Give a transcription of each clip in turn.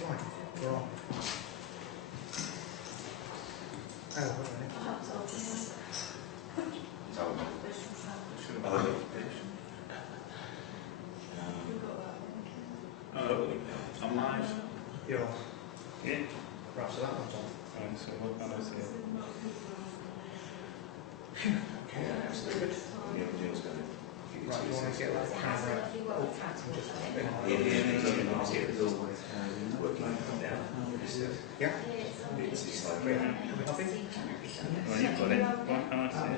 Right, we're on. Oh, right. I'm live. You're on. Yeah. Right, so that one's on. Right, so what can I say? Right, you want to get that camera up and just spin it? Yeah? Are we happy? Well, you've got it. What can I say?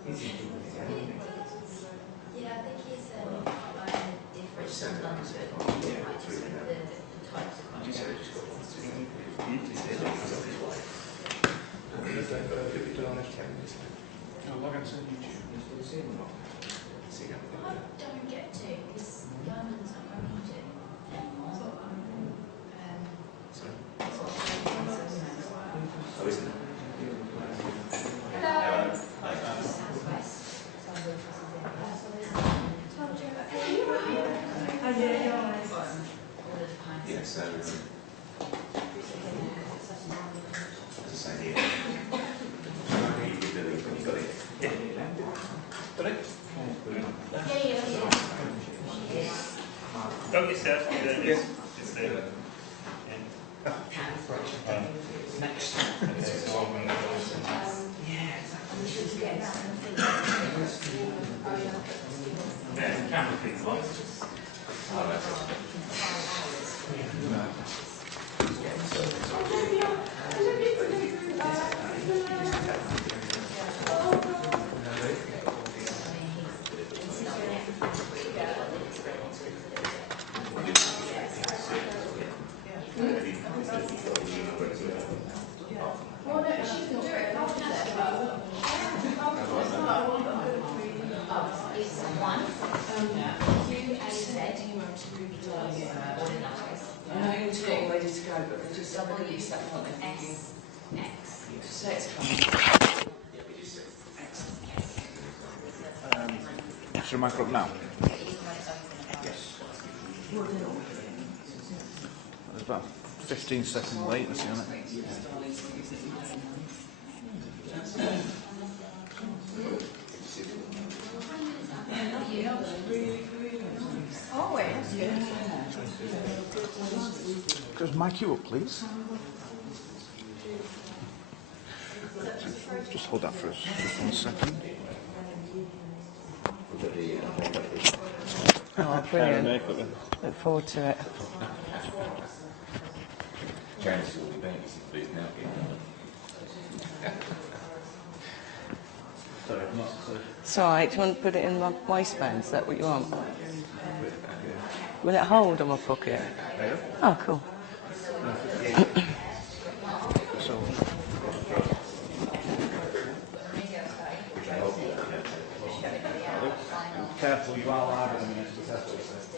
You need to make it good. Yeah, I think he's outlining different numbers, but the types of I don't get to, because London's not running to. Hello. Southwest. Yeah, so as I say here, you got it. Got it? Go yourself. Yes. Just there. Next. Okay, so I'm going to go. Yeah, camera feed lights. Ready to go, but they just double use that one. Say it's coming. Should I mic up now? Yes. There's about 15 second latency on it. Oh, wait, that's good. Just mic you up, please. Just hold that for us. Just 1 second. Oh, brilliant. Look forward to it. James will be Vacancy Details now. It's alright, do you want to put it in my waistband? Is that what you want? Will it hold on my pocket? Oh, cool. So, careful, you are live in a minute.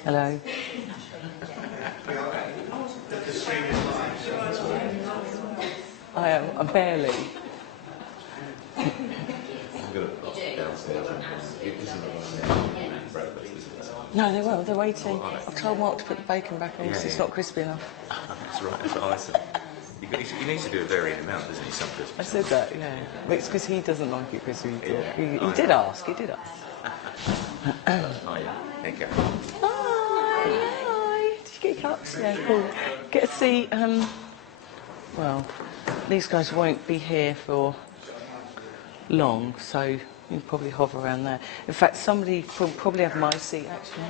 Hello. The stream is live, so that's I am. I'm barely. I'm going to downstairs and it isn't breakfast, is it? No, they will. They're waiting. I've told Mark to put the bacon back on because it's not crispy enough. That's right, that's what I said. He needs to do a varying amount, doesn't he, some I Christmas? said that, yeah. But it's because he doesn't like it crispy. Yeah. He did ask. He did ask. Oh, yeah. There you go. Hi. Did you get your cups? Yeah, cool. Get a seat. Well, these guys won't be here for long, so you can probably hover around there. In fact, somebody will probably have my seat, actually.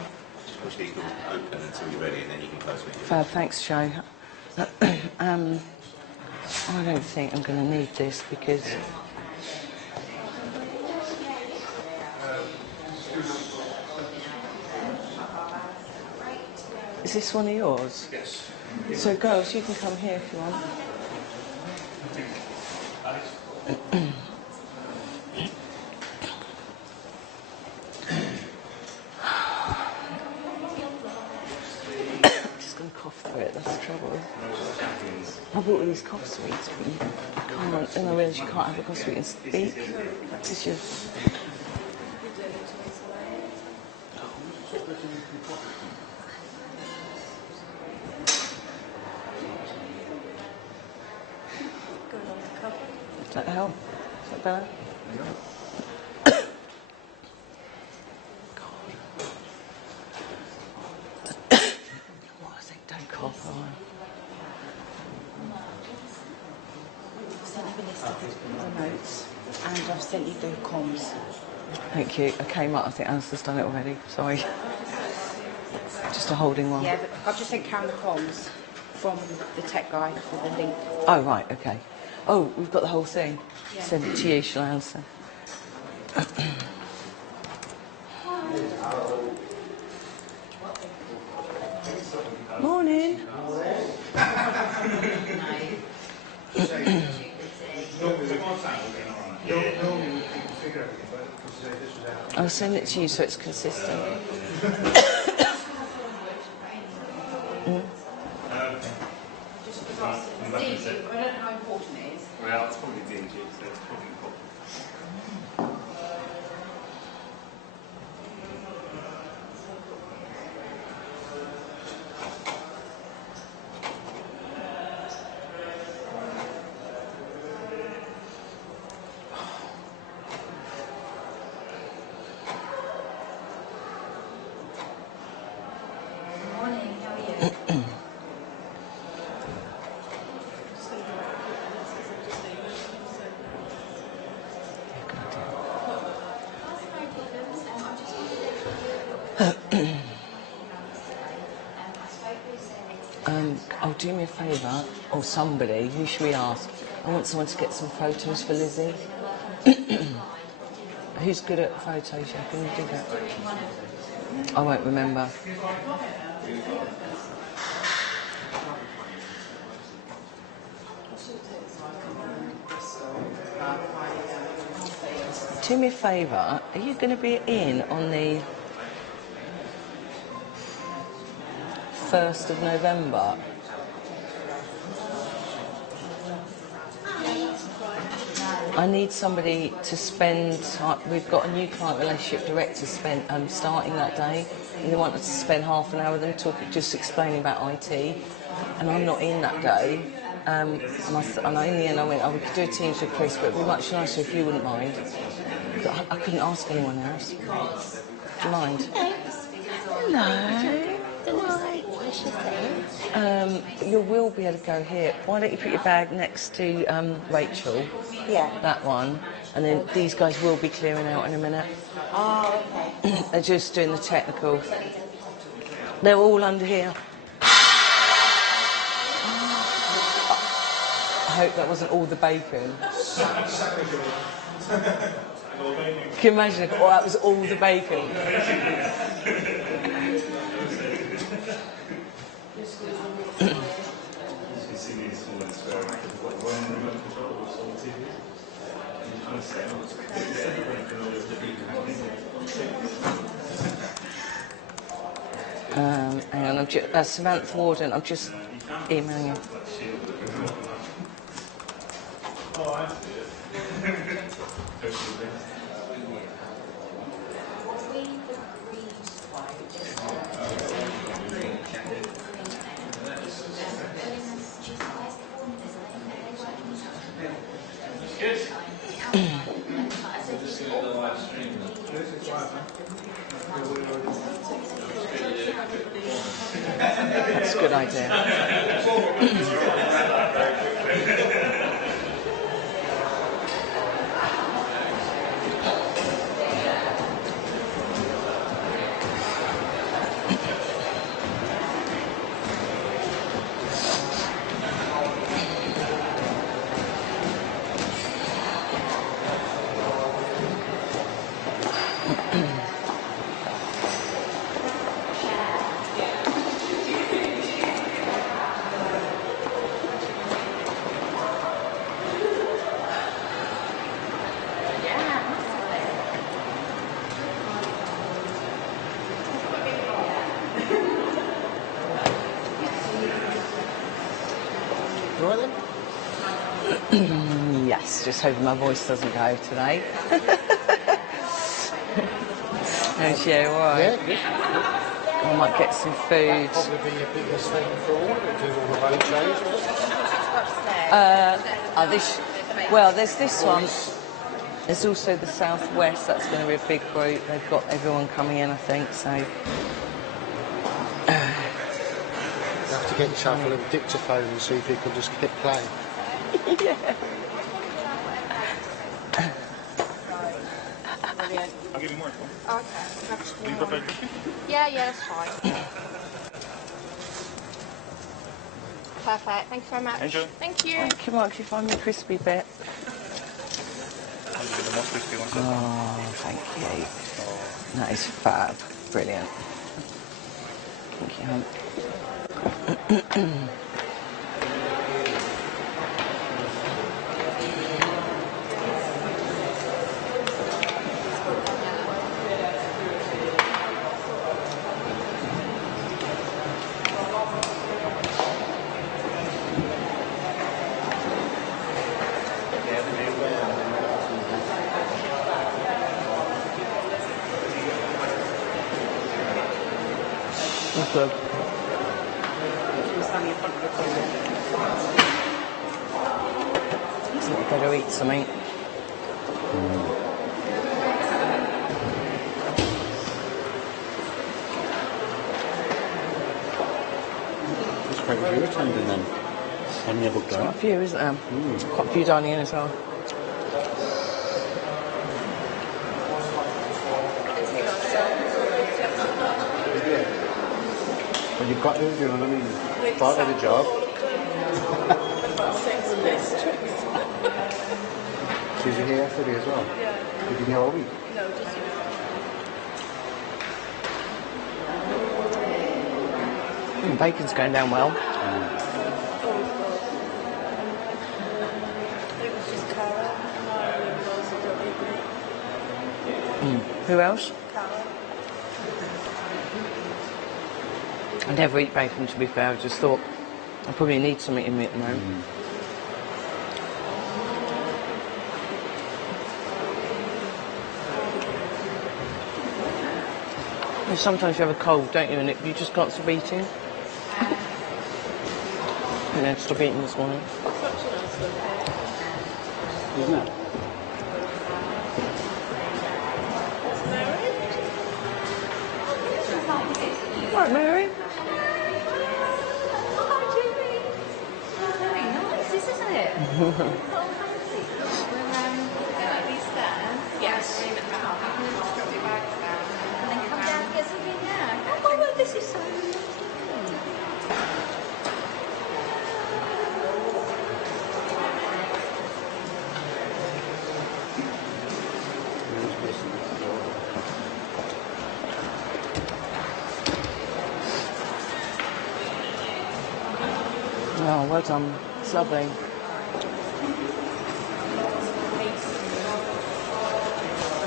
Just push these doors open until you're ready and then you can close when you're Fab, thanks, Joe. I don't think I'm going to need this because... Is this one of yours? yes. So, girls, you can come here if you want. Just going to cough through it, that's the trouble. I bought all these cough sweets, but you then I realise you can't have a because we can speak. Because you. Does that help? Is that better? What is it? Don't cough. I've sent you a list of the notes and I've sent you the comms. Thank you. I came up. I think Alistair's done it already. Sorry. Just a holding one. Yeah, but I've just sent Karen the comms from the tech guy with the link. Oh, right, okay. Oh, we've got the whole thing. Yeah. Send it to you, shall I answer? Morning. I'll send it to you so it's consistent. I don't know how important it is. Well, it's probably DG, so it's probably important. Morning, how are you? That's no problems. I just wanted to let you know I spoke with Sarah. Oh, do me a favour, or somebody, who should we ask? I want someone to get some photos for Lizzie. Who's good at photos? Yeah, can you do that? I won't remember. Do me a favour, are you going to be in on the 1st of November? I need somebody to spend time. We've got a new client relationship director starting that day, and they want us to spend half an hour with them talking, just explaining about IT. And I'm not in that day. And in the end I went, we could do a Teams with Chris, but it'd be much nicer if you wouldn't mind. But I couldn't ask anyone else. Do you mind? Hello. You will be able to go here. Why don't you put your bag next to Rachel? Yeah. That one. And then these guys will be clearing out in a minute. Oh, okay. They're just doing the technical. They're all under here. I hope that wasn't all the bacon. Can you imagine if that was all the bacon? Hang on, Samantha Warden, I'm just emailing you. Oh, I see it. That's a good idea. Yes, just hoping my voice doesn't go today. How's you? All right. Yeah, good. I might get some food. Probably be your biggest thing for all. It do all the road shows. There's this one. There's also the Southwest. That's going to be a big group. They've got everyone coming in, I think. So You have to get yourself a little dictaphone and see if you can just hit play. yeah. I'll give you more. Okay. Do you prefer crispy? Yeah, that's fine. Perfect. Thank you very much. Enjoy. Thank you. Thank you, Mark. You find me a crispy bit. I'll give you the most crispy one. Oh, thank you. That is fab. Brilliant. Thank you, hon. That's good. So I better eat something. It's quite a few attending then. Any other Quite a few, isn't there? Quite a few dining in as well. But you've got to, you know what I mean? Part of the job. She's here yesterday as well? Yeah. Did you be here all week? Bacon's going down well. Who else? I never eat bacon, to be fair. I just thought I probably need something in me at the moment. And sometimes you have a cold, don't you? And you just can't stop eating. And then stop eating this morning. Isn't it? Right, Mary. Very nice, this isn't it? Yes. And then come down and get something now. Oh, well, this is so nice. Oh, well done. It's lovely.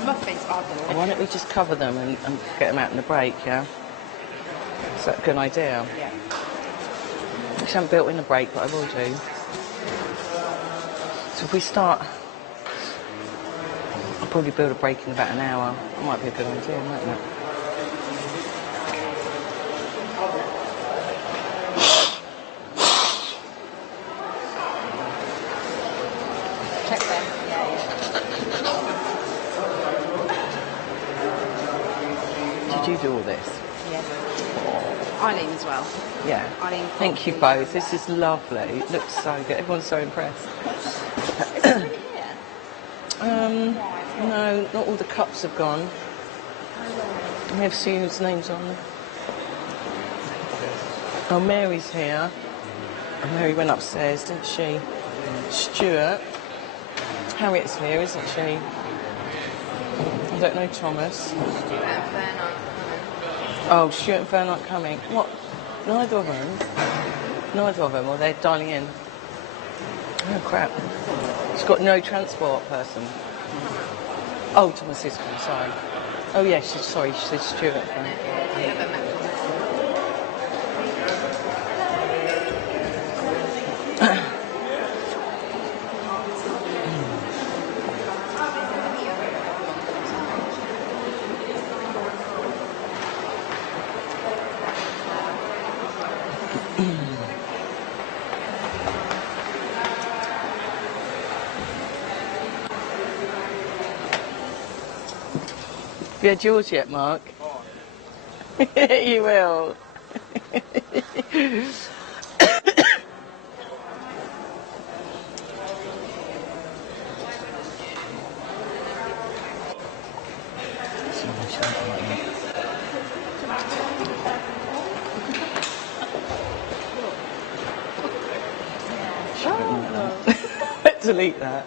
Muffins are good. Why don't we just cover them and get them out in the break, yeah? Is that a good idea? Yeah. I haven't built in a break, but I will do. So if we start, I'll probably build a break in about an hour. That might be a good idea, mightn't it? Check them. Yeah, Did you do all this? yeah. Eileen as well. Yeah. Eileen. Thank you both. This is lovely. It looks so good. Everyone's so impressed. Is it really here? No, not all the cups have gone. We have Sue's names on them. Oh, Mary's here. And Mary went upstairs, didn't she? Stuart. Harriet's here, isn't she? I don't know Thomas. Oh, Stuart and Fern aren't coming. What? Neither of them? Neither of them, or they're dialing in. Oh, crap. She's got no transport person. Oh, Thomas is coming, sorry. Oh, yeah, she said Stuart. you had yours yet, Mark? You will. Delete that.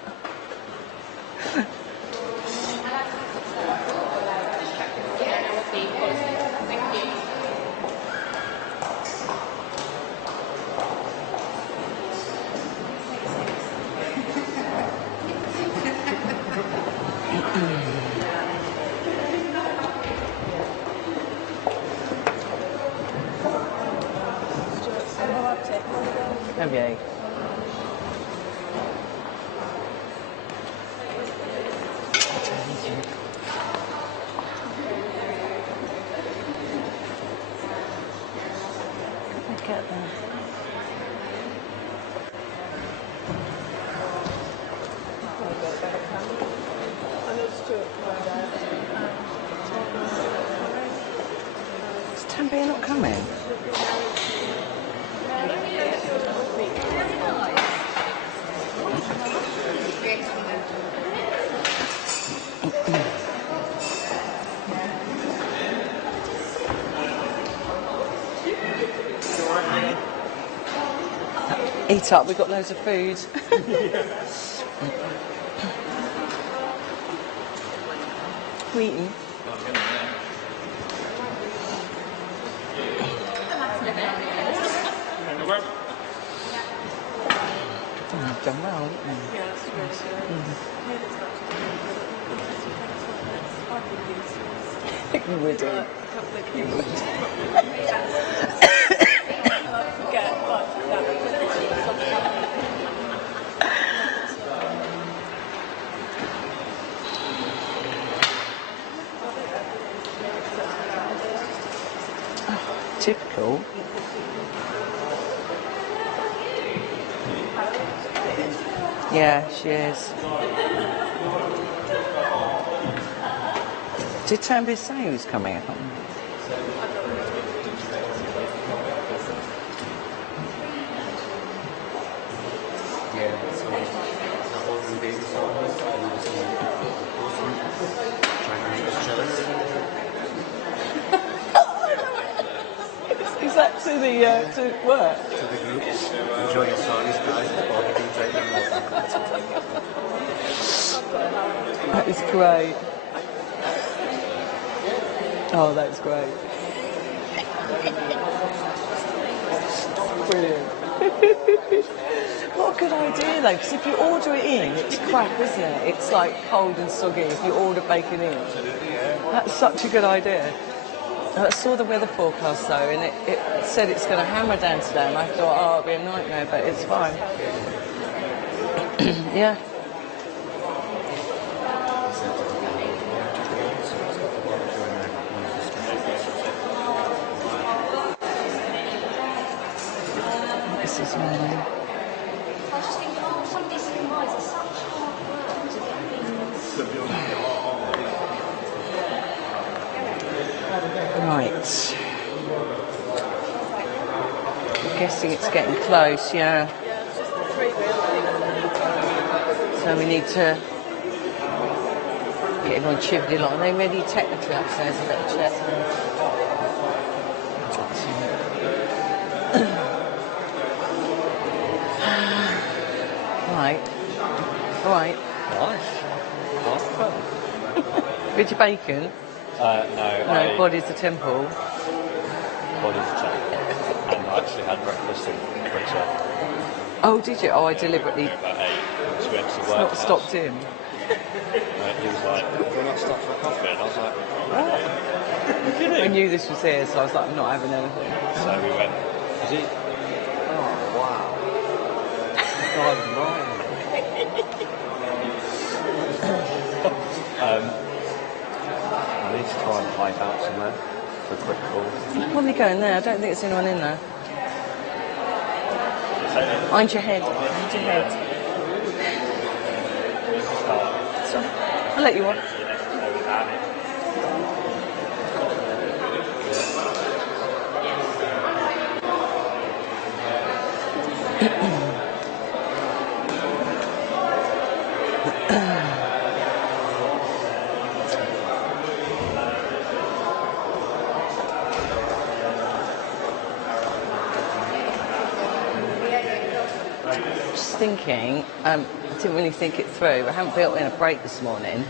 Okay. Get there. Is Tambay not coming? Eat up, we've got loads of food. We eating? You've done well, haven't you? Yeah, it's very You would do. You would. Typical. Yeah, she is. Did Tambay say he was coming? I can't remember. Is that to the to work? To the group. Enjoy your stories, guys. That is great. Oh, that's great. Brilliant. What a good idea, though, because if you order it in, it's crap, isn't it? It's like cold and soggy if you order bacon in. That's such a good idea. I saw the weather forecast, though, and it said it's going to hammer down today, and I thought, oh, it'll be a nightmare, but it's fine. Yeah. This is mine. I was just thinking, oh, some of these reminds are such hard work to get things. Right. I'm guessing it's getting close, yeah. So we need to get everyone chivied along. Are they ready technically upstairs? A little check. Right. All right. Nice. Nice fun. With your bacon? No, body's the temple. body's the temple. And I actually had breakfast in Bristol. Oh, did you? Oh, I deliberately About 8. So we went to work. not stopped him. He was like, "Do you want to stop for coffee?" And I was like, "What? You kidding?" I knew this was here, so I was like, I'm not having anything. So we went, "Is it?" Oh, wow. God, mine. I need to try and hide out somewhere for a quick call. Probably going there. I don't think there's anyone in there. Mind your head. Mind your head. So, I'll let you on. Just thinking, I didn't really think it through. I haven't built in a break this morning.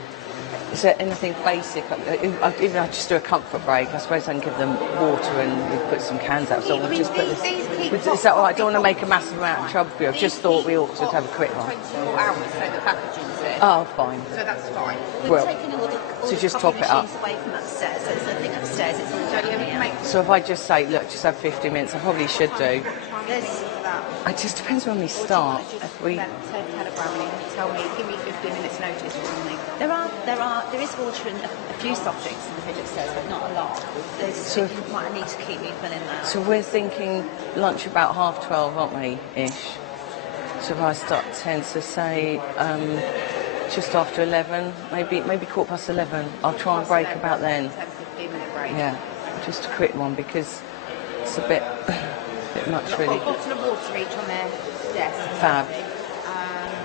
Is there anything basic? Even if I just do a comfort break, I suppose I can give them water and we put some cans out. So we'll just put this. Is that all right? I don't want to make a massive amount of trouble for you. I've just thought we ought to have a quick one. 24 hours, so the packaging's in. Oh, fine. So that's fine. Well, We've taken all the so just coffee top it up. machines away from upstairs, so there's nothing upstairs. It's all down here. So if I just say, look, just have 15 minutes, I probably should do. There's that. It just depends when we start. If we, Telegramming, tell me, give me 15 minutes notice or something. There is water and a few soft drinks in the fridge upstairs, but not a lot. So You might need to keep refilling that. so we're thinking lunch about 12:30, aren't we, ish? So if I start at 10, so say just after 11, maybe 11:15. I'll try and break about then. 10-15 minute break. Yeah, just a quick one because it's a bit much I've really. got a bottle of water each on their desk. Fab.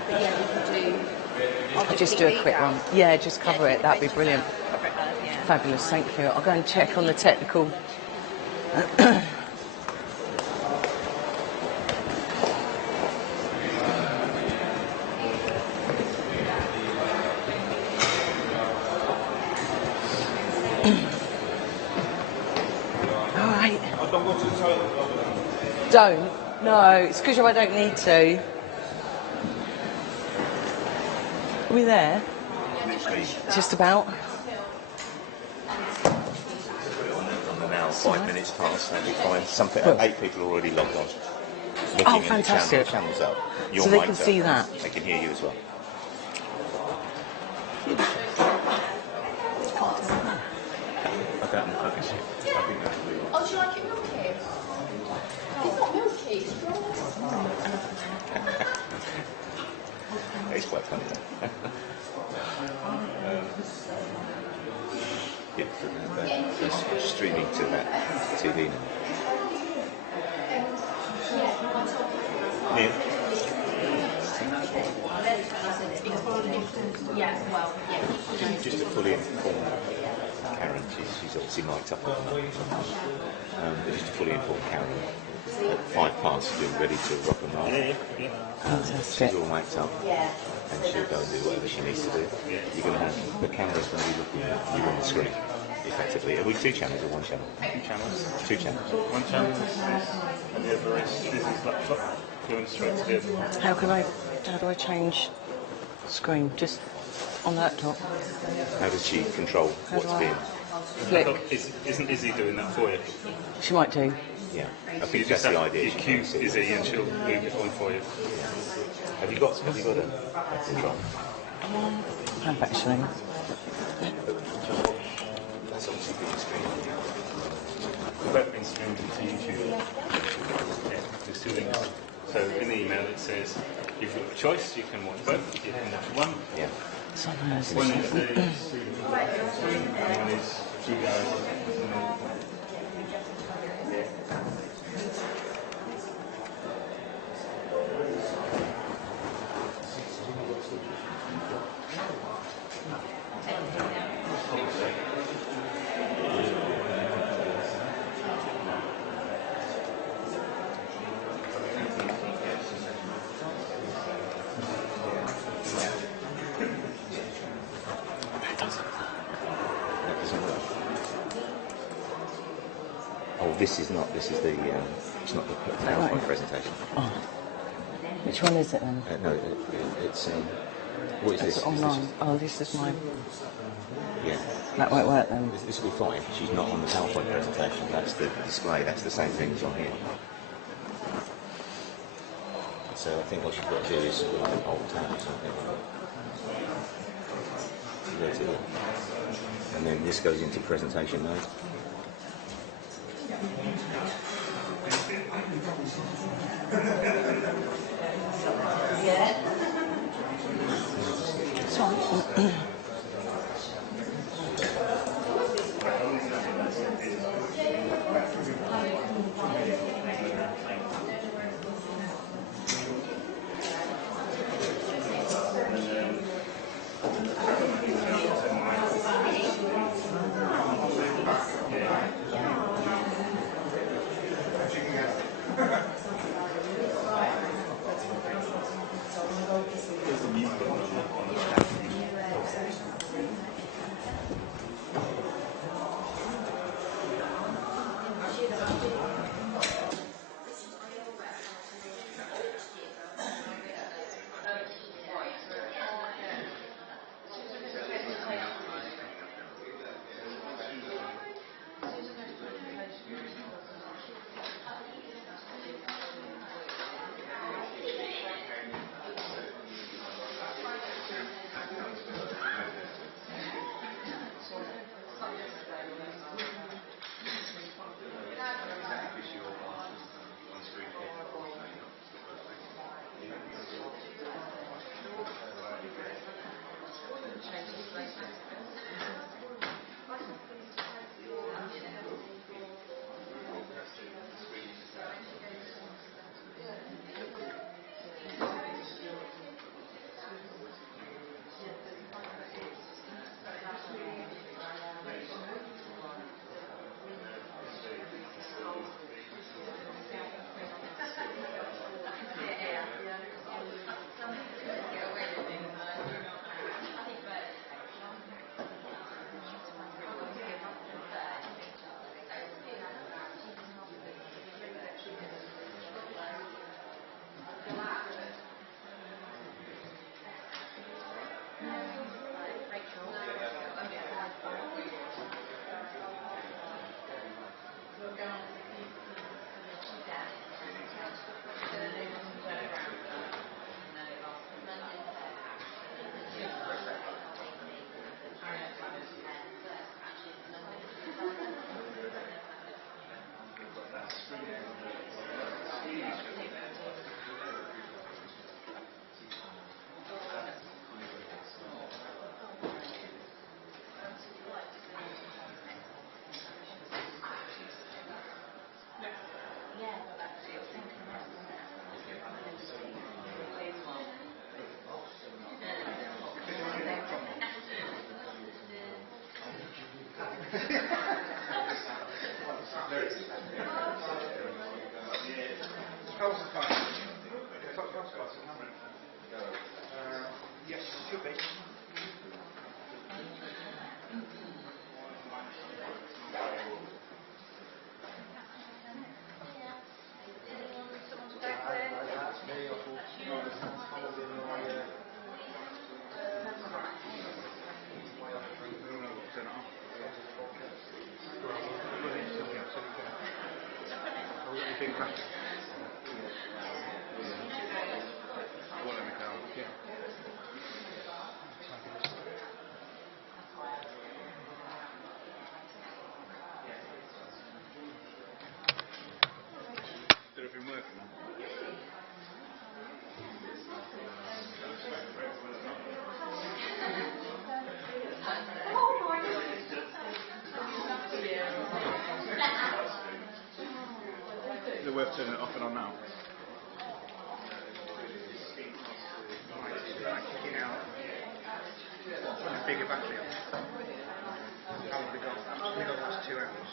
But yeah, we can do... I'll just do a quick one. Yeah, just cover it. That'd be brilliant. Yeah. Fabulous, thank you. I'll go and check on the technical. All right. Don't. No, it's because I don't need to. Are we there? Just about. On an hour, 5 minutes past, that'd be fine. Something, 8 people are already logged on. Looking Oh, at the fantastic. channel's up. Your So they mic's can up. see that. They can hear you as well. I don't know. I think that's really Oh, do you like it milky? It's not milky, it's dry. It's quite funny though. Yeah, so that's streaming to that TV now. Yeah. Yeah, well, yeah. Just to fully inform Karen, she's obviously mic'd up at the moment. But just to fully inform Karen, at 5 past, you're ready to rock and roll. Fantastic. She's all mic'd up, and she'll go and do whatever she needs to do. You're going to have the camera's going to be looking at you on the screen, effectively. Are we 2 channels or 1 channel? 2 channels. 2 channels. One channel is this, and the other is Lizzie's laptop. Going straight to the other one. How do I change screen? Just on the laptop. How does she control How what's do I- being? Flick. Isn't Izzy doing that for you? She might do. Yeah, I You think just that's the have idea. you She cue can see. Izzy and she'll move it on for you. Have you got a control? I have actually. That's obviously big screen. Both been streamed into YouTube. Yeah, there's 2 links. So in the email it says you've got a choice. You can watch both. You can watch one. Yeah. Sometimes. One is the screen, and one is you guys. That doesn't work. Oh, this is not. This is the. It's not the PowerPoint Right. presentation. Oh. Which one is it then? No, it's. What is this? It's online. Oh, this is mine. Yeah. That won't work then. This will be fine. She's not on the PowerPoint presentation. That's the display. That's the same thing as on here. So I think what you've got to do is alt tab or something. Go to it. And then this goes into presentation mode. It's fine. How's the phone? Yes, should be. Did it been working? Is it worth turning it off and on now? Kicking out. Putting a bigger battery on. How long have we got? We got last 2 hours.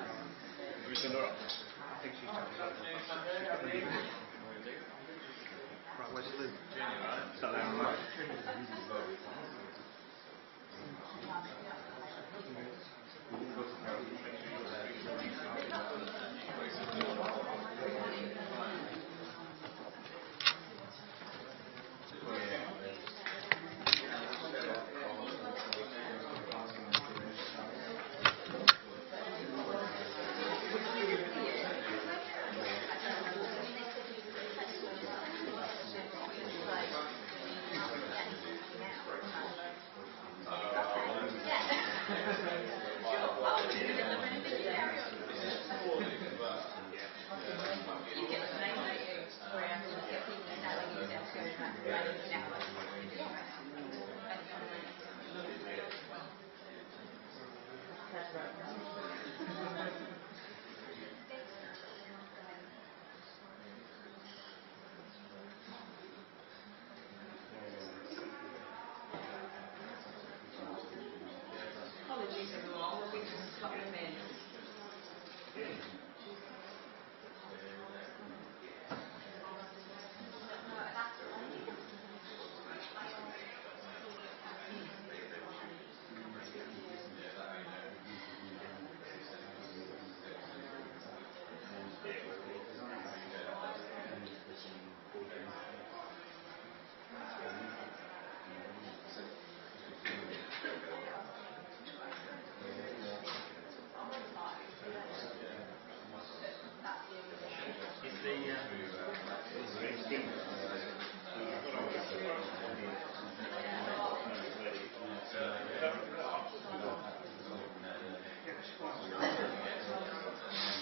I think she's talking about it. Right, where's Luke? Sat there on the right.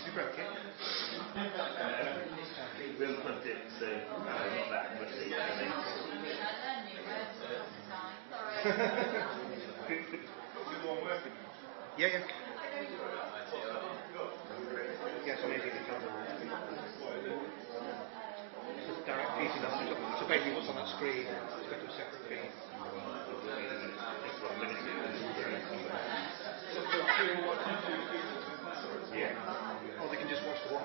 You broke it. We unplugged it, so not that much. Yeah, yeah. Yeah, so maybe the camera. Just direct feeding on it. So basically what's on that screen is going to a separate feed. Yeah. Or they can just watch the one.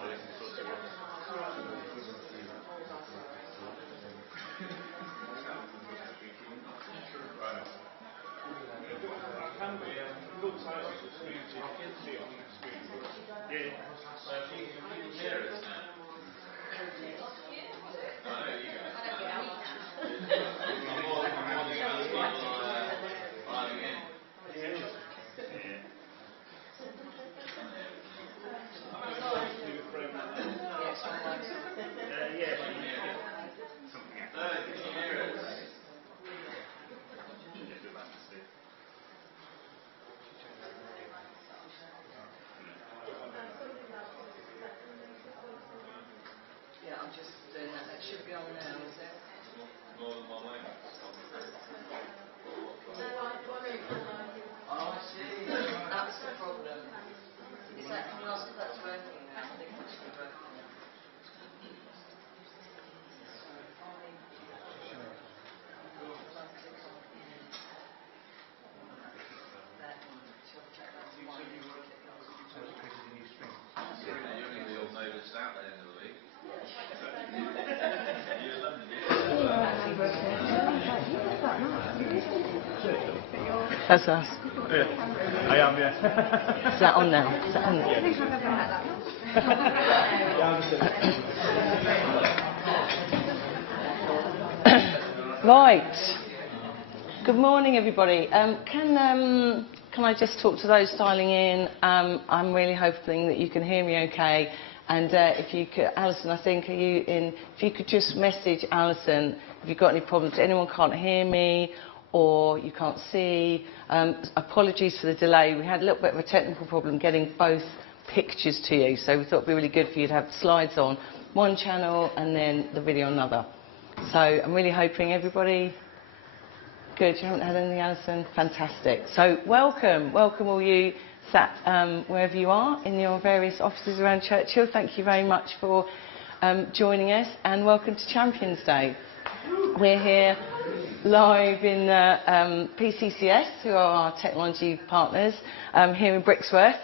Yeah, I'm just doing that. That should be on now, is it? Oh, I see. That's the problem. Is that, can you ask if that's working now? I think that should be working. That's us. Yeah. I am, yeah. Is that on now? Is that on now? Right. Good morning, everybody. Can I just talk to those dialing in? I'm really hoping that you can hear me okay. And if you could, Alison, I think, are you in? If you could just message Alison if you've got any problems. Anyone can't hear me or you can't see. Apologies for the delay. We had a little bit of a technical problem getting both pictures to you, so we thought it'd be really good for you to have the slides on one channel and then the video on another. So I'm really hoping everybody. Good, you haven't had anything, Alison? Fantastic. So welcome all you sat wherever you are in your various offices around Churchill. Thank you very much for joining us, and welcome to Champions Day. We're here live in PCCS, who are our technology partners, here in Brixworth.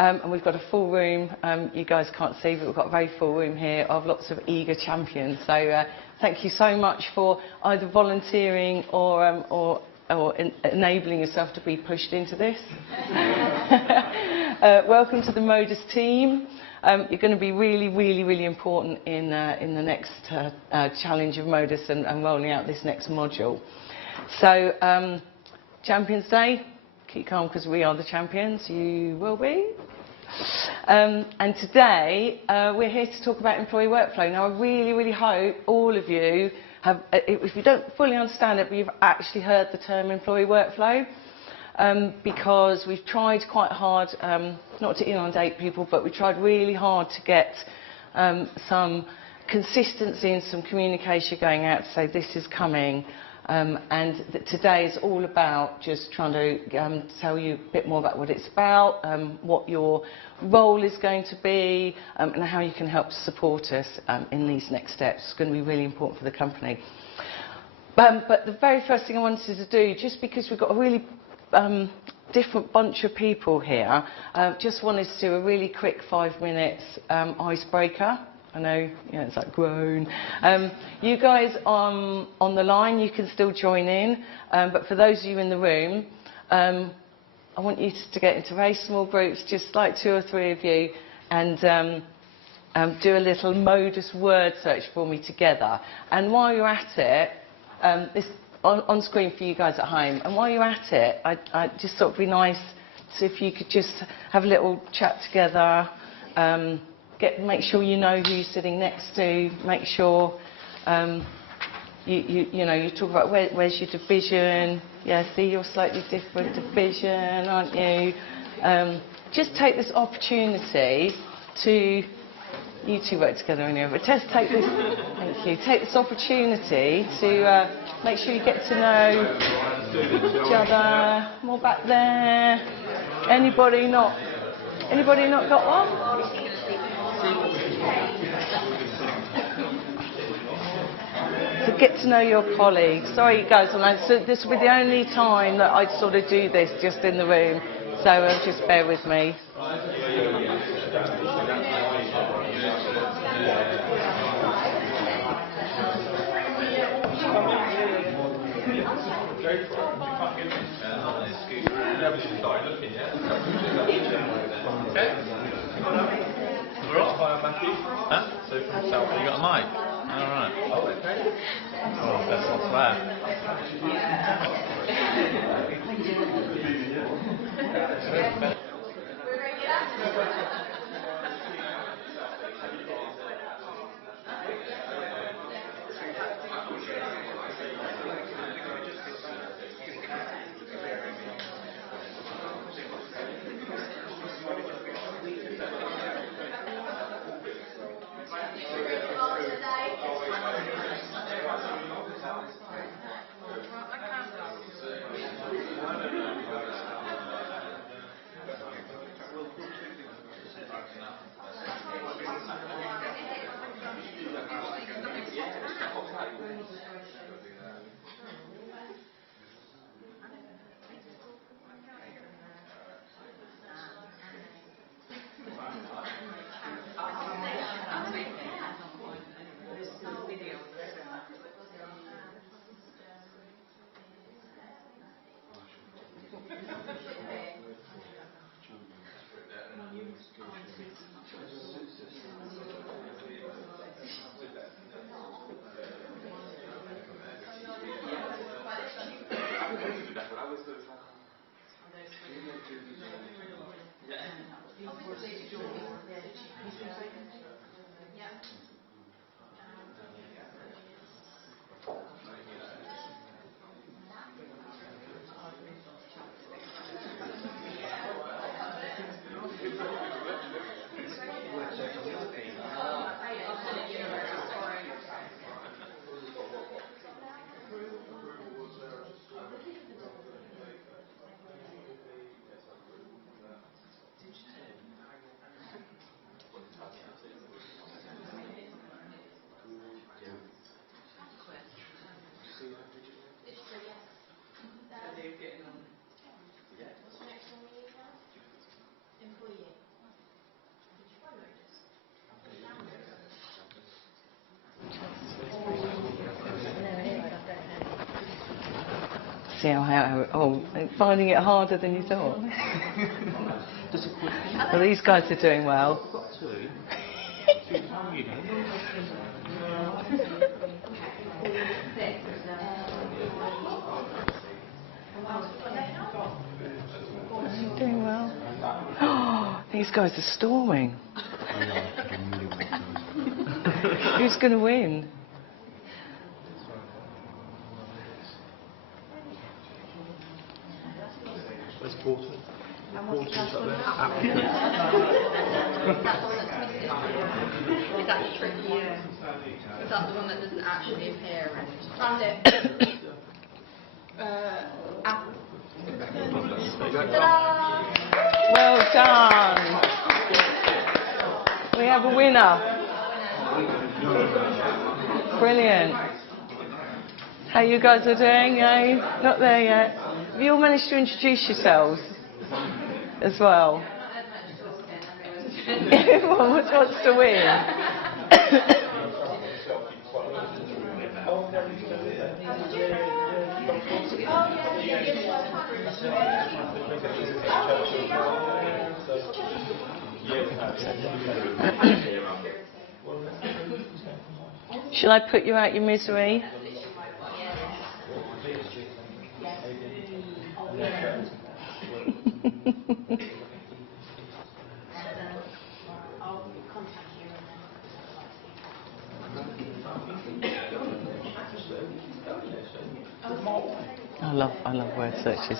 and we've got a full room. You guys can't see, but we've got a very full room here of lots of eager champions. So thank you so much for either volunteering or enabling yourself to be pushed into this. Welcome to the Modus team. You're going to be really important in the next challenge of Modus and rolling out this next module. So, Champions Day, keep calm because we are the champions, you will be. And today, we're here to talk about employee workflow. Now, I really hope all of you have, if you don't fully understand it, but you've actually heard the term employee workflow, because we've tried quite hard, not to inundate people, but we tried really hard to get some consistency and some communication going out to say this is coming. And today is all about just trying to tell you a bit more about what it's about, what your role is going to be, and how you can help to support us in these next steps. It's going to be really important for the company. But the very first thing I wanted to do, just because we've got a really different bunch of people here, just wanted to do a really quick 5 minutes icebreaker. I know, it's like groan. You guys on the line, you can still join in, but for those of you in the room, I want you to get into very small groups, just like 2 or 3 of you, and do a little Modus word search for me together. And while you're at it, this on screen for you guys at home, and while you're at it, I just thought it'd be nice if you could just have a little chat together. Make sure you know who you're sitting next to. Make sure you talk about where's your division. Yeah, see, you're slightly different division, aren't you? Just take this opportunity to. You two work together anyway, but just take this. Thank you. Take this opportunity to make sure you get to know each other. More back there. Anybody not got one? So get to know your colleagues. Sorry guys, so this will be the only time that I'd sort of do this just in the room, so just bear with me. Huh? So from South, you got a mic? Alright. Oh, that's not bad. See how finding it harder than you thought. Well, these guys are doing well. Doing well. Oh, these guys are storming. Who's going to win? Where's Porter? Porter's up there. Is that the tricky? Yeah. Is that the one that doesn't actually appear? Found it. Well done. We have a winner. Brilliant. How you guys are doing? No, not there yet. Have you all managed to introduce yourselves as well? Everyone wants to win. Shall I put you out your misery? I love word searches.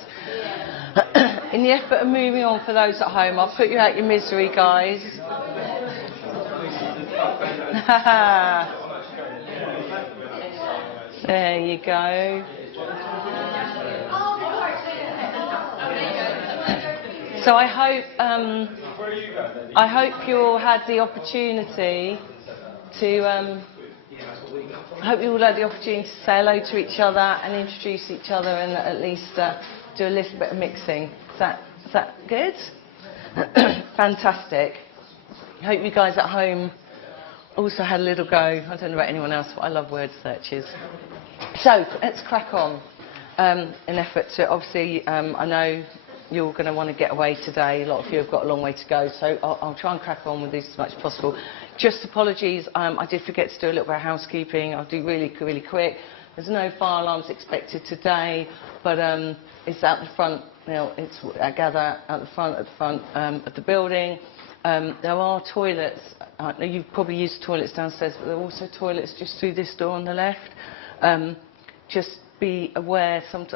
In the effort of moving on for those at home, I'll put you out your misery, guys. There you go. So I hope you all had the opportunity to. I hope you all had the opportunity to say hello to each other and introduce each other and at least do a little bit of mixing. Is that good? Fantastic. I hope you guys at home also had a little go. I don't know about anyone else, but I love word searches. So let's crack on. In effort to, obviously, I know you're going to want to get away today. A lot of you have got a long way to go, so I'll try and crack on with this as much as possible. Just apologies, I did forget to do a little bit of housekeeping. I'll do really quick. There's no fire alarms expected today, but it's out the front. You know, I gather out the front of the building. There are toilets. You've probably used toilets downstairs, but there are also toilets just through this door on the left. Just be aware, some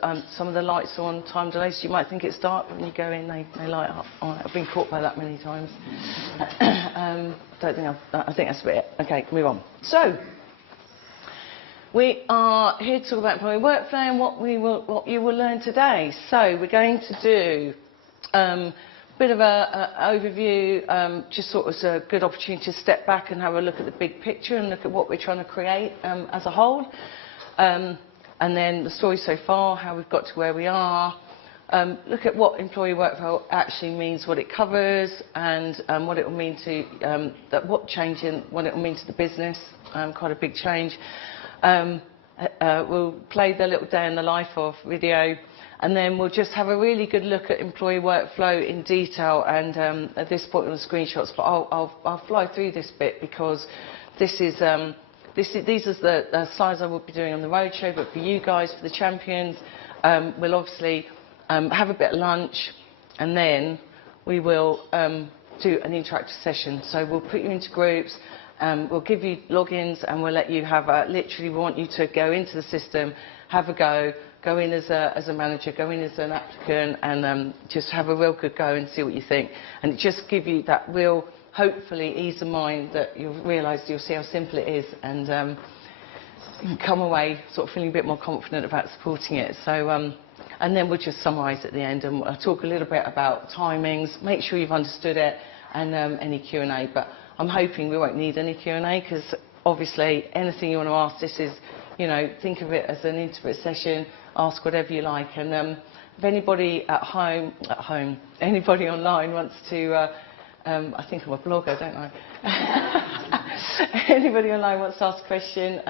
of the lights are on time delays. You might think it's dark, but when you go in, they light up. I've been caught by that many times. I think that's a bit it. Okay, move on. So, we are here to talk about employee workflow and what you will learn today. So, we're going to do a bit of an overview, just sort of a good opportunity to step back and have a look at the big picture and look at what we're trying to create as a whole. And then the story so far, how we've got to where we are. Look at what employee workflow actually means, what it covers, and what it will mean to what it will mean to the business. Quite a big change. We'll play the little day in the life of video, and then we'll just have a really good look at employee workflow in detail. And at this point on the screenshots, but I'll fly through this bit because this is. These are the slides I will be doing on the roadshow, but for you guys, for the champions, we'll obviously have a bit of lunch, and then we will do an interactive session. So we'll put you into groups, we'll give you logins, and we'll let you have literally want you to go into the system, have a go in as a manager, go in as an applicant, and just have a real good go and see what you think. And just give you that real, hopefully, ease of mind that you'll realise, you'll see how simple it is, and you can come away sort of feeling a bit more confident about supporting it. So, and then we'll just summarise at the end, and I'll talk a little bit about timings, make sure you've understood it, and any Q&A. But I'm hoping we won't need any Q&A, because obviously anything you want to ask, this is, you know, think of it as an intimate session, ask whatever you like. And if anybody at home, anybody online wants to, I think I'm a blogger, don't I? Anybody online wants to ask a question,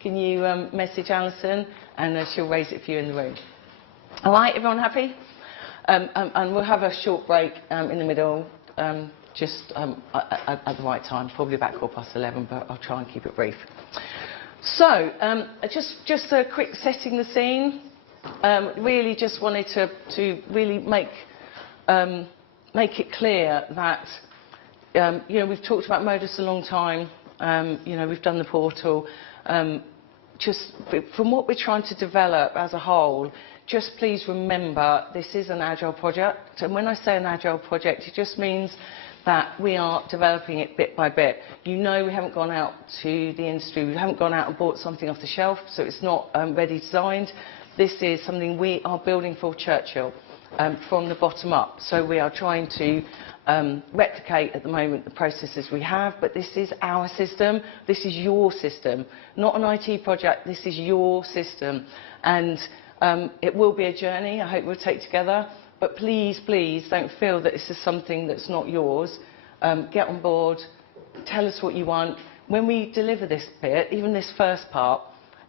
can you message Alison, and she'll raise it for you in the room. All right, everyone happy? And we'll have a short break in the middle, just at the right time, probably about 11:15, but I'll try and keep it brief. So, just a quick setting the scene. Really just wanted to really make it clear that, we've talked about Modus a long time. We've done the portal. Just from what we're trying to develop as a whole, just please remember this is an agile project. And when I say an agile project, it just means that we are developing it bit by bit. We haven't gone out to the industry. We haven't gone out and bought something off the shelf, so it's not ready designed. This is something we are building for Churchill from the bottom up. So we are trying to replicate at the moment the processes we have, but this is our system. This is your system, not an IT project. This is your system, and it will be a journey. I hope we'll take together. But please, please don't feel that this is something that's not yours. Get on board. Tell us what you want. When we deliver this bit, even this first part,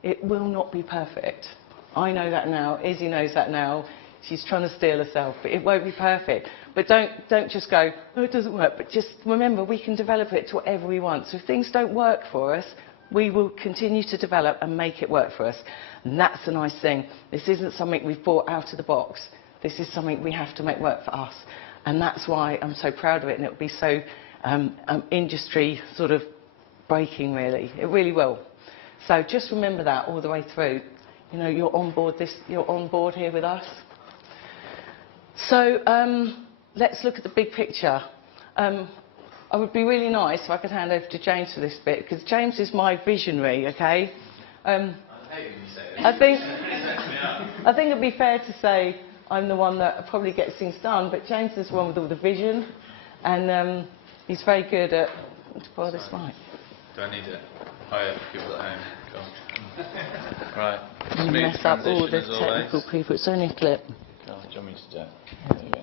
it will not be perfect. I know that now. Izzy knows that now. She's trying to steal herself, but it won't be perfect. But don't just go, oh, it doesn't work. But just remember, we can develop it to whatever we want. So if things don't work for us, we will continue to develop and make it work for us. And that's the nice thing. This isn't something we've bought out of the box. This is something we have to make work for us. And that's why I'm so proud of it. And it will be so industry sort of breaking, really. It really will. So just remember that all the way through. You're on board here with us. So let's look at the big picture. It would be really nice if I could hand over to James for this bit, because James is my visionary, okay? I think it'd be fair to say I'm the one that probably gets things done, but James is the one with all the vision, and he's very good at... To borrow this mic. Do I need it? Oh yeah, people at home. Cool. Right. You mess up all the technical people. It's only a clip. Oh, do you want me to do it? There you go.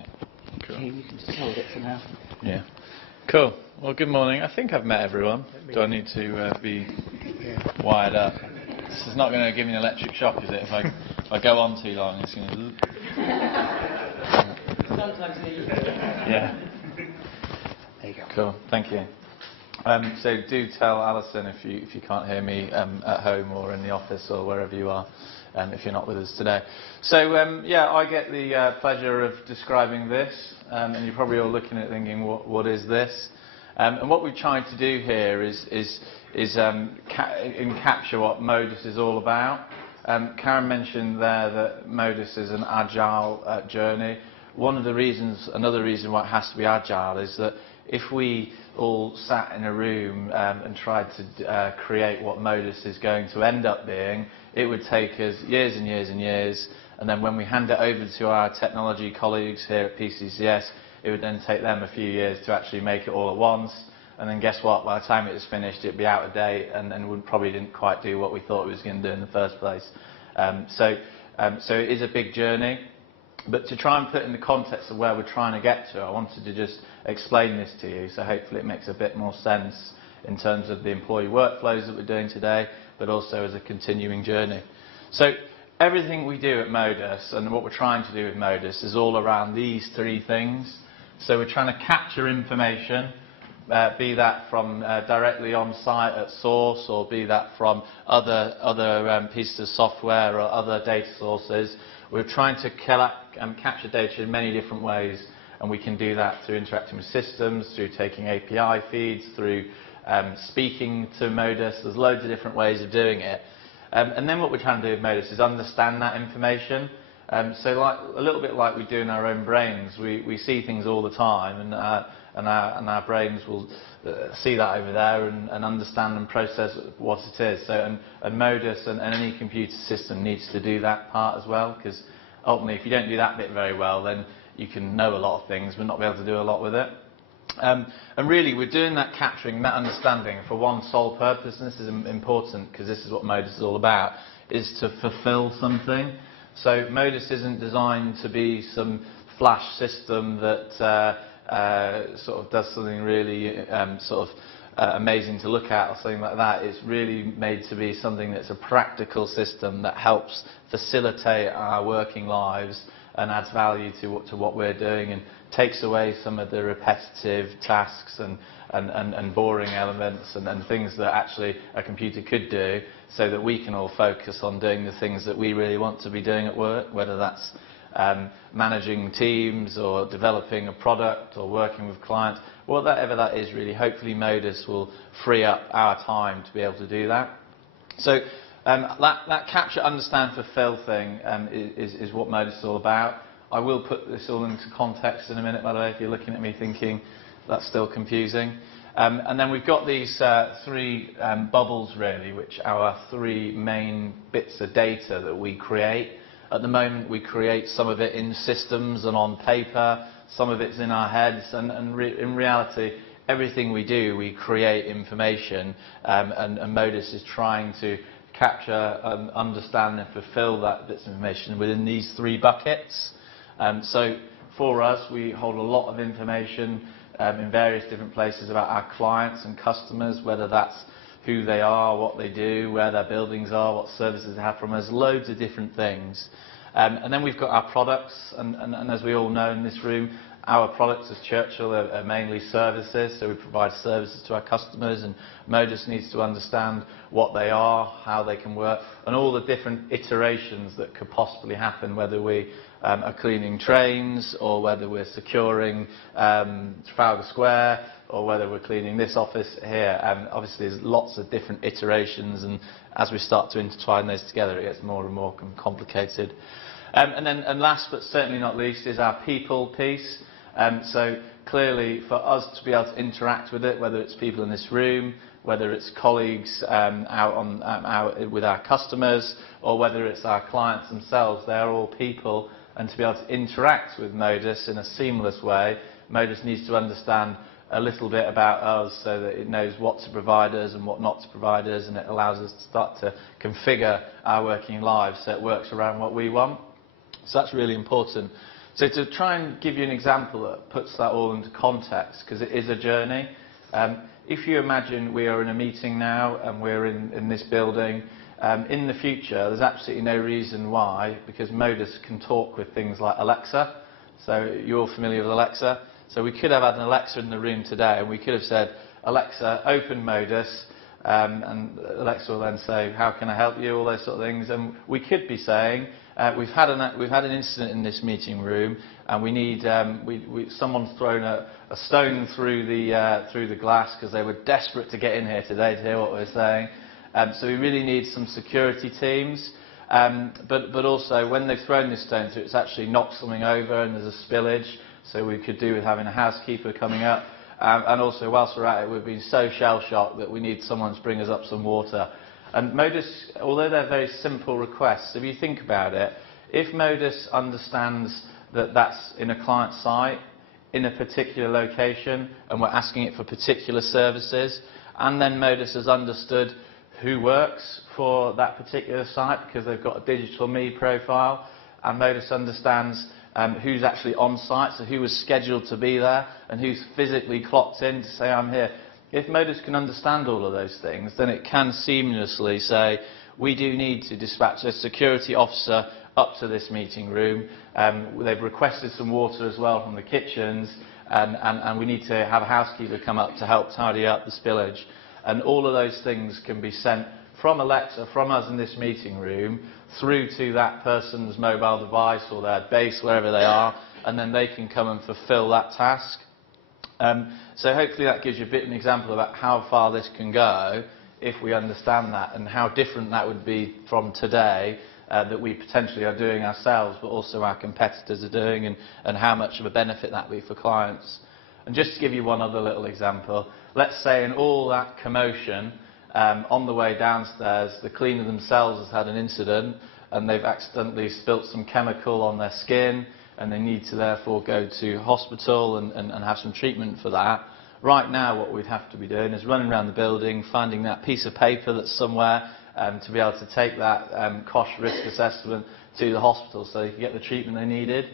Cool. Okay, you can just hold it for now. Yeah. Cool. Well, good morning. I think I've met everyone. Do I need to be wired up? This is not going to give me an electric shock, is it? If I go on too long, it's going to... Sometimes you need. Yeah. There you go. Cool. Thank you. So do tell Alison if you can't hear me at home or in the office or wherever you are, if you're not with us today. So I get the pleasure of describing this, and you're probably all looking at it thinking, what is this? And what we're trying to do here is capture what Modus is all about. Karen mentioned there that Modus is an agile journey. Another reason why it has to be agile is that if we all sat in a room and tried to create what Modus is going to end up being, it would take us years and years and years, and then when we hand it over to our technology colleagues here at PCCS, it would then take them a few years to actually make it all at once, and then guess what, by the time it was finished it'd be out of date and we probably didn't quite do what we thought it was going to do in the first place. So it is a big journey. But to try and put in the context of where we're trying to get to, I wanted to just explain this to you, so hopefully it makes a bit more sense in terms of the employee workflows that we're doing today, but also as a continuing journey. So everything we do at Modus, and what we're trying to do with Modus, is all around these three things. So we're trying to capture information, be that from directly on site at source, or be that from other pieces of software or other data sources. We're trying to capture data in many different ways, and we can do that through interacting with systems, through taking API feeds, through speaking to Modus. There's loads of different ways of doing it. And then what we're trying to do with Modus is understand that information. So a little bit like we do in our own brains, we see things all the time, and our brains will see that over there and understand and process what it is. So and Modus and any computer system needs to do that part as well, because ultimately if you don't do that bit very well, then you can know a lot of things but not be able to do a lot with it. And really we're doing that, capturing that understanding for one sole purpose, and this is important because this is what Modus is all about, is to fulfill something. So Modus isn't designed to be some flash system that sort of does something really amazing to look at or something like that. It's really made to be something that's a practical system that helps facilitate our working lives and adds value to what we're doing and takes away some of the repetitive tasks and boring elements and things that actually a computer could do, so that we can all focus on doing the things that we really want to be doing at work, whether that's managing teams or developing a product or working with clients, whatever that is really. Hopefully Modus will free up our time to be able to do that. So that capture, understand, fulfill thing is what Modus is all about. I will put this all into context in a minute, by the way, if you're looking at me thinking that's still confusing. And then we've got these three bubbles really, which are our three main bits of data that we create. At the moment we create some of it in systems and on paper, some of it's in our heads, and in reality everything we do, we create information, and Modus is trying to capture, understand and fulfill that bits of information within these three buckets. So for us, we hold a lot of information in various different places about our clients and customers, whether that's who they are, what they do, where their buildings are, what services they have from us, loads of different things. And then we've got our products, and as we all know in this room, our products as Churchill are mainly services, so we provide services to our customers, and Modus needs to understand what they are, how they can work, and all the different iterations that could possibly happen, whether we are cleaning trains, or whether we're securing Trafalgar Square, or whether we're cleaning this office here. Obviously there's lots of different iterations, and as we start to intertwine those together it gets more and more complicated. And last but certainly not least is our people piece. So clearly for us to be able to interact with it, whether it's people in this room, whether it's colleagues out with our customers, or whether it's our clients themselves, they're all people, and to be able to interact with Modus in a seamless way, Modus needs to understand a little bit about us so that it knows what to provide us and what not to provide us, and it allows us to start to configure our working lives so it works around what we want. So that's really important. So to try and give you an example that puts that all into context, because it is a journey. If you imagine we are in a meeting now and we're in this building, in the future there's absolutely no reason why, because Modus can talk with things like Alexa. So you're familiar with Alexa. So we could have had an Alexa in the room today, and we could have said, Alexa, open Modus, and Alexa will then say, how can I help you, all those sort of things. And we could be saying, we've had an incident in this meeting room, and we need someone's thrown a stone through the glass because they were desperate to get in here today to hear what we're saying. So we really need some security teams. But also when they've thrown this stone through, it's actually knocked something over and there's a spillage. So we could do with having a housekeeper coming up. And also, whilst we're at it, we've been so shell-shocked that we need someone to bring us up some water. And Modus, although they're very simple requests, if you think about it, if Modus understands that that's in a client site, in a particular location, and we're asking it for particular services, and then Modus has understood who works for that particular site because they've got a digital me profile, and Modus understands who's actually on site, so who was scheduled to be there, and who's physically clocked in to say, I'm here. If Modus can understand all of those things, then it can seamlessly say, we do need to dispatch a security officer up to this meeting room. They've requested some water as well from the kitchens, and we need to have a housekeeper come up to help tidy up the spillage. And all of those things can be sent from Alexa, from us in this meeting room, through to that person's mobile device or their base, wherever they are, and then they can come and fulfill that task. So hopefully that gives you a bit of an example about how far this can go if we understand that, and how different that would be from today that we potentially are doing ourselves, but also our competitors are doing, and how much of a benefit that would be for clients. And just to give you one other little example, let's say in all that commotion, on the way downstairs, the cleaner themselves has had an incident and they've accidentally spilt some chemical on their skin, and they need to therefore go to hospital and have some treatment for that. Right now what we'd have to be doing is running around the building, finding that piece of paper that's somewhere to be able to take that cost risk assessment to the hospital so they can get the treatment they needed.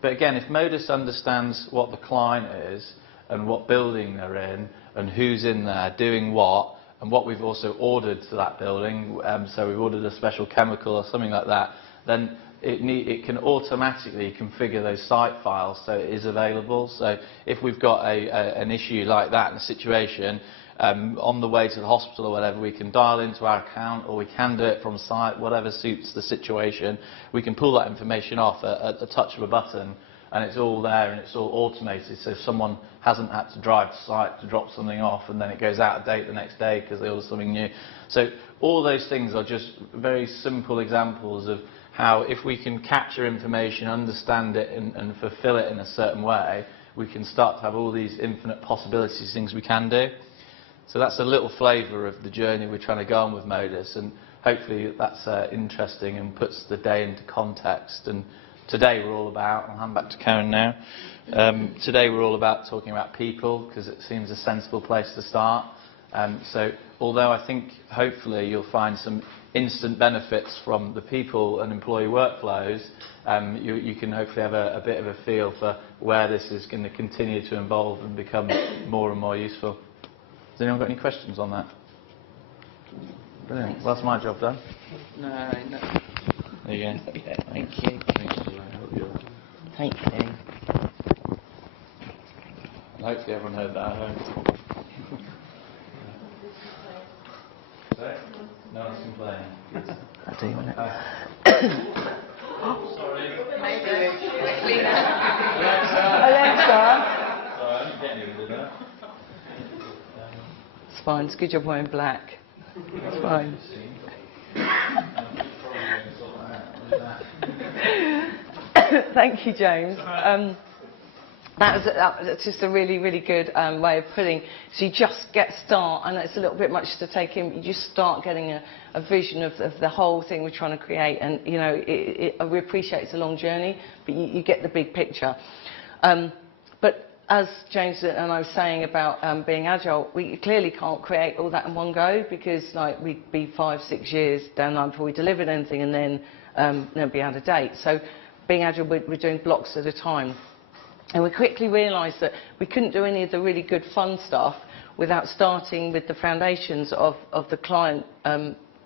But again, if Modus understands what the client is and what building they're in and who's in there doing what, and what we've also ordered to that building, so we've ordered a special chemical or something like that, then it can automatically configure those site files so it is available. So if we've got an issue like that in a situation, on the way to the hospital or whatever, we can dial into our account, or we can do it from site, whatever suits the situation. We can pull that information off at the touch of a button, and it's all there and it's all automated, so if someone hasn't had to drive to site to drop something off and then it goes out of date the next day because they order something new. So all those things are just very simple examples of how, if we can capture information, understand it and fulfill it in a certain way, we can start to have all these infinite possibilities, things we can do. So that's a little flavour of the journey we're trying to go on with Modus, and hopefully that's interesting and puts the day into context. And today we're all about, I'll hand back to Karen now, today we're all about talking about people, because it seems a sensible place to start. So although I think hopefully you'll find some instant benefits from the people and employee workflows, you can hopefully have a bit of a feel for where this is going to continue to evolve and become more and more useful. Has anyone got any questions on that? Brilliant. Well, that's my job done. No. There you go. Yeah, thank you. Thank you. And hopefully everyone heard that at home. So, no one's complaining. I do want it. Sorry. Alexa. Sorry, I didn't get any of that. It's fine. It's a good job wearing black. It's fine. Thank you, James. That was just a really, really good way of putting. So you just get start, and it's a little bit much to take in. You just start getting a vision of the whole thing we're trying to create, and you know, we appreciate it's a long journey, but you get the big picture. But as James and I was saying about being agile, we clearly can't create all that in one go, because like we'd be 5-6 years down the line before we delivered anything, and then be out of date. So being agile, we're doing blocks at a time. And we quickly realised that we couldn't do any of the really good fun stuff without starting with the foundations of the client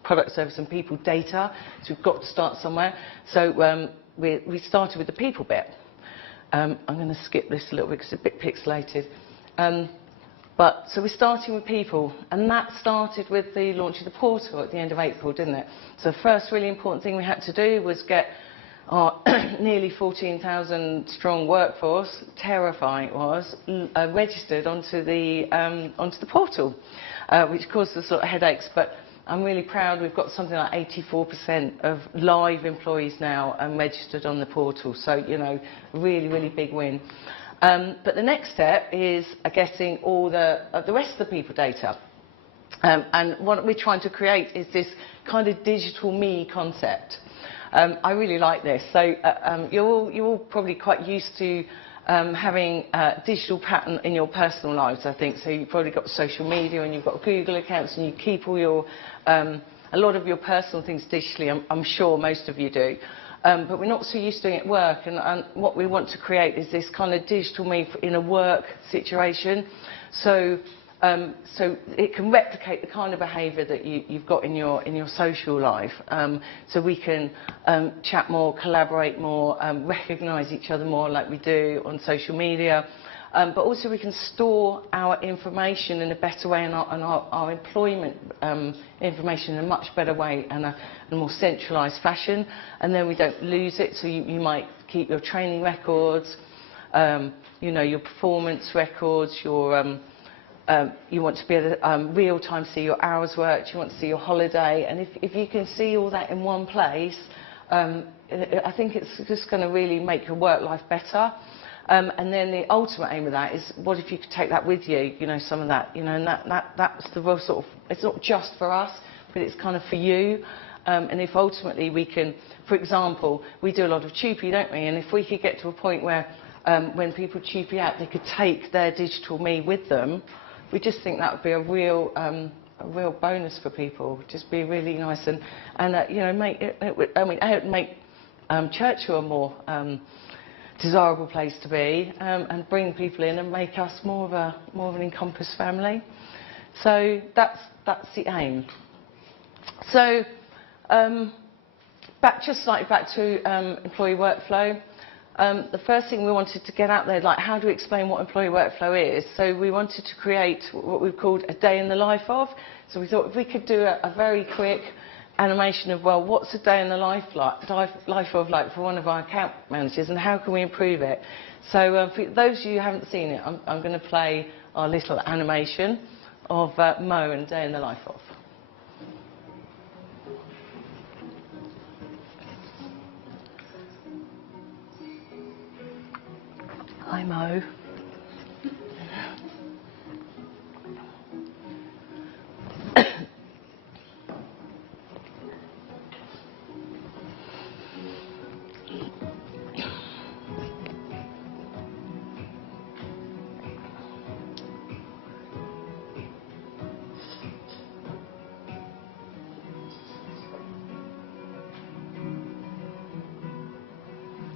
product, service and people data. So we've got to start somewhere. So we started with the people bit. I'm going to skip this a little bit because it's a bit pixelated. So we're starting with people, and that started with the launch of the portal at the end of April, didn't it? So the first really important thing we had to do was get our nearly 14,000 strong workforce, terrifying it was, registered onto the portal, which caused us sort of headaches. But I'm really proud we've got something like 84% of live employees now registered on the portal. So, you know, really, really big win. But the next step is getting all the rest of the people data. And what we're trying to create is this kind of digital me concept. I really like this. So you're all probably quite used to having a digital pattern in your personal lives, I think. So you've probably got social media and you've got Google accounts and you keep all your, a lot of your personal things digitally, I'm sure most of you do. But we're not so used to doing it at work, and what we want to create is this kind of digital me in a work situation. So it can replicate the kind of behaviour that you've got in your social life. So we can chat more, collaborate more, recognise each other more like we do on social media. But also we can store our information in a better way, and our employment information in a much better way and a more centralised fashion. And then we don't lose it. So you might keep your training records, you know, your performance records, your you want to be able to real time see your hours worked, you want to see your holiday, and if you can see all that in one place, I think it's just going to really make your work life better. And then the ultimate aim of that is, what if you could take that with you, you know, some of that, you know, and that's the real sort of, it's not just for us, but it's kind of for you. And if ultimately we can, for example, we do a lot of TUPE, don't we? And if we could get to a point where when people TUPE out, they could take their digital me with them, we just think that would be a real bonus for people. Just be really nice and you know, make it would make Churchill a more desirable place to be, and bring people in and make us more of an Encompass family. So that's the aim. So back to employee workflow. The first thing we wanted to get out there, like, how do we explain what employee workflow is? So we wanted to create what we've called a day in the life of. So we thought if we could do a very quick animation of, well, what's a day in the life of like for one of our account managers, and how can we improve it? So for those of you who haven't seen it, I'm going to play our little animation of Mo and a day in the life of. Hi, Mo.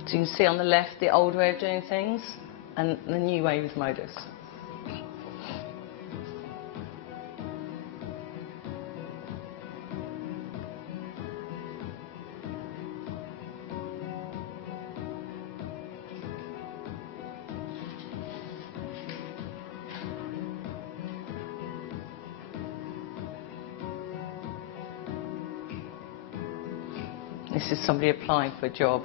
So you can see on the left the old way of doing things and the new way with Modus. This is somebody applying for a job.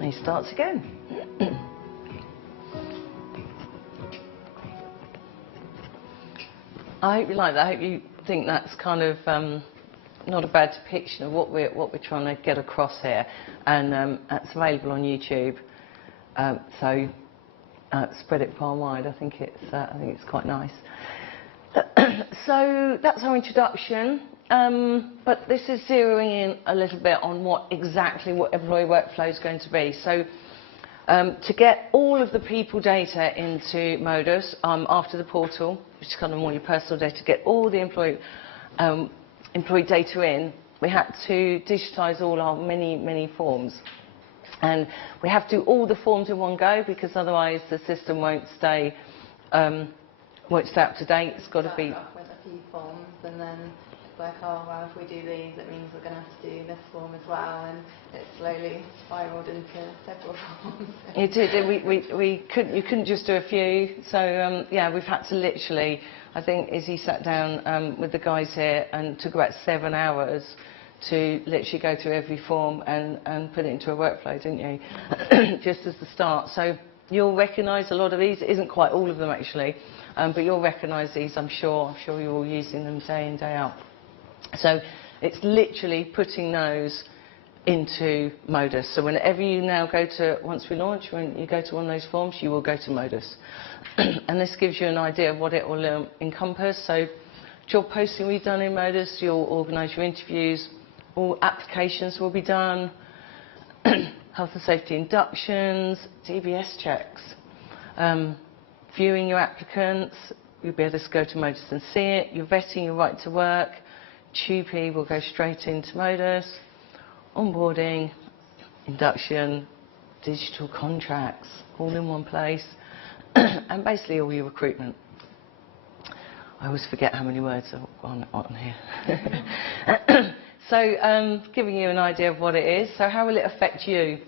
And he starts again. I hope you like that. I hope you think that's kind of not a bad depiction of what we're trying to get across here, and that's available on YouTube. So spread it far and wide. I think it's quite nice. So that's our introduction. But this is zeroing in a little bit on what employee workflow is going to be. So to get all of the people data into Modus after the portal, which is kind of more your personal data, to get all the employee data in, we had to digitise all our many forms. And we have to do all the forms in one go, because otherwise the system won't stay up to date. It's got to be. Off with a few forms, and then it's like, oh well, if we do these, it means we're going to have to do this form as well, and it slowly spiralled into several forms. It did. You couldn't just do a few. So yeah, we've had to literally. I think Izzy sat down with the guys here and took about 7 hours to literally go through every form and put it into a workflow, didn't you? Just as the start. So you'll recognise a lot of these. It isn't quite all of them actually, but you'll recognise these. I'm sure you're all using them day in, day out. So it's literally putting those into Modus. So whenever you now go to, once we launch, when you go to one of those forms, you will go to Modus. And this gives you an idea of what it will encompass. So job posting will be done in Modus. You'll organise your interviews. All applications will be done. Health and safety inductions, DBS checks. Viewing your applicants, you'll be able to go to Modus and see it. You're vetting your right to work. TUPE will go straight into Modus. Onboarding, induction, digital contracts, all in one place. And basically all your recruitment. I always forget how many words are on here. So, giving you an idea of what it is. So how will it affect you?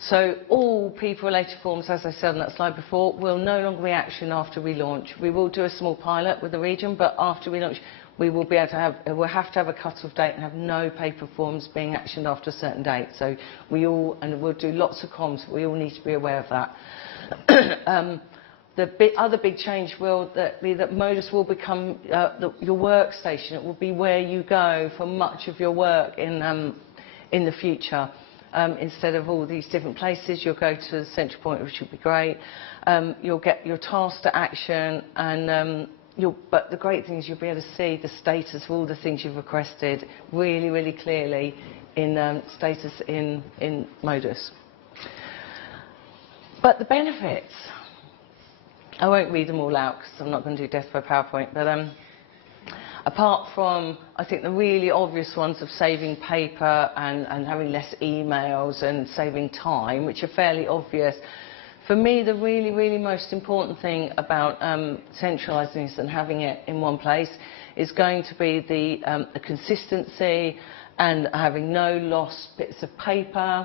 So all people-related forms, as I said on that slide before, will no longer be actioned after we launch. We will do a small pilot with the region, but after we launch, we will be able to have, we'll have to have a cut-off date and have no paper forms being actioned after a certain date. So and we'll do lots of comms, we all need to be aware of that. The other big change will be that Modus will become your workstation. It will be where you go for much of your work in the future. Instead of all these different places, you'll go to the central point, which will be great. You'll get your task to action, and but the great thing is you'll be able to see the status of all the things you've requested really, really clearly in status in Modus. But the benefits, I won't read them all out because I'm not going to do death by PowerPoint, but apart from, I think, the really obvious ones of saving paper and having less emails and saving time, which are fairly obvious, for me the really, really most important thing about centralising this and having it in one place is going to be the consistency and having no lost bits of paper.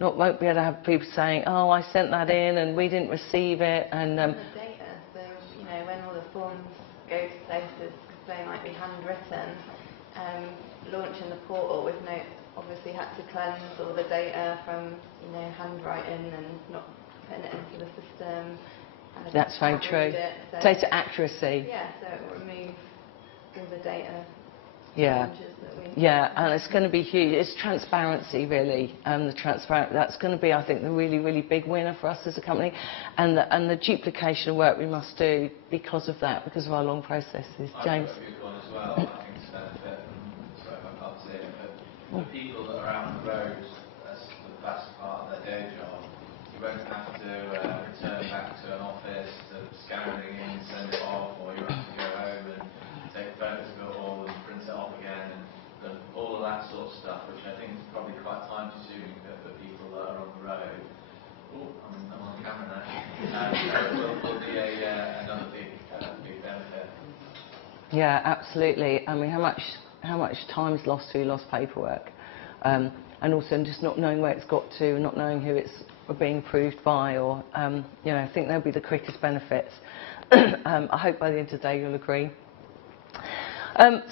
Won't be able to have people saying, oh, I sent that in and we didn't receive it. And the data, so when all the forms go to places, because they might be handwritten, launching the portal, we've obviously had to cleanse all the data from handwriting and not putting it into the system. That's very true. So data accuracy. Yeah, so it will remove all the data. Yeah, and it's going to be huge. It's transparency, really. That's going to be, I think, the really, really big winner for us as a company, and the duplication of work we must do because of that, because of our long processes. James. I've got a good one as well. I think it's a benefit. Sorry if I can't see it, but the people that are out on the road, that's the vast part of their day job. You won't have to return back to an office to scan everything in, send it off, or you have to go home and take photos of it all and print it off again, and all of that sort of stuff, which I think is probably quite time-consuming for people that are on the road. Oh, I'm on camera now. Will be another big benefit. Yeah, absolutely. I mean, how much time is lost through lost paperwork, and also just not knowing where it's got to, not knowing who it's being approved by, or I think they'll be the quickest benefits. I hope by the end of the day you'll agree.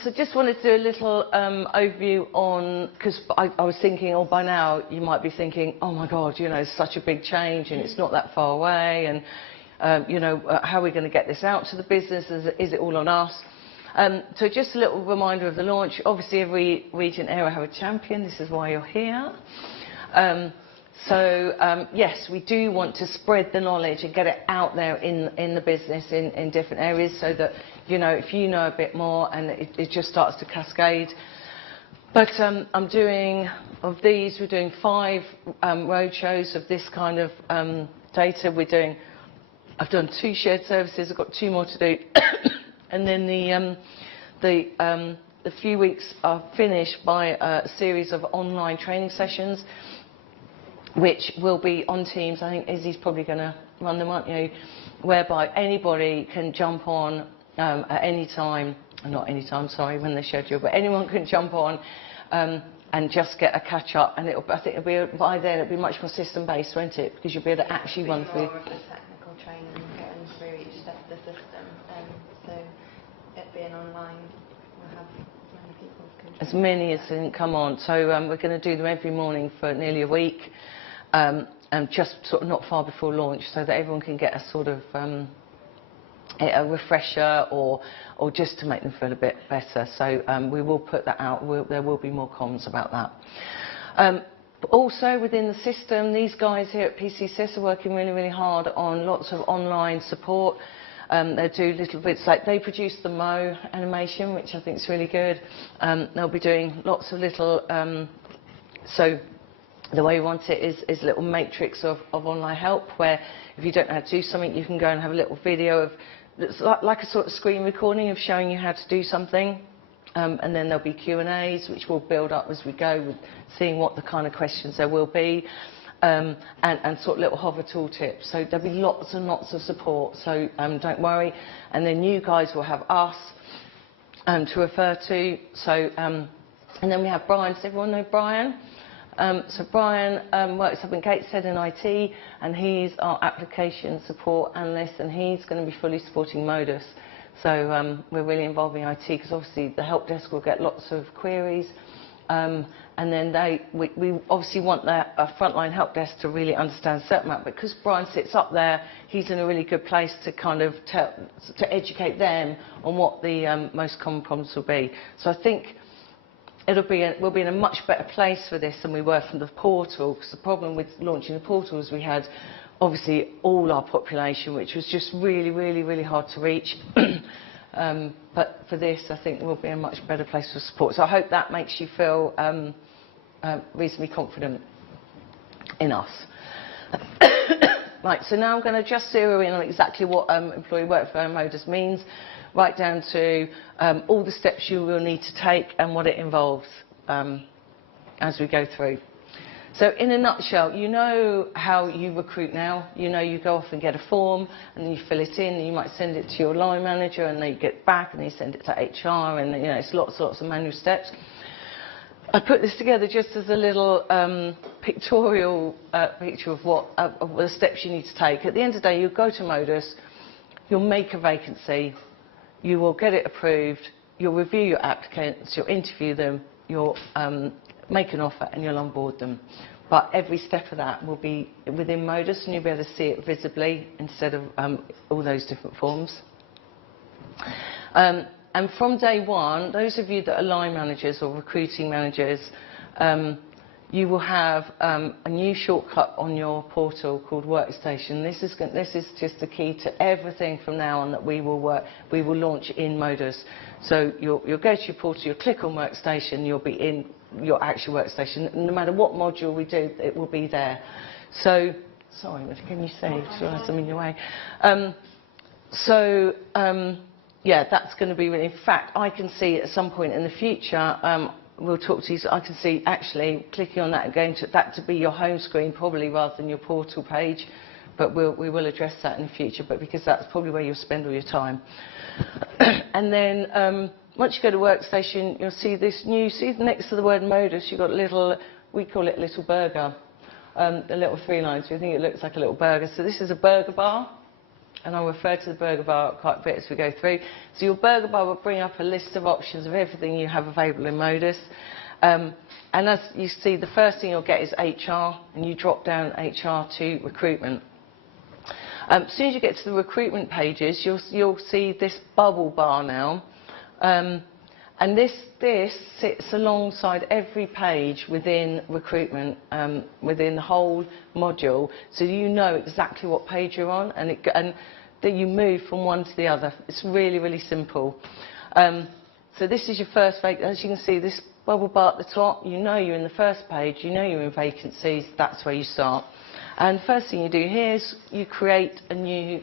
So just wanted to do a little overview on, because I was thinking, by now you might be thinking, oh my God, it's such a big change and it's not that far away, and how are we going to get this out to the business? Is it all on us? So just a little reminder of the launch. Obviously every region area have a champion. This is why you're here. Yes, we do want to spread the knowledge and get it out there in the business in different areas, so that if you know a bit more, and it just starts to cascade. But we're doing 5 roadshows of this kind of data. I've done 2 shared services. I've got 2 more to do, and then the few weeks are finished by a series of online training sessions, which will be on Teams. I think Izzy's probably going to run them, aren't you? Whereby anybody can jump on at any time, not any time, sorry, when they're scheduled, but anyone can jump on and just get a catch up. And I think by then it'll be much more system based, won't it? Because you'll be able to actually run through. More of the technical training going through each step of the system. So it being online, we'll have many people. As many as can come on. So we're going to do them every morning for nearly a week. And just sort of not far before launch, so that everyone can get a sort of a refresher, or just to make them feel a bit better. So we will put that out. There will be more comms about that. But also within the system, these guys here at PCSIS are working really, really hard on lots of online support. They do little bits, like they produce the Mo animation, which I think is really good. They'll be doing lots of little. So the way we want it is a little matrix of online help, where if you don't know how to do something, you can go and have a little video of, it's like a sort of screen recording of showing you how to do something. And then there'll be Q&As, which will build up as we go, with seeing what the kind of questions there will be. and sort of little hover tooltips. So there'll be lots and lots of support, so don't worry. And then you guys will have us to refer to. So, and then we have Brian. Does everyone know Brian? So Brian works up in Gateshead in IT, and he's our application support analyst, and he's going to be fully supporting Modus. So we're really involving IT, because obviously the help desk will get lots of queries, and then we obviously want the frontline help desk to really understand settlement. But because Brian sits up there, he's in a really good place to kind of to educate them on what the most common problems will be. So I think we'll be in a much better place for this than we were from the portal, because the problem with launching the portal is we had obviously all our population, which was just really, really, really hard to reach. But for this, I think we'll be in a much better place for support. So I hope that makes you feel reasonably confident in us. Right, so now I'm going to just zero in on exactly what employee workflow Modus means, right down to all the steps you will need to take and what it involves as we go through. So in a nutshell, you know how you recruit now. You know you go off and get a form, and then you fill it in, and you might send it to your line manager, and then you get it back, and then you send it to HR, and it's lots of manual steps. I put this together just as a little pictorial picture of what the steps you need to take. At the end of the day, you'll go to Modus, you'll make a vacancy, you will get it approved, you'll review your applicants, you'll interview them, you'll make an offer, and you'll onboard them. But every step of that will be within Modus, and you'll be able to see it visibly instead of all those different forms. And from day one, those of you that are line managers or recruiting managers, you will have a new shortcut on your portal called Workstation. This is just the key to everything from now on that we will launch in Modus. So you'll go to your portal, you'll click on Workstation, you'll be in your actual workstation. No matter what module we do, it will be there. So, sorry, can you say? Just realised I'm in your way. Yeah, that's going to be really. In fact, I can see at some point in the future, we'll talk to you. So I can see actually clicking on that and going to that to be your home screen probably rather than your portal page. But we will address that in the future. But because that's probably where you'll spend all your time. And then once you go to Workstation, you'll see this new. See next to the word Modus, you've got little. We call it little burger. The little 3 lines. We think it looks like a little burger. So this is a burger bar. And I'll refer to the burger bar quite a bit as we go through. So your burger bar will bring up a list of options of everything you have available in Modus. And as you see, the first thing you'll get is HR, and you drop down HR to recruitment. As soon as you get to the recruitment pages, you'll see this bubble bar now. And this sits alongside every page within recruitment, within the whole module, so you know exactly what page you're on, and that you move from one to the other. It's really, really simple. So this is your first vacancy. As you can see, this bubble bar at the top, you know you're in the first page, you know you're in vacancies, that's where you start. And the first thing you do here is you create a new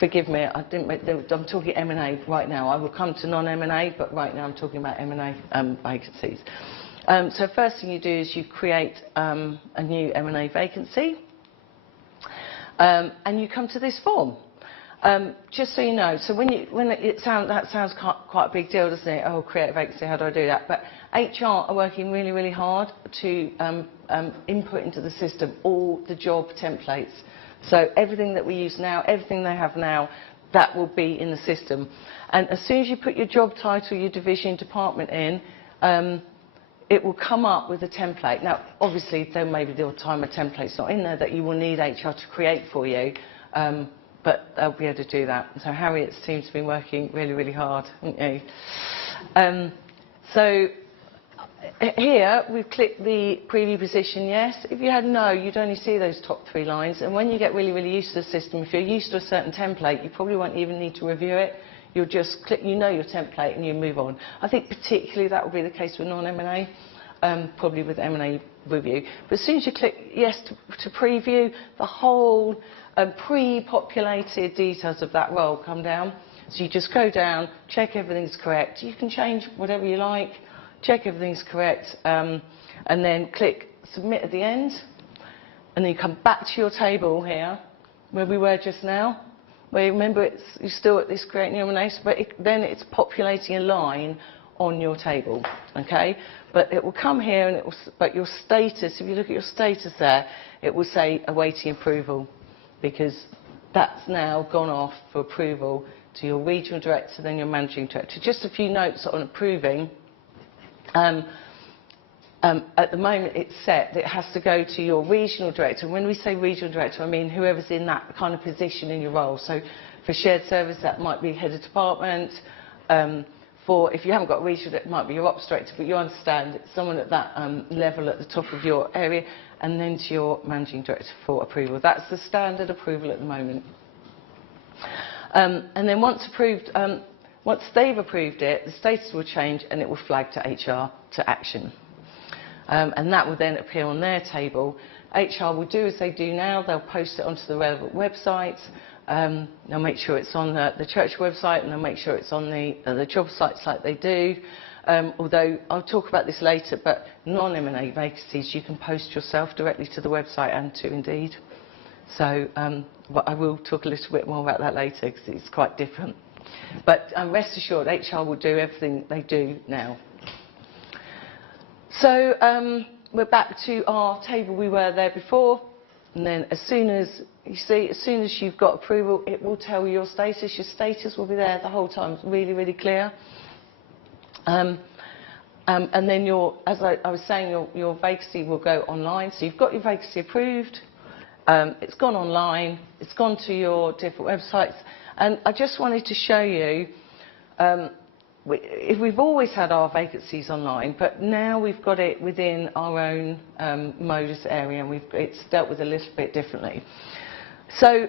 forgive me, I'm talking M&A right now. I will come to non-M&A, but right now I'm talking about M&A vacancies. So first thing you do is you create a new M&A vacancy, and you come to this form. Just so you know, so that sounds quite a big deal, doesn't it? Oh, create a vacancy, how do I do that? But HR are working really, really hard to input into the system all the job templates. So everything that we use now, everything they have now, that will be in the system. And as soon as you put your job title, your division, department in, it will come up with a template. Now, obviously, there may be the odd time a template's not in there that you will need HR to create for you, but they'll be able to do that. So Harriet's team's been working really, really hard, haven't you? So here, we've clicked the preview position, yes. If you had no, you'd only see those top 3 lines. And when you get really, really used to the system, if you're used to a certain template, you probably won't even need to review it. You'll just click, you know your template, and you move on. I think particularly that will be the case with non-M&A, probably with M&A review. But as soon as you click yes to preview, the whole pre-populated details of that role come down. So you just go down, check everything's correct. You can change whatever you like. check everything's correct, and then click submit at the end, and then you come back to your table here, where we were just now, where you remember you're still at this create new nomination, but then it's populating a line on your table, okay? But it will come here, and but your status, if you look at your status there, it will say awaiting approval, because that's now gone off for approval to your regional director, then your managing director. Just a few notes on approving. At the moment it's set that it has to go to your regional director. When we say regional director, I mean whoever's in that kind of position in your role. So for shared service, that might be head of department. For if you haven't got a regional, it might be your ops director, but you understand it's someone at that level at the top of your area, and then to your managing director for approval. That's the standard approval at the moment. And then once approved, once they've approved it, the status will change and it will flag to HR to action. And that will then appear on their table. HR will do as they do now. They'll post it onto the relevant websites. They'll make sure it's on the church website, and they'll make sure it's on the job sites like they do. Although I'll talk about this later, but non-M&A vacancies you can post yourself directly to the website and to Indeed. So but I will talk a little bit more about that later because it's quite different. But rest assured, HR will do everything they do now. So we're back to our table we were there before, and then as soon as you've got approval, it will tell you your status. Your status will be there the whole time. It's really, really clear. And then as I was saying, your vacancy will go online. So you've got your vacancy approved. It's gone online. It's gone to your different websites. And I just wanted to show you. We've always had our vacancies online, but now we've got it within our own Modus area, and it's dealt with a little bit differently. So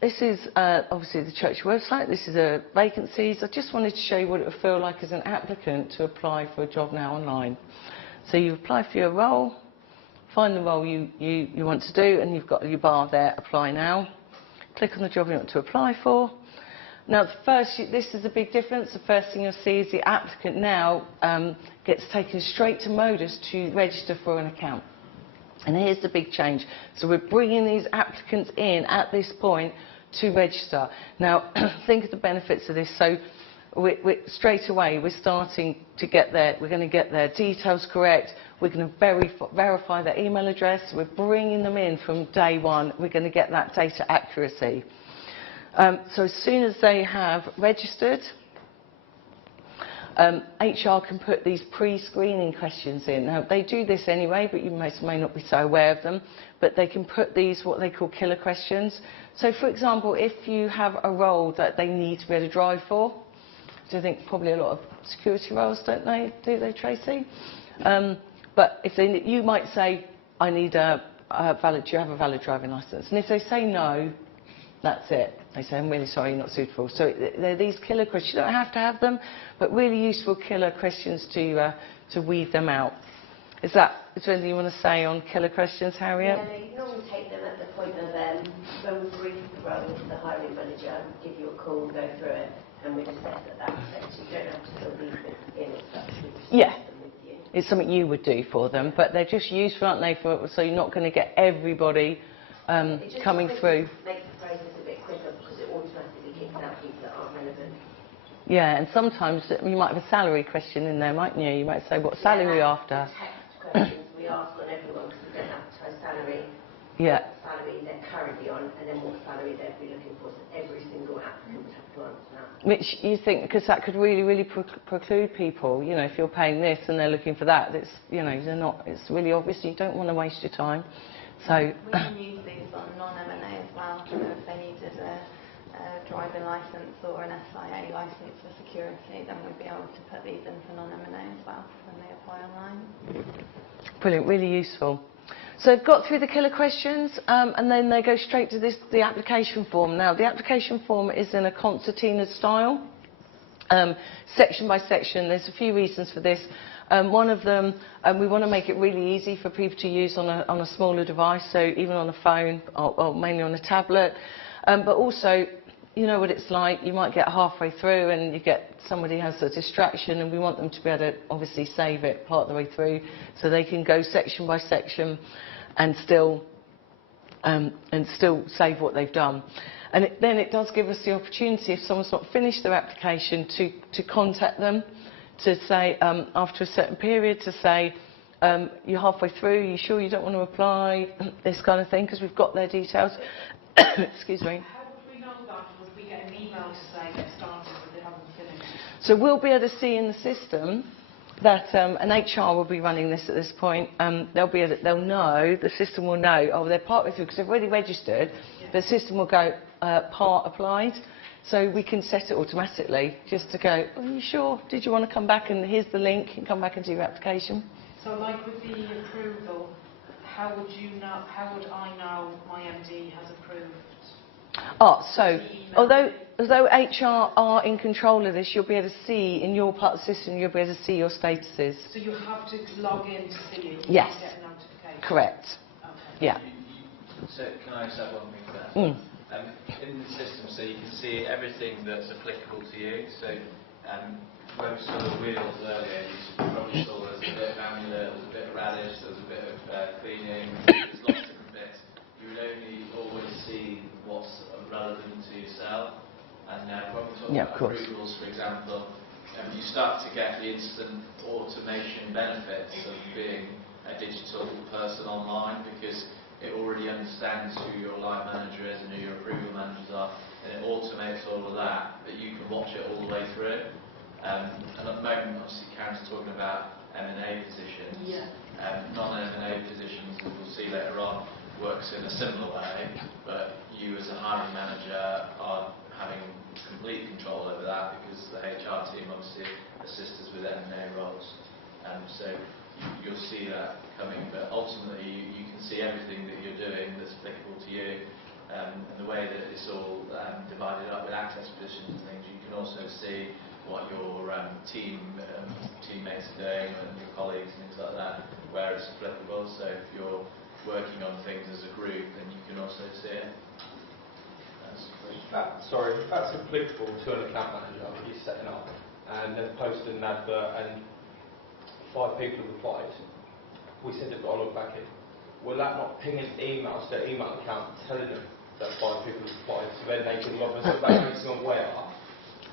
this is obviously the church website. This is vacancies. I just wanted to show you what it would feel like as an applicant to apply for a job now online. So you apply for your role, find the role you want to do, and you've got your bar there, apply now. Click on the job you want to apply for. Now, this is a big difference. The first thing you'll see is the applicant now gets taken straight to Modus to register for an account. And here's the big change. So we're bringing these applicants in at this point to register. Now, think of the benefits of this. So straight away, we're starting to get we're going to get their details correct. We're going to verify their email address. We're bringing them in from day one. We're going to get that data accuracy. So as soon as they have registered, HR can put these pre-screening questions in. Now, they do this anyway, but you may not be so aware of them. But they can put these, what they call killer questions. So, for example, if you have a role that they need to be able to drive for, so I think probably a lot of security roles, don't they? Do they, Tracy? But if you might say, I need do you have a valid driving licence? And if they say no, that's it. They say, I'm really sorry, you're not suitable. So they're these killer questions. You don't have to have them, but really useful killer questions to weed them out. Is there anything you want to say on killer questions, Harriet? Yeah, you can normally take them at the point of when we brief the role, the hiring manager will give you a call, go through it, and we'd assess at that stage. You don't have to sort of leave it in as such. Yeah. It's something you would do for them, but they're just useful, aren't they? So you're not going to get everybody coming through. Makes the process a bit quicker because it automatically kicks out people that aren't relevant. Yeah, and sometimes you might have a salary question in there, mightn't you? You might say, what salary are you after? Text questions we ask on everyone because we don't advertise salary. Yeah. What salary they're currently on, and then what salary they'd be looking for. So every single applicant would have to answer that. Which you think, because that could really, really preclude people. You know, if you're paying this and they're looking for that, it's, you know, they're not. It's really obvious. You don't want to waste your time. So we can use these on non-M&A as well. So if they needed a driving licence or an SIA licence for security, then we'd be able to put these in for non-M&A as well when they apply online. Brilliant, really useful. So I've got through the killer questions, and then they go straight to the application form. Now, the application form is in a concertina style, section by section. There's a few reasons for this. One of them, we want to make it really easy for people to use on a smaller device, so even on a phone or mainly on a tablet. But also, you know what it's like. You might get halfway through and you get somebody has a distraction, and we want them to be able to obviously save it part of the way through, so they can go section by section and still save what they've done. And then it does give us the opportunity, if someone's not finished their application, to contact them, to say, after a certain period, to say, you're halfway through, you sure you don't want to apply, this kind of thing, because we've got their details. Excuse me. How would we know that? Would we get an email to say get started, but they haven't finished? So we'll be able to see in the system that an HR will be running this at this point. They'll know, the system will know, oh, they're partway through, because they've already registered. The system will go, part applied. So we can set it automatically, just to go, are you sure? Did you want to come back? And here's the link, and come back and do your application. So like with the approval, how would I know my MD has approved? Oh, so although HR are in control of this, you'll be able to see in your part of the system, you'll be able to see your statuses. So you have to log in to see it? Yes. Get a notification? Correct. Okay. Yeah. So can I just have one thing there? In the system, so you can see everything that's applicable to you. So when we saw the wheels earlier, you probably saw there's a bit of amulet, there's a bit of radish, there's a bit of cleaning, there's lots of different bits. You would only always see what's relevant to yourself. And now when we talk about approvals, for example, you start to get the instant automation benefits of being a digital person online, because it already understands who your line manager is and who your approval managers are, and it automates all of that, but you can watch it all the way through. And at the moment, obviously, Karen's talking about M&A positions. Yeah. Non-M&A positions, as we'll see later on, works in a similar way, but you as a hiring manager are having complete control over that, because the HR team obviously assist us with M&A roles. So you'll see that coming, but ultimately you can see everything that you're doing that's applicable to you, and the way that it's all divided up with access positions and things. You can also see what your teammates are doing and your colleagues and things like that, where it's applicable. So if you're working on things as a group, then you can also see it. Sorry, if that's applicable to an account manager that he's setting up, and they've posted an advert and 5 people have applied, we said they've got to log back in. Will that not ping an email to their email account telling them that 5 people have applied, so then they can log themselves back based on where?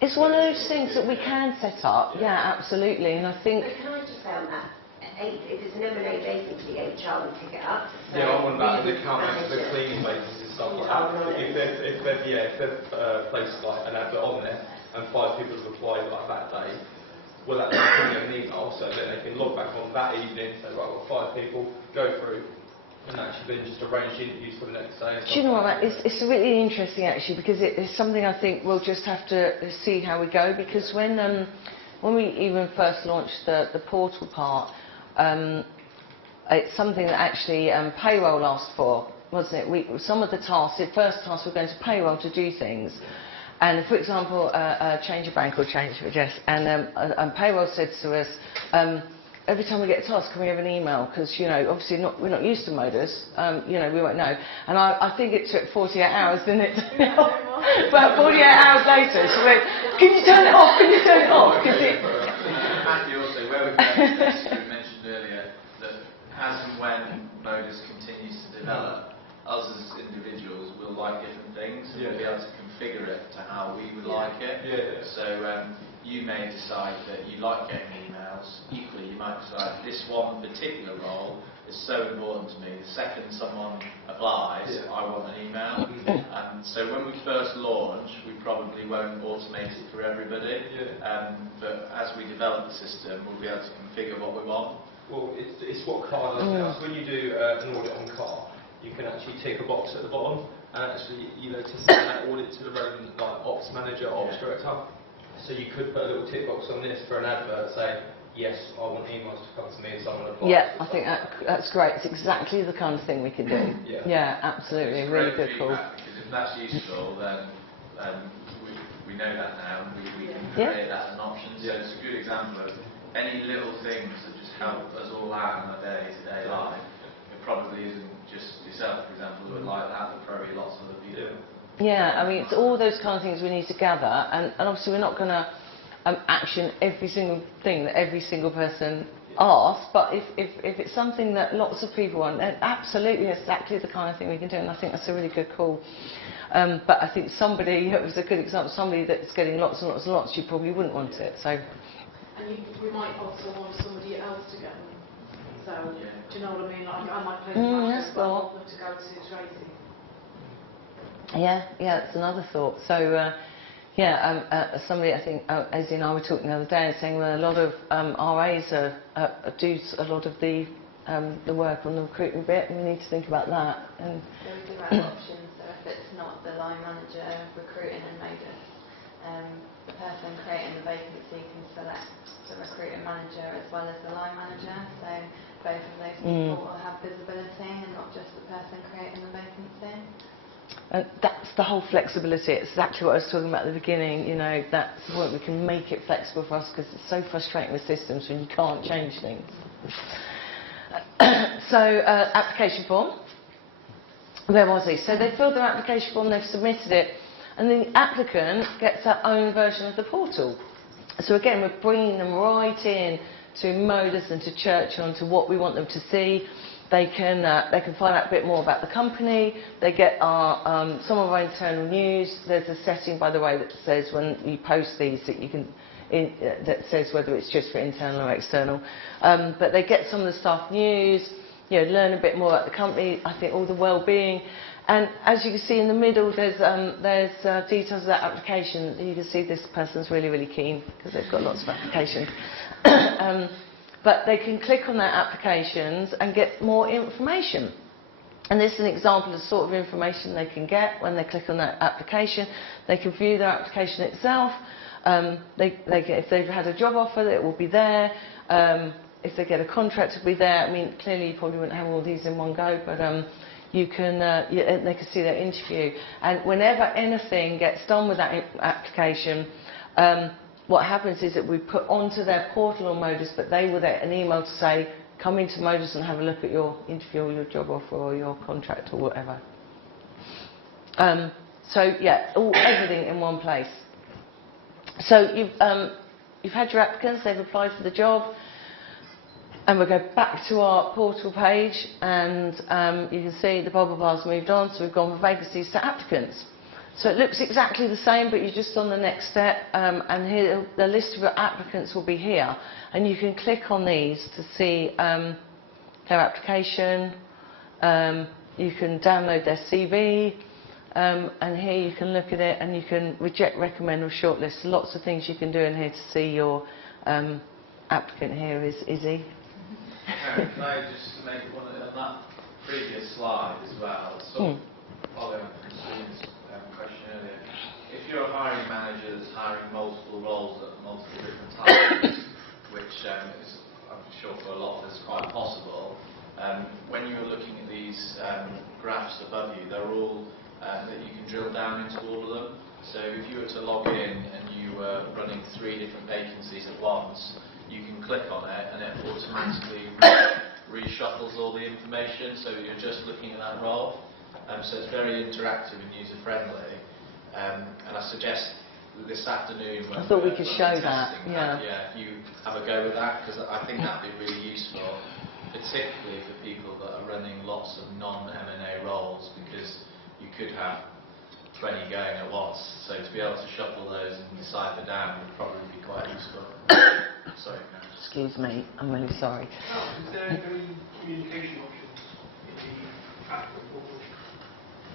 It's one of those things that we can set up, yeah, absolutely, and I think... But can I just say on that, if it's an M&A vacancy, HR will pick it up. So Yeah, I want that as account manager for cleaning vacancies and stuff like that. If they've placed like an advert on there and 5 people have applied like that day, will that then ping them an email, so then they can log back on that evening, say, right, well, 5 people, go through, and actually then just arrange interviews for the next day. Do you know what, it's really interesting actually, because it's something I think we'll just have to see how we go, because when we even first launched the portal part, it's something that actually payroll asked for, wasn't it? Some of the tasks, the first tasks were going to payroll to do things. And for example, change of bank or change of address, and payroll said to us, every time we get a task, can we have an email? Because, you know, obviously we're not used to modus, you know, we won't know. And I think it took 48 hours, didn't it? About 48 hours later, she went, can you turn it off? Can you turn it off? Matthew, also, where we've mentioned earlier that as and when modus continues to develop, us as individuals will like different things, and we'll be able to configure it to how we would like it. So you may decide that you like getting emails. Equally, you might decide this one particular role is so important to me. The second someone applies, I want an email. So when we first launch, we probably won't automate it for everybody. But as we develop the system, we'll be able to configure what we want. Well, it's what car does now. So when you do an audit on car, you can actually tick a box at the bottom and actually, you know, to send that audit to the relevant like ops manager, ops director. So you could put a little tick box on this for an advert saying, yes, I want emails to come to me and someone applies. Yeah, I think that's great. It's exactly the kind of thing we can do. Yeah, absolutely. Really good call. Because if that's useful, then we know that now, and we can create that as an option. So it's a good example of any little things that just help us all out in our day-to-day life. It probably isn't just yourself, for example, who would like that, but probably lots of other people. Yeah, I mean, it's all those kind of things we need to gather, and obviously we're not going to action every single thing that every single person asks, but if it's something that lots of people want, then absolutely exactly the kind of thing we can do, and I think that's a really good call. But I think somebody, it was a good example, somebody that's getting lots and lots and lots, you probably wouldn't want it. So. And we might also want somebody else to get them. So, do you know what I mean? Like, I might play the matches, but I want them to go to Tracy. Yeah, that's another thought. So, somebody, I think, Ezzy and I were talking the other day, and saying that a lot of RAs do a lot of the work on the recruiting bit, and we need to think about that. And so we do have options. So if it's not the line manager recruiting in Modus, the person creating the vacancy can select the recruiting manager as well as the line manager. So both of those people will have visibility, and not just the person creating the vacancy. And that's the whole flexibility. It's exactly what I was talking about at the beginning. You know, that's what we can make it flexible for us, because it's so frustrating with systems when you can't change things. So, application form. Where was he? So they filled their application form, they've submitted it, and the applicant gets their own version of the portal. So again, we're bringing them right in to Modus and to Churchill and to what we want them to see. They can find out a bit more about the company. They get some of our internal news. There's a setting, by the way, that says when you post these that you can that says whether it's just for internal or external. But they get some of the staff news. You know, learn a bit more about the company. I think all the well-being. And as you can see in the middle, there's details of that application. You can see this person's really, really keen because they've got lots of applications. But they can click on their applications and get more information. And this is an example of the sort of information they can get when they click on that application. They can view their application itself. If they've had a job offer, it will be there. If they get a contract, it will be there. I mean, clearly you probably wouldn't have all these in one go, but they can see their interview. And whenever anything gets done with that application, what happens is that we put onto their portal on Modus, but they will get an email to say, come into Modus and have a look at your interview or your job offer or your contract or whatever. So yeah, everything in one place. So you've had your applicants, they've applied for the job, and we'll go back to our portal page, and you can see the bubble bar's moved on, so we've gone from vacancies to applicants. So it looks exactly the same, but you're just on the next step, and here the list of your applicants will be here, and you can click on these to see their application. You can download their CV, and here you can look at it, and you can reject, recommend, or shortlist. Lots of things you can do in here to see your applicant. Here is Izzy. Can I just make one on that previous slide as well? So following up from Sue's question earlier, if you're a hiring manager that's hiring multiple roles at multiple different times, which is, I'm sure for a lot of us, quite possible, when you're looking at these graphs above you, they're all that you can drill down into all of them. So if you were to log in and you were running 3 different vacancies at once, you can click on it and it automatically reshuffles all the information, so you're just looking at that role. So it's very interactive and user-friendly. And I suggest this afternoon when I thought we could show that. You have a go with that, because I think that would be really useful, particularly for people that are running lots of non-M&A roles, because you could have 20 going at once. So to be able to shuffle those and decipher down would probably be quite useful. Sorry. Excuse me, I'm really sorry. Is there any communication options in the applicant portal?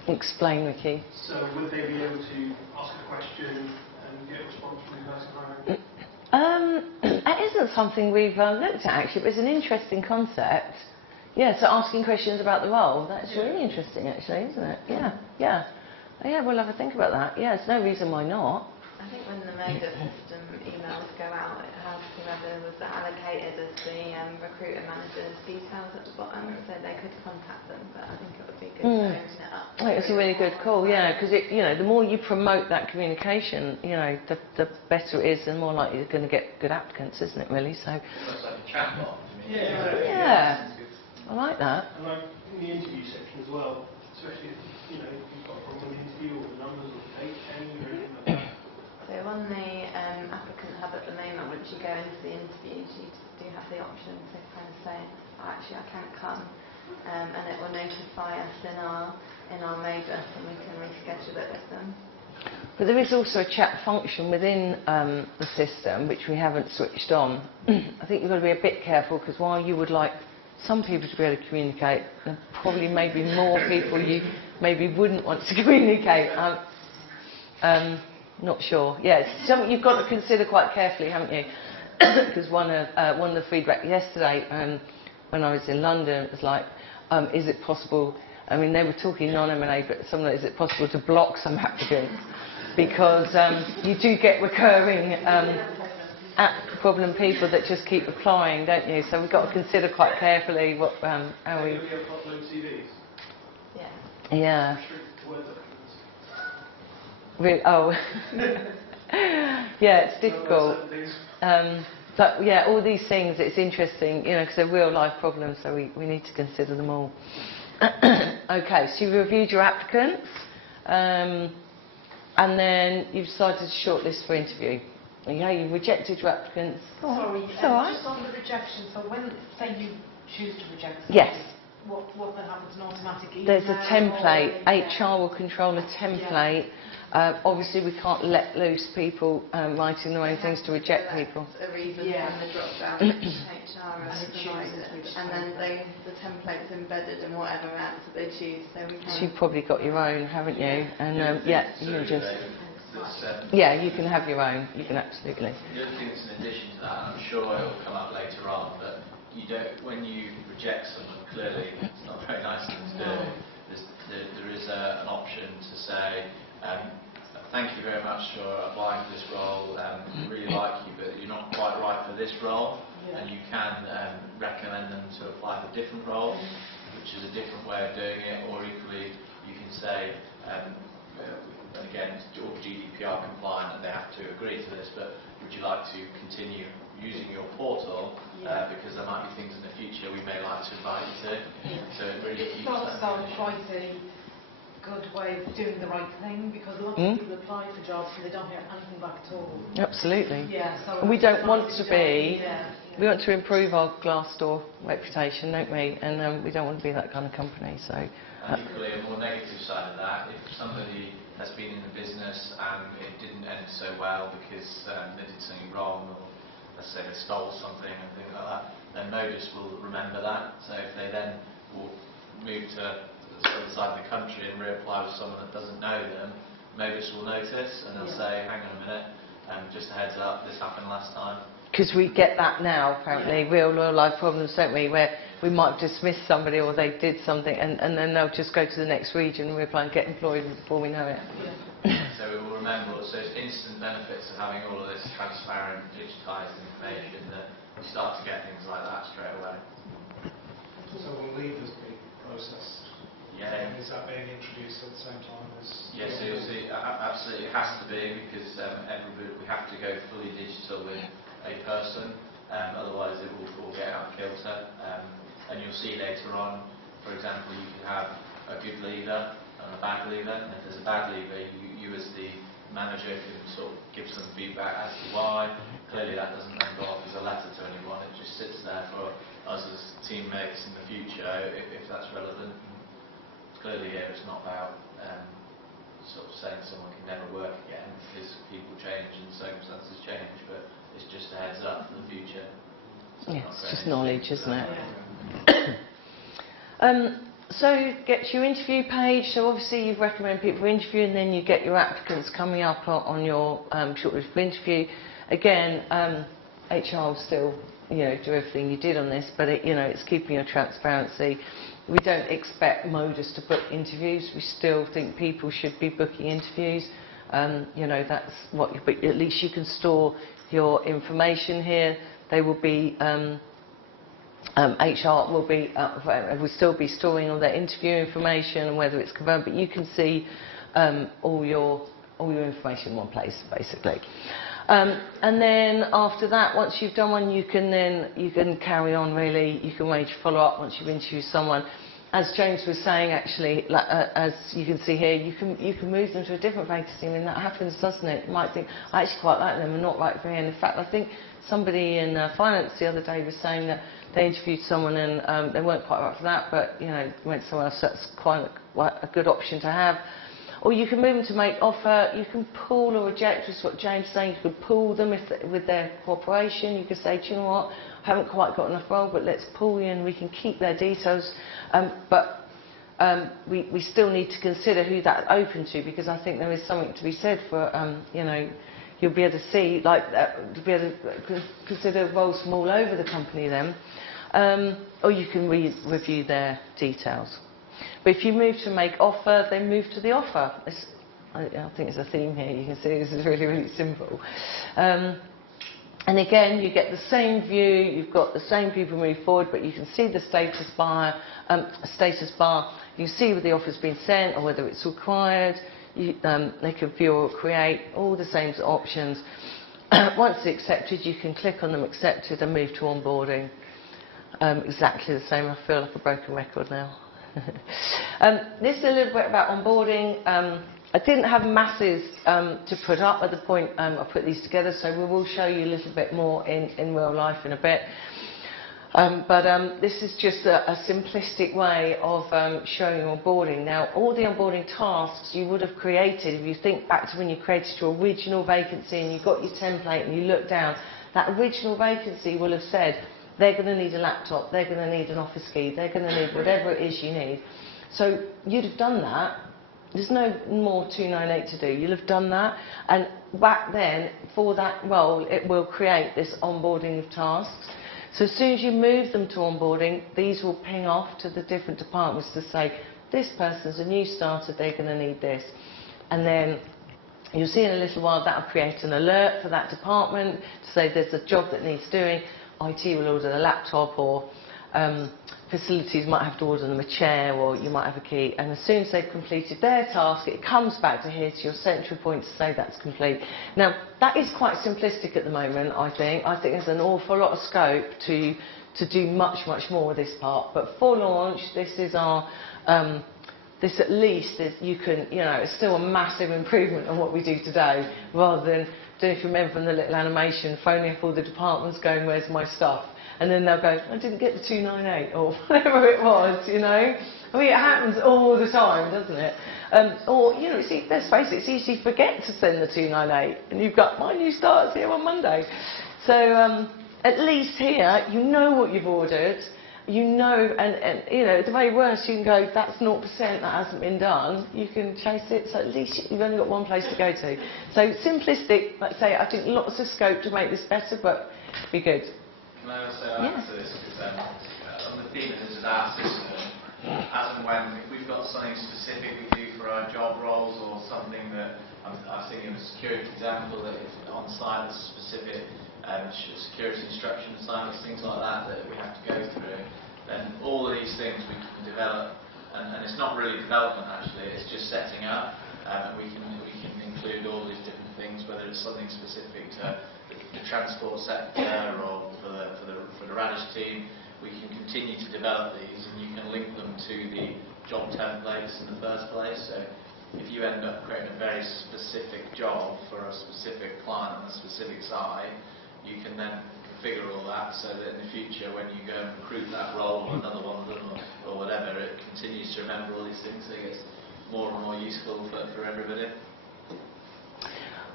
Explain, Ricky. So would they be able to ask a question and get a response from the person hiring? That isn't something we've looked at actually, but it's an interesting concept. Yeah, so asking questions about the role, that's really interesting actually, isn't it? Yeah, we'll have a think about that. Yeah, there's no reason why not. I think when the Modus system emails go out, it has whoever was allocated as the recruiter manager's details at the bottom, so they could contact them, but I think it would be good to open it up. I think it's a really good call, yeah, because the more you promote that communication, the better it is, and the more likely you're going to get good applicants, isn't it really? So. It's like a chatbot. Yeah. I like that. And like in the interview section as well, especially if, you know, you've got a problem with the interview or the numbers or the date change or anything like that? So on the applicant hub at the moment, once you go into the interviews, you do have the option to kind of say, oh, actually I can't come, and it will notify us in our modus, and we can reschedule it with them. But there is also a chat function within the system which we haven't switched on. I think you've got to be a bit careful, because while you would like some people to be able to communicate, there probably maybe more people you maybe wouldn't want to communicate. Not sure. Yeah, it's something you've got to consider quite carefully, haven't you? Because one of the feedback yesterday when I was in London was like, is it possible, I mean they were talking non-M&A, but someone, is it possible to block some applicants? Because you do get recurring problem people that just keep applying, don't you? So we've got to consider quite carefully what how we. Yeah. Yeah. Oh. Yeah, it's difficult. But yeah, all these things, it's interesting, you know, because they're real life problems, so we need to consider them all. Okay, so you've reviewed your applicants, and then you've decided to shortlist for interview. Yeah, you've rejected your applicants. Sorry, it's all right. just on the rejection, so when, say you choose to reject somebody, Yes. What then happens? An automatic email? There's a template. HR will control a template. Obviously, we can't let loose people writing their own things to reject people. A reason from the drop down which HR provided, and then the template's embedded in whatever answer they choose. So we can. You've probably got your own, haven't you? And yeah, you can just. Yeah, you can have your own. You can absolutely. The other thing that's in addition to that, and I'm sure it will come up later on, but you don't, when you reject someone, clearly it's not very nice thing to do. There is an option to say, thank you very much for applying for this role, we really like you, but you're not quite right for this role, and you can recommend them to apply for a different role, which is a different way of doing it, or equally you can say, and again, it's all GDPR compliant and they have to agree to this, but would you like to continue using your portal, because there might be things in the future we may like to invite you to. So it really keeps that. Quite a good way of doing the right thing, because a lot of people apply for jobs and they don't hear anything back at all. Absolutely. Yeah, so and we don't want to be. We want to improve our Glassdoor reputation, don't we? And we don't want to be that kind of company. So. And equally, a more negative side of that, if somebody has been in the business and it didn't end so well because they did something wrong, or let's say they stole something and things like that, then Modus will remember that. So if they then will move to the other side of the country and reapply with someone that doesn't know them, Modus will notice and they'll say, hang on a minute, just a heads up, this happened last time. Because we get that now, apparently, real life problems, don't we, where we might dismiss somebody or they did something and then they'll just go to the next region and reapply and get employed before we know it. So we will remember, so it's instant benefits of having all of this transparent, digitised information, that we start to get things like that straight away. So will leavers be processed? Yeah. And is that being introduced at the same time as? Yes, so you'll see, absolutely it has to be, because everybody, we have to go fully digital with a person, otherwise it will all get out of kilter. And you'll see later on, for example, you can have a good leaver and a bad leaver, and if there's a bad leaver, you as the manager can sort of give some feedback as to why. Clearly that doesn't then go off as a letter to anyone, it just sits there for us as teammates in the future if that's relevant. Clearly here it's not about sort of saying someone can never work again, because people change and circumstances change, but it's just a heads up for the future. So yeah, it's just knowledge, isn't it? So get your interview page. So obviously you recommend people interview, and then you get your applicants coming up on your shortlist for interview. Again, HR will still, you know, do everything you did on this, but it, you know, it's keeping your transparency. We don't expect Modus to book interviews. We still think people should be booking interviews. You know, that's what. But at least you can store your information here. They will be. HR will be still be storing all their interview information and whether it's confirmed, but you can see all your information in one place basically. And then after that, once you've done one, you can carry on really. You can arrange follow up once you've interviewed someone. as James was saying, actually, like, as you can see here, you can move them to a different vacancy. I mean, that happens, doesn't it? You might think, I actually quite like them and not right for me. And in fact, I think somebody in finance the other day was saying that they interviewed someone and they weren't quite right for that, but went somewhere else. That's quite a good option to have. Or you can move them to make offer. You can pull or reject, which is what James is saying. You could pull them with their cooperation. You could say, do you know what, I haven't quite got enough role, but let's pull you in. We can keep their details. But we still need to consider who that's open to, because I think there is something to be said for, you'll be able to see, like, to be able to consider roles from all over the company then. Or you can review their details. But if you move to make offer, then move to the offer. I think it's a theme here. You can see this is really, really simple. And again, you get the same view. You've got the same people move forward, but you can see the status bar. You see whether the offer's been sent or whether it's required. They can view or create, all the same options. Once it's accepted, you can click on them, accepted, and move to onboarding. Exactly the same. I feel like a broken record now. This is a little bit about onboarding. I didn't have masses to put up at the point I put these together, so we will show you a little bit more in real life in a bit. But this is just a simplistic way of showing onboarding. Now, all the onboarding tasks you would have created, if you think back to when you created your original vacancy and you got your template and you look down, that original vacancy will have said, they're going to need a laptop, they're going to need an office key, they're going to need whatever it is you need. So you'd have done that. There's no more 298 to do. You'll have done that. And back then, for that role, it will create this onboarding of tasks. So as soon as you move them to onboarding, these will ping off to the different departments to say, this person's a new starter, they're going to need this. And then you'll see in a little while that will create an alert for that department to say there's a job that needs doing. IT will order the laptop, or facilities might have to order them a chair, or you might have a key. And as soon as they've completed their task, it comes back to here to your central point to say that's complete. Now, that is quite simplistic at the moment, I think. I think there's an awful lot of scope to do much, much more with this part. But for launch, this is our... this at least is, you can, it's still a massive improvement on what we do today, rather than, I don't know if you remember from the little animation, phoning up all the departments going, where's my stuff? And then they'll go, I didn't get the 298, or whatever it was, I mean, it happens all the time, doesn't it? Or, see, let's face it, it's easy to forget to send the 298, and you've got, my new start's here on Monday. So, at least here, you know what you've ordered, and at the very worst, you can go, that's 0%, that hasn't been done. You can chase it, so at least you've only got one place to go to. So simplistic, like I say, I think lots of scope to make this better, but be good. Can I also add to this? Because on the theme of this is our system, as and when, if we've got something specific we do for our job roles, or something that, I'm thinking of a security example, that if on site there's specific security instruction assignments, things like that we have to go through, then all of these things we can develop, and it's not really development actually, it's just setting up, and we can include all these different things, whether it's something specific to the transport sector or for the radish team. We can continue to develop these, and you can link them to the job templates in the first place. So if you end up creating a very specific job for a specific client on a specific site, you can then configure all that so that in the future, when you go and recruit that role or another one of them or whatever, it continues to remember all these things, so it gets more and more useful for everybody.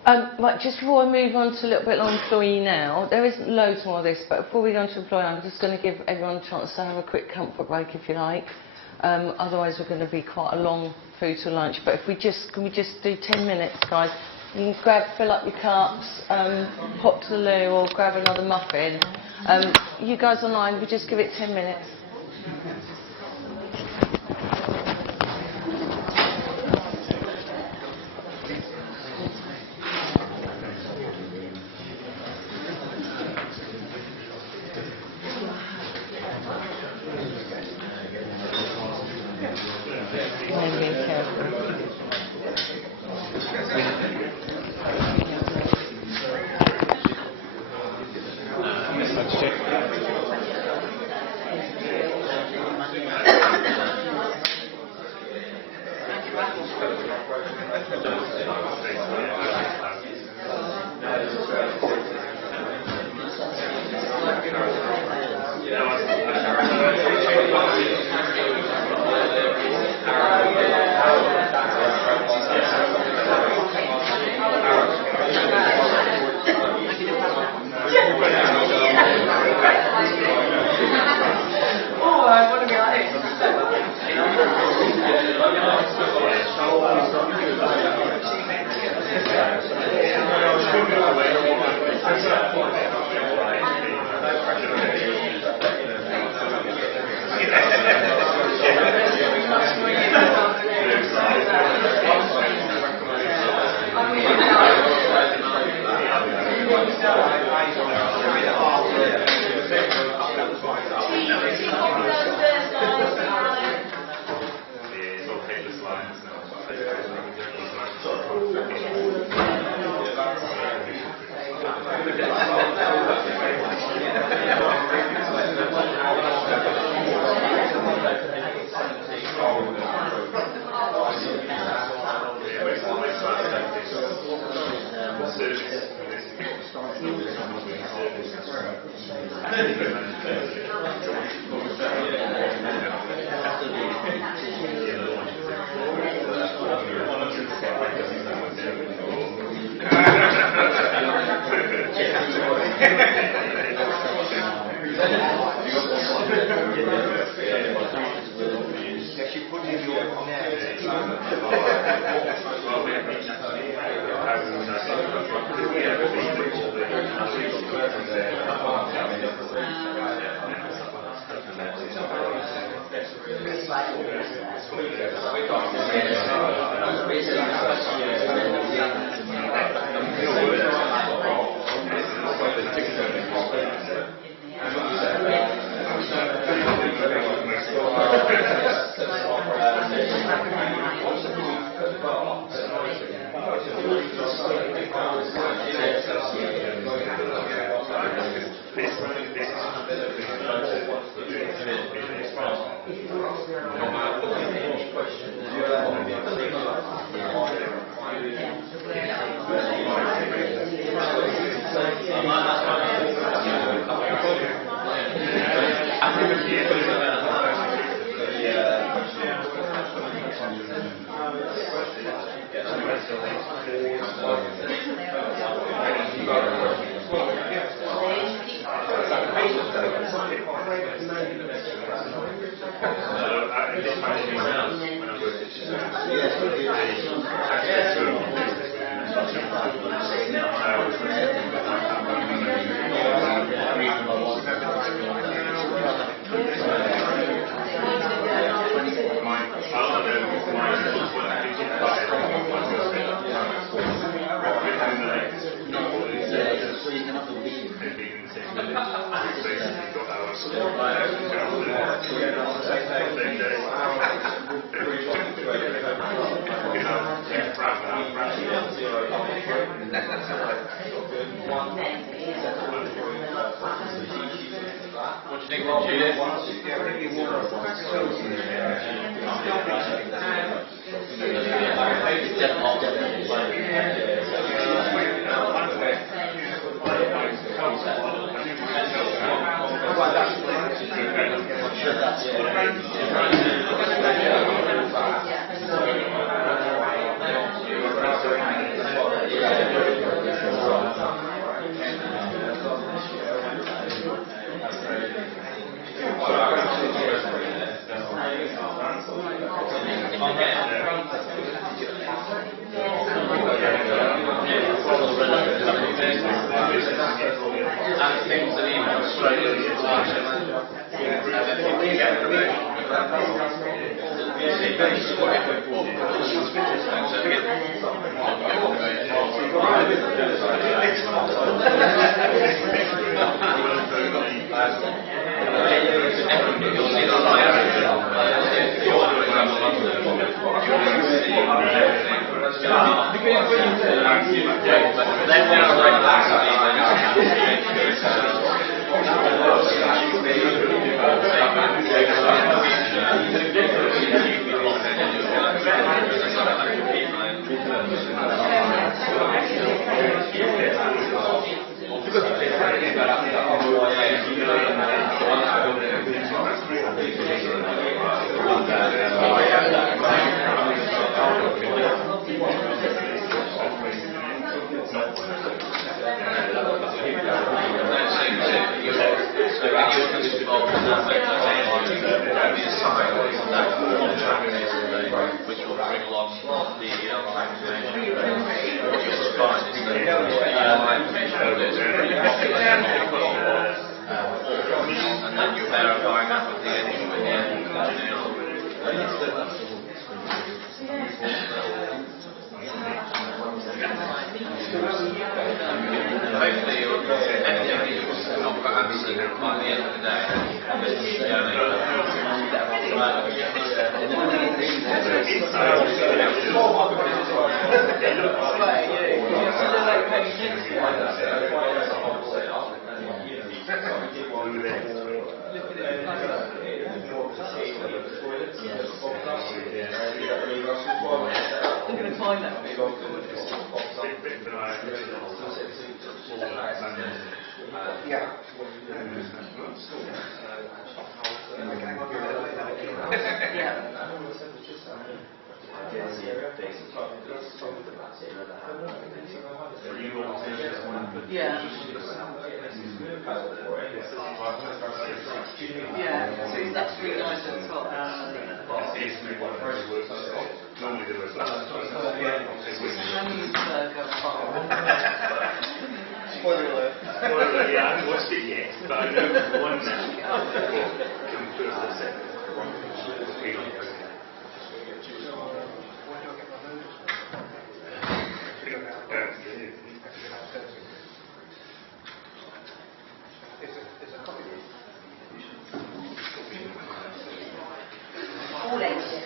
Right, just before I move on to a little bit on employee now, there isn't loads more of this, but before we go on to employee, I'm just going to give everyone a chance to have a quick comfort break if you like. Otherwise we're going to be quite a long food to lunch, but can we just do 10 minutes, guys? You can fill up your cups, pop to the loo, or grab another muffin. You guys online, we just give it 10 minutes. Yeah. Yeah. Yeah, so that's really nice at the top. Normally there was Spoiler alert. Yeah, I haven't watched it yet, but I know one now. From first to second. All ages.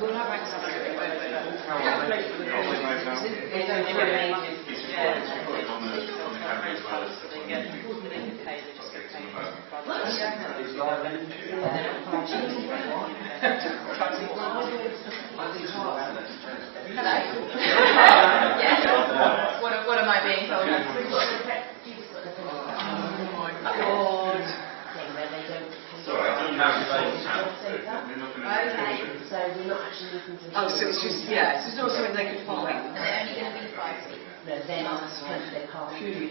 We'll have access to it. What am I being told? So we're not actually looking to... Oh, so it's just, yeah, so it's not something they could find. Are they only going to be 5 seats? No, they're not supposed to car. Yes,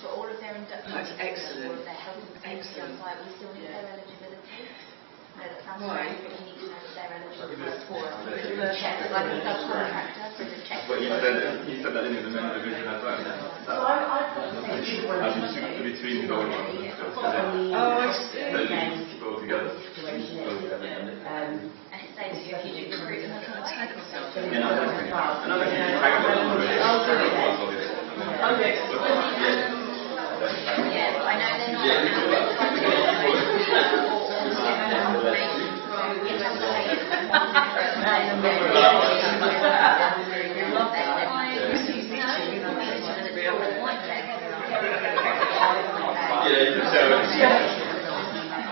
for all of their inductions. That's excellent. All of their health and safety on site, we still need their eligibility. No, that sounds great, but we need to know that they're eligible for check, like a subcontractor, so the check. But you said that in the division as well. So I put Between the going on. Oh, I see. Go together. And it saves you if you do recruit them as a tag or something. Yeah, I know they're not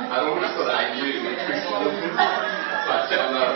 I don't want to say that I knew but I don't know.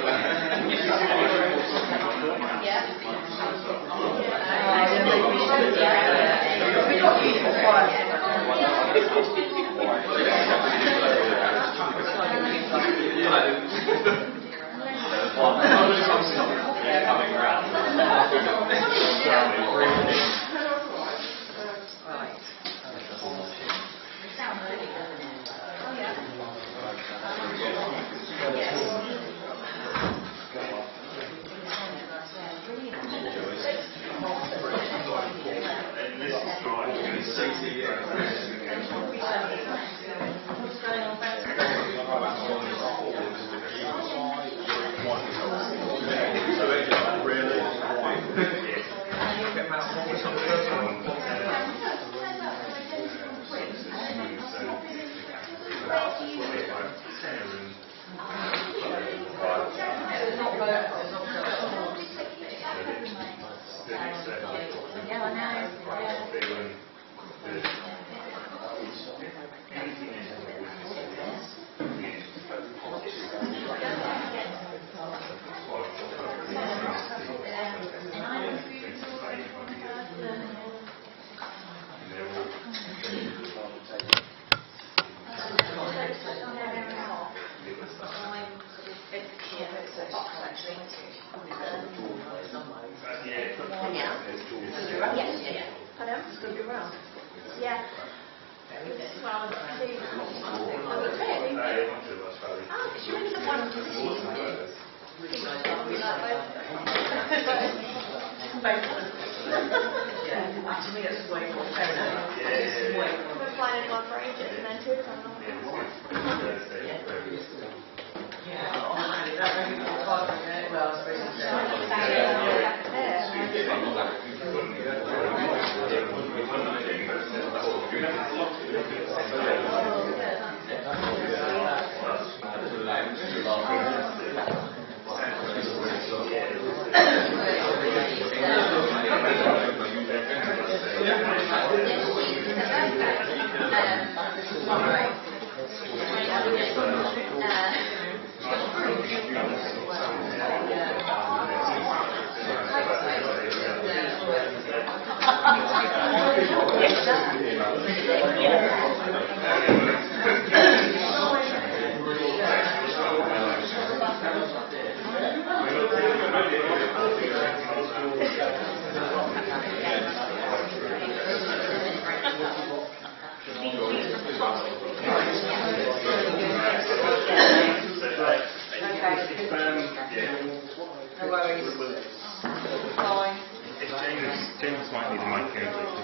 James might need a mic anyway, so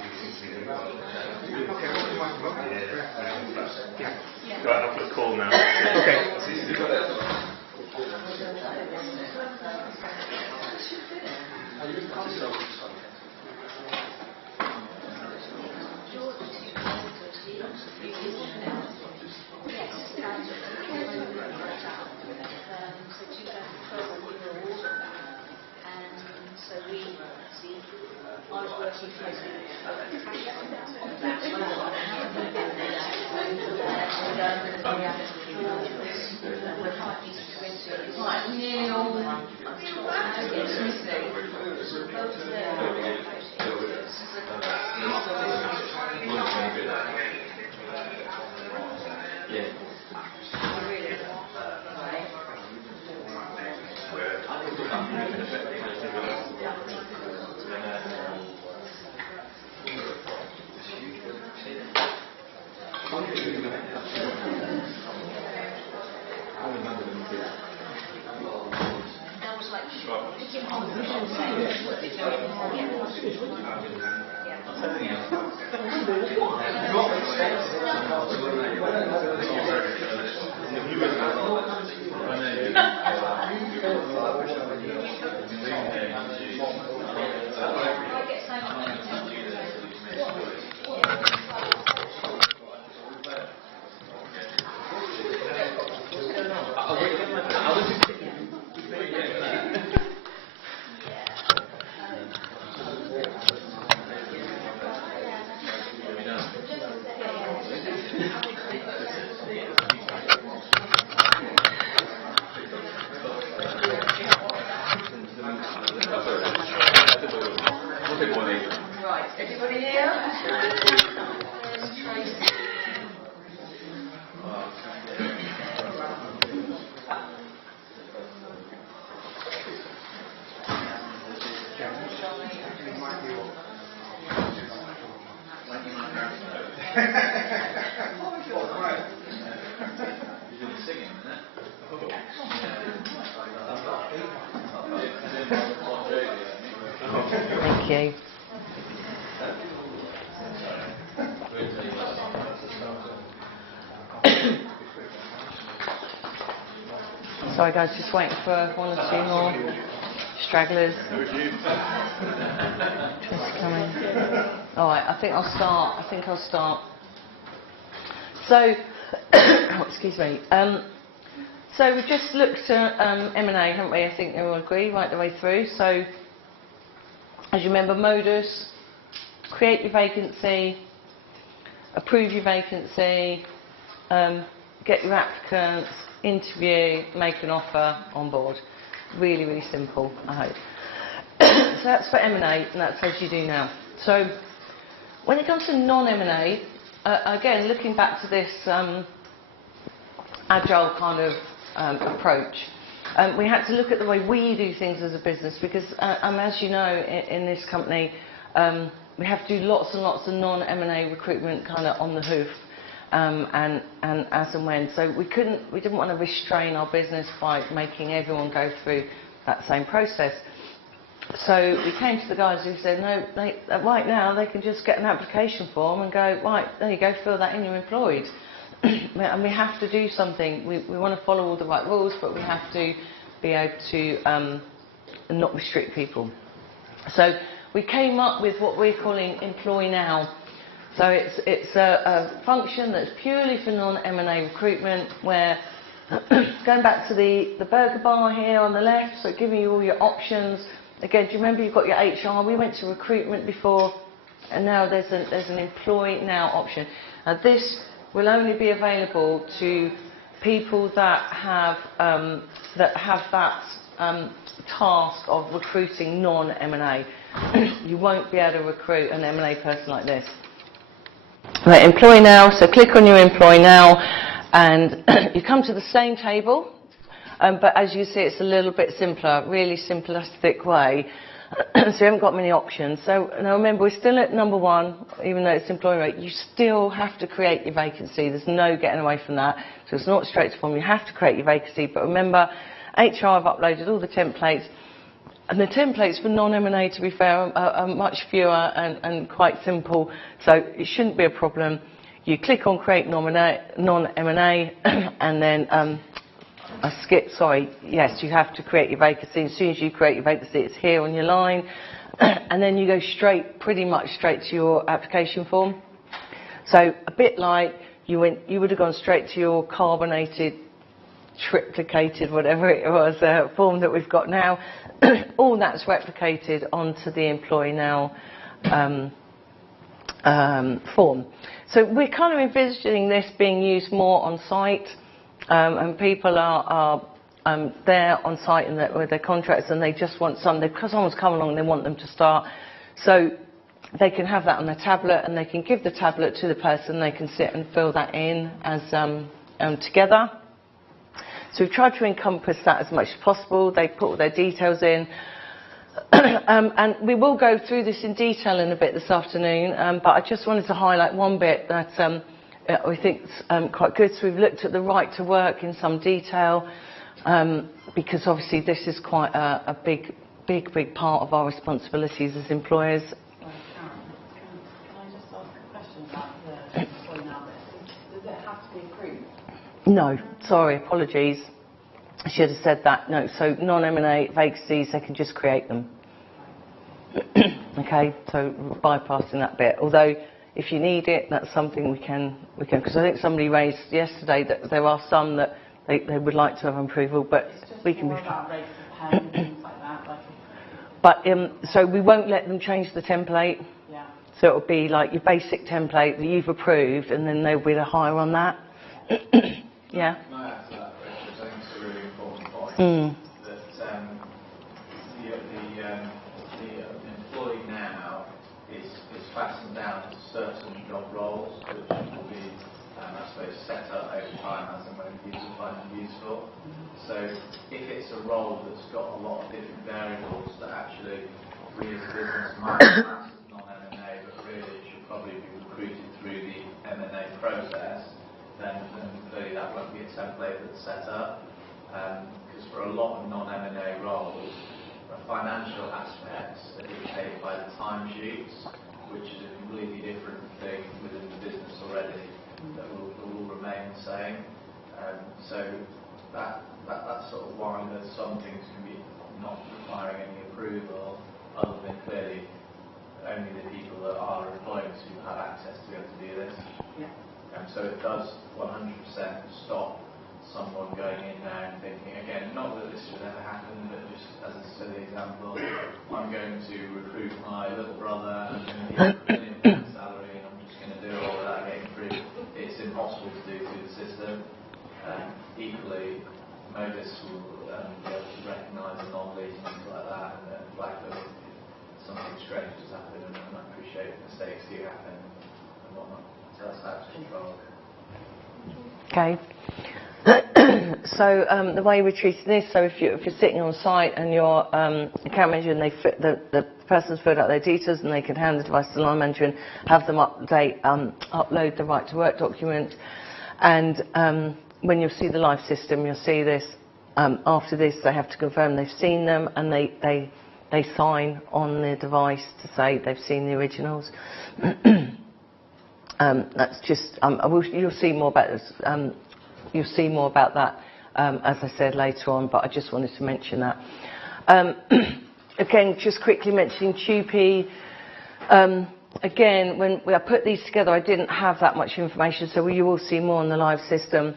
right, I'll put a call now. Okay. So we see, I was working closely with nearly all Right, everybody here? Thank you. Sorry guys, just waiting for one or two more stragglers. Just coming. Alright, I think I'll start. So, excuse me. So we've just looked at M&A, haven't we? I think everyone agree right the way through. So, as you remember, modus, create your vacancy, approve your vacancy, get your applicants, interview, make an offer, on board. Really, really simple, I hope. So that's for M&A, and that's as you do now. So when it comes to non-M&A, again, looking back to this agile kind of approach, we had to look at the way we do things as a business because, as you know, in this company, we have to do lots and lots of non-M&A recruitment kind of on the hoof. and as and when. So we didn't want to restrain our business by making everyone go through that same process. So we came to the guys who said, no, right now they can just get an application form and go, right, there you go, fill that in, you're employed. And we have to do something. We want to follow all the right rules, but we have to be able to not restrict people. So we came up with what we're calling Employ Now. So it's a function that's purely for non-M&A recruitment, where going back to the burger bar here on the left, so giving you all your options. Again, do you remember you've got your HR? We went to recruitment before, and now there's an Employ Now option. Now this will only be available to people that have that task of recruiting non-M&A. You won't be able to recruit an M&A person like this. Right, Employ Now, so click on your Employ Now, and you come to the same table, but as you see, it's a little bit simpler, really simplistic way. So you haven't got many options. So now remember, we're still at number 1, even though it's employee rate. You still have to create your vacancy. There's no getting away from that. So it's not straight to form. You have to create your vacancy. But remember, HR have uploaded all the templates. And the templates for non-M&A, to be fair, are much fewer and quite simple. So it shouldn't be a problem. You click on Create Non-M&A, and then yes, you have to create your vacancy. As soon as you create your vacancy, it's here on your line, and then you go pretty much straight to your application form. So a bit like you would have gone straight to your carbonated, triplicated, whatever it was, form that we've got now. All that's replicated onto the Employ Now form. So we're kind of envisioning this being used more on site. And people are there on site with their contracts, and they just want because someone's come along and they want them to start. So they can have that on their tablet, and they can give the tablet to the person. They can sit and fill that in as together. So we've tried to encompass that as much as possible. They put all their details in. And we will go through this in detail in a bit this afternoon, but I just wanted to highlight one bit that we think is quite good. So we've looked at the right to work in some detail, because obviously this is quite a big part of our responsibilities as employers. Can I just ask a question about the Employ Now list? Does it have to be approved? No, sorry, apologies. I should have said that. No, so non-M&A vacancies, they can just create them. Okay, so bypassing that bit. Although, if you need it, that's something we can, because I think somebody raised yesterday that there are some that they would like to have approval, but we can be fine. Rates of pay and things like that. But so we won't let them change the template. Yeah. So it'll be like your basic template that you've approved, and then they'll be the higher on that. Yeah. Can I add to that, Rich? I think it's a really important point. That the employee now is fastened down to certain job roles, which will be, I suppose, set up over time as and when people find them useful. So if it's a role that's got a lot of different variables that actually we as a business might class as non-M&A, but really should probably be recruited through the M&A process, then clearly that won't be a template that's set up. Because for a lot of non-M&A roles, the financial aspects are dictated by the timesheets, which is a completely different thing within the business already that will remain the same. So that's sort of why there's some things can be not requiring any approval, other than clearly only the people that are employers who have access to be able to do this. Yeah. So it does 100% stop someone going in there and thinking, again, not that this should ever happen, but just as a silly example, I'm going to recruit my little brother, and I'm going to give him £1 million salary, and I'm just going to do it all without getting through. It's impossible to do through the system. Equally, Modus will be able to recognise anomalies and things like that, and flag them if something strange has happened, and I appreciate mistakes do happen and whatnot. So that's how it's controlled. Okay. So the way we're treating this, so if you're sitting on site and your account manager and they fit the the person's filled out their details, and they can hand the device to the line manager and have them upload the right to work document. And when you see the live system, you'll see this. After this, they have to confirm they've seen them, and they sign on the device to say they've seen the originals. That's just you'll see more about this. You'll see more about that, as I said, later on. But I just wanted to mention that. Again, just quickly mentioning TUPE. Again, when I put these together, I didn't have that much information, so you will see more on the live system.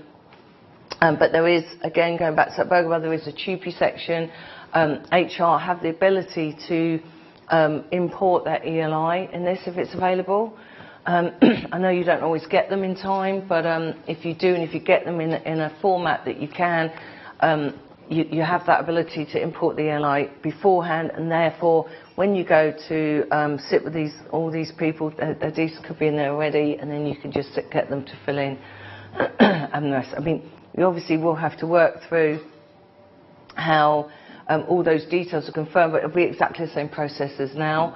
But there is, again, going back to that Burger Bar, there is a TUPE section. HR have the ability to import their ELI in this if it's available. I know you don't always get them in time, but if you do, and if you get them in a format that you can, you have that ability to import the ELI beforehand, and therefore when you go to sit with all these people, their details could be in there already, and then you can just get them to fill in and the rest. I mean, we obviously will have to work through how all those details are confirmed, but it'll be exactly the same process as now,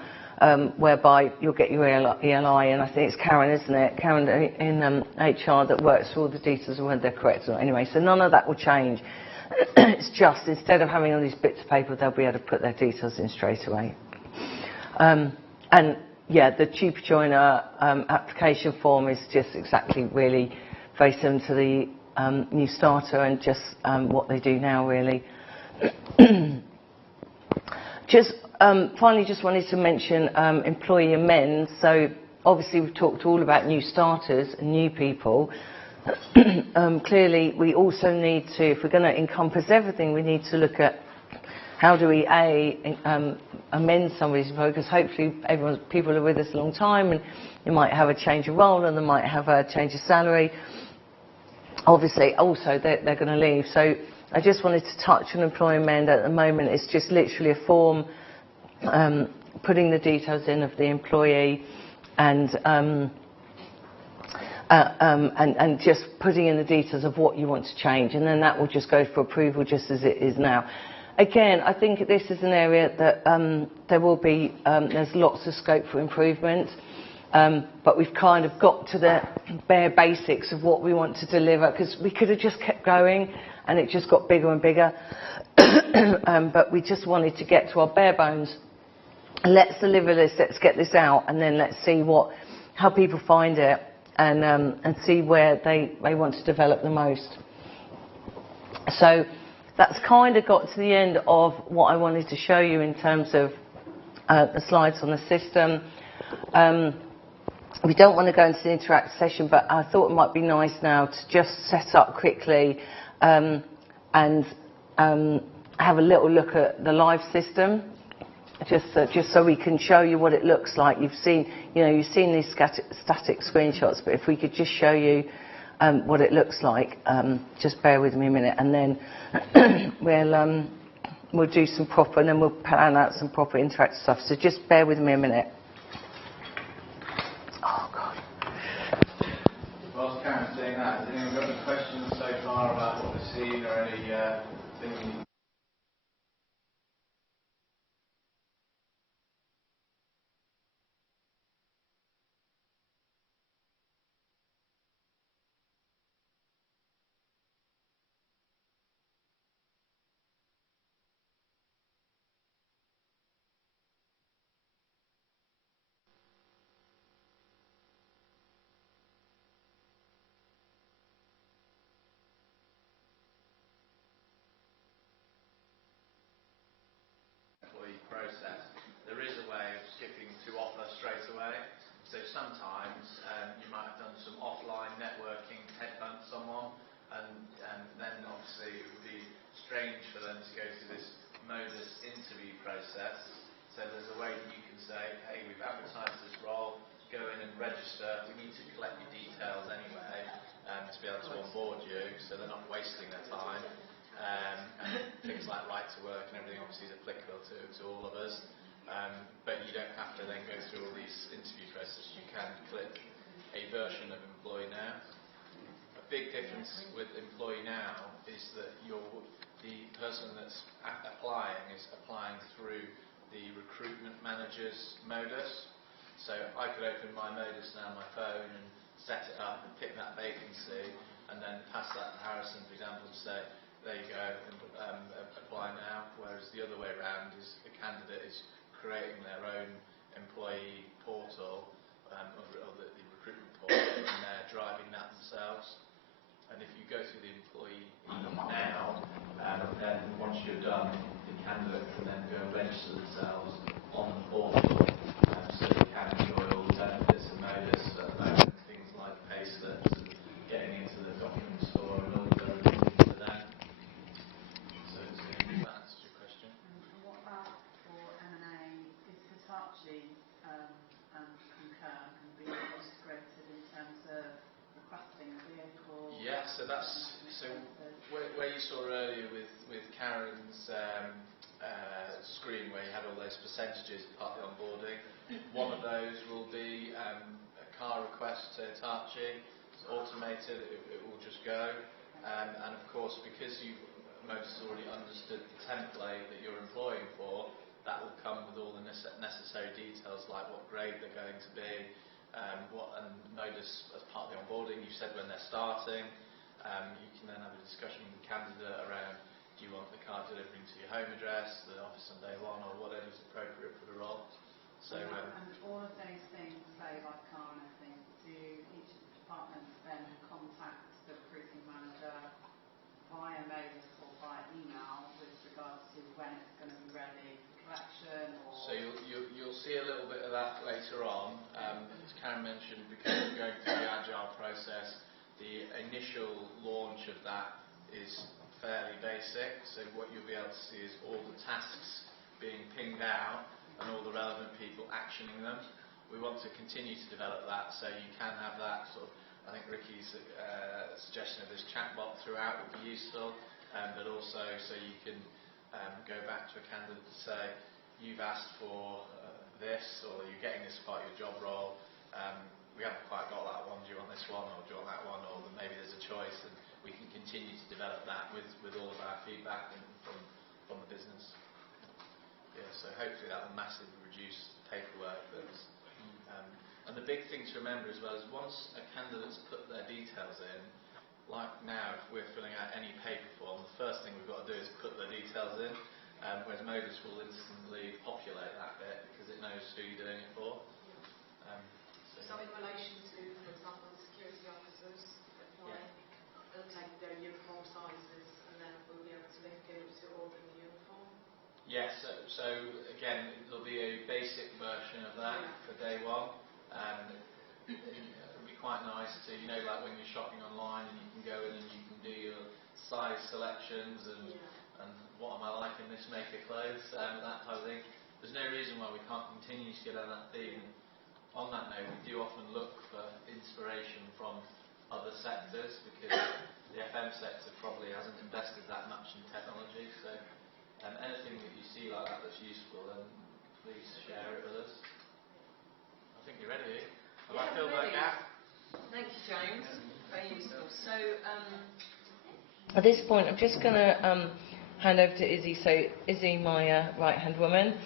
whereby you'll get your ELI, and I think it's Karen, isn't it? Karen in HR that works through all the details and whether they're correct or not. Anyway, so none of that will change. It's just, instead of having all these bits of paper, they'll be able to put their details in straight away. And yeah, the TUPE Joiner application form is just exactly really very similar to the new starter, and just what they do now, really. Just finally, just wanted to mention employee amends. So obviously we've talked all about new starters and new people. Clearly, we also need to, if we're going to encompass everything, we need to look at how do we amend somebody's employee, because hopefully people are with us a long time, and you might have a change of role, and they might have a change of salary. Obviously, also they're going to leave. So I just wanted to touch on employee amend. At the moment, it's just literally a form putting the details in of the employee and just putting in the details of what you want to change, and then that will just go for approval just as it is now. Again, I think this is an area that there will be, there's lots of scope for improvement, but we've kind of got to the bare basics of what we want to deliver, because we could have just kept going and it just got bigger and bigger. But we just wanted to get to our bare bones. Let's deliver this, let's get this out, and then let's see how people find it, and see where they want to develop the most. So that's kind of got to the end of what I wanted to show you in terms of the slides on the system. We don't want to go into the interactive session, but I thought it might be nice now to just set up quickly and have a little look at the live system, just so we can show you what it looks like. You've seen these static screenshots, but if we could just show you what it looks like, just bear with me a minute, and then we'll do some proper, and then we'll plan out some proper interactive stuff. So just bear with me a minute. Oh God. Whilst Karen's doing that, has anyone got any questions so far about what we've seen, or any things? Process. There is a way of skipping to offer straight away. So sometimes you might have done some offline networking, headhunt someone, and then obviously it would be strange for them to go through this modus interview process. So there's a way that you can say, hey, we've advertised this role, go in and register. We need to collect your details anyway to be able to onboard you, so they're not wasting their time. Things like right to work and everything obviously is applicable to all of us, but you don't have to then go through all these interview processes. You can click a version of Employee Now. A big difference with Employee Now is that the person that's applying is applying through the recruitment manager's modus. So I could open my modus now on my phone and set it up and pick that vacancy and then pass that to Harrison, for example, to say, there you go, and apply now. Whereas the other way around is the candidate is creating their own employee portal, or the recruitment portal, and they're driving that themselves. And if you go through the employee now, then once you're done, the candidate can then go and register themselves on the portal, so they can enjoy all the benefits of modus at the moment, things like pay slips and getting into the document store and all the other things for them. So that answers your question. And what about for M&A? Is Hitachi and Concur can be integrated in terms of requesting a vehicle? Yeah, so that's where you saw earlier with Karen's screen where you had all those percentages part of the onboarding. One of those will be a car request to Hitachi. It's automated, it will just go. And of course, because Modus already understood the template that you're employing for, that will come with all the necessary details like what grade they're going to be, and Modus as part of the onboarding, you said when they're starting. You can then have a discussion with the candidate around, do you want the car delivering to your home address, the office on day one, or whatever is appropriate for the role. So, and all of those things, say like car and everything, do each of the departments then contact the recruiting manager via Modus or via email with regards to when it's going to be ready for collection? Or so you'll see a little bit of that later on. As Karen mentioned, because we're going through the agile process, the initial launch of that is fairly basic. So what you'll be able to see is all the tasks being pinged out and all the relevant people actioning them. We want to continue to develop that, so you can have that sort of, I think Ricky's suggestion of this chatbot throughout would be useful, but also so you can go back to a candidate to say, you've asked for this, or you're getting this part of your job role, we haven't quite got that one, do you want this one, or do you want that one, or maybe there's a choice, and we can continue to develop that with all of our feedback and from the business. Yeah, so hopefully that will massively reduce paperwork. And the big thing to remember as well is once a candidate's put their details in, like now if we're filling out any paper form, the first thing we've got to do is put their details in, whereas Modus will instantly populate that bit because it knows who you're doing it for. So in relation to, for example, security officers, they'll take their uniform sizes and then we'll be able to link it to ordering the uniform? Yes, so again, there'll be a basic version of that for day one. It would be quite nice to, like when you're shopping online and you can go in and you can do your size selections and what am I like in this make of clothes, that type of thing. There's no reason why we can't continue to get on that theme. On that note, we do often look for inspiration from other sectors because the FM sector probably hasn't invested that much in technology. So anything that you see like that that's useful, then please share it with us. I think you're ready. Have I filled that gap? Thank you, James. Very useful. So at this point, I'm just going to hand over to Izzy. So Izzy, my right-hand woman,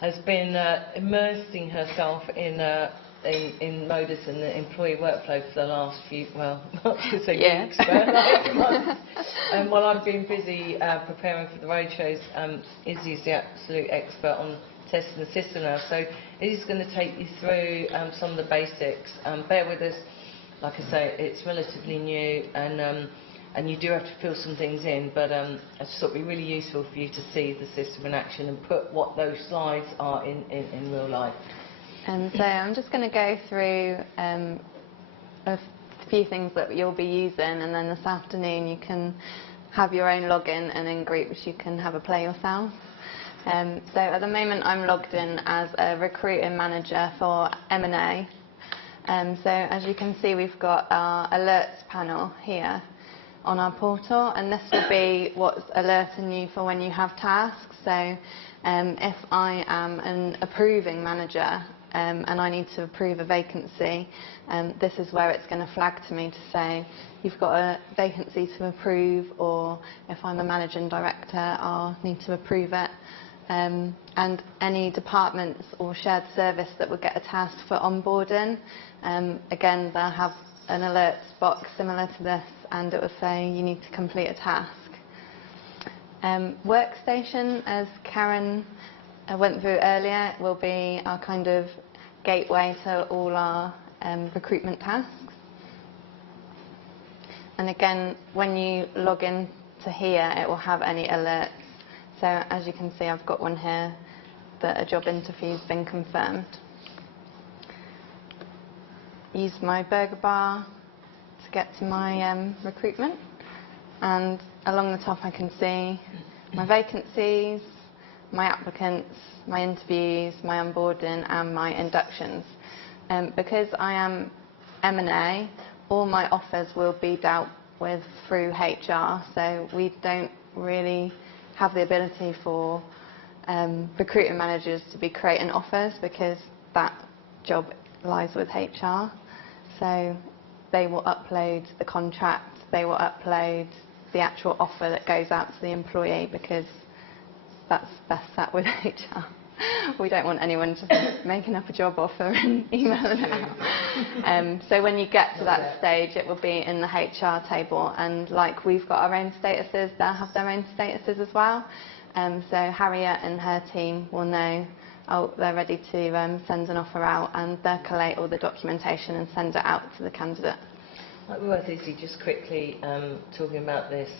has been immersing herself in Modus and the employee workflow for the last few, well, not to say weeks, but like months. And while I've been busy preparing for the roadshows, Izzy's the absolute expert on testing the system now. So Izzy's going to take you through some of the basics. Bear with us. Like I say, it's relatively new, and you do have to fill some things in, but I just thought it would be really useful for you to see the system in action and put what those slides are in real life. So I'm just going to go through a few things that you'll be using, and then this afternoon you can have your own login, and in groups you can have a play yourself. So at the moment I'm logged in as a recruiting manager for M&A. So as you can see, we've got our alerts panel here on our portal, and this will be what's alerting you for when you have tasks. So if I am an approving manager and I need to approve a vacancy, this is where it's going to flag to me to say you've got a vacancy to approve, or if I'm a managing director, I'll need to approve it. and any departments or shared service that would get a task for onboarding. Again, they'll have an alerts box similar to this, and it will say you need to complete a task. Workstation, as Karen went through earlier, will be our kind of gateway to all our recruitment tasks. And again, when you log in to here, it will have any alerts. So as you can see, I've got one here that a job interview's been confirmed. Use my burger bar to get to my recruitment, and along the top I can see my vacancies, my applicants, my interviews, my onboarding and my inductions. Because I am M&A, all my offers will be dealt with through HR, so we don't really have the ability for recruiting managers to be creating offers, because that job lies with HR. So they will upload the contract, they will upload the actual offer that goes out to the employee, because that's best sat with HR. We don't want anyone just making up a job offer and emailing it out. So when you get to that stage, it will be in the HR table, and like we've got our own statuses, they'll have their own statuses as well. So Harriet and her team will know, oh, they're ready to send an offer out, and they'll collate all the documentation and send it out to the candidate. Might be worth Izzy just quickly talking about this,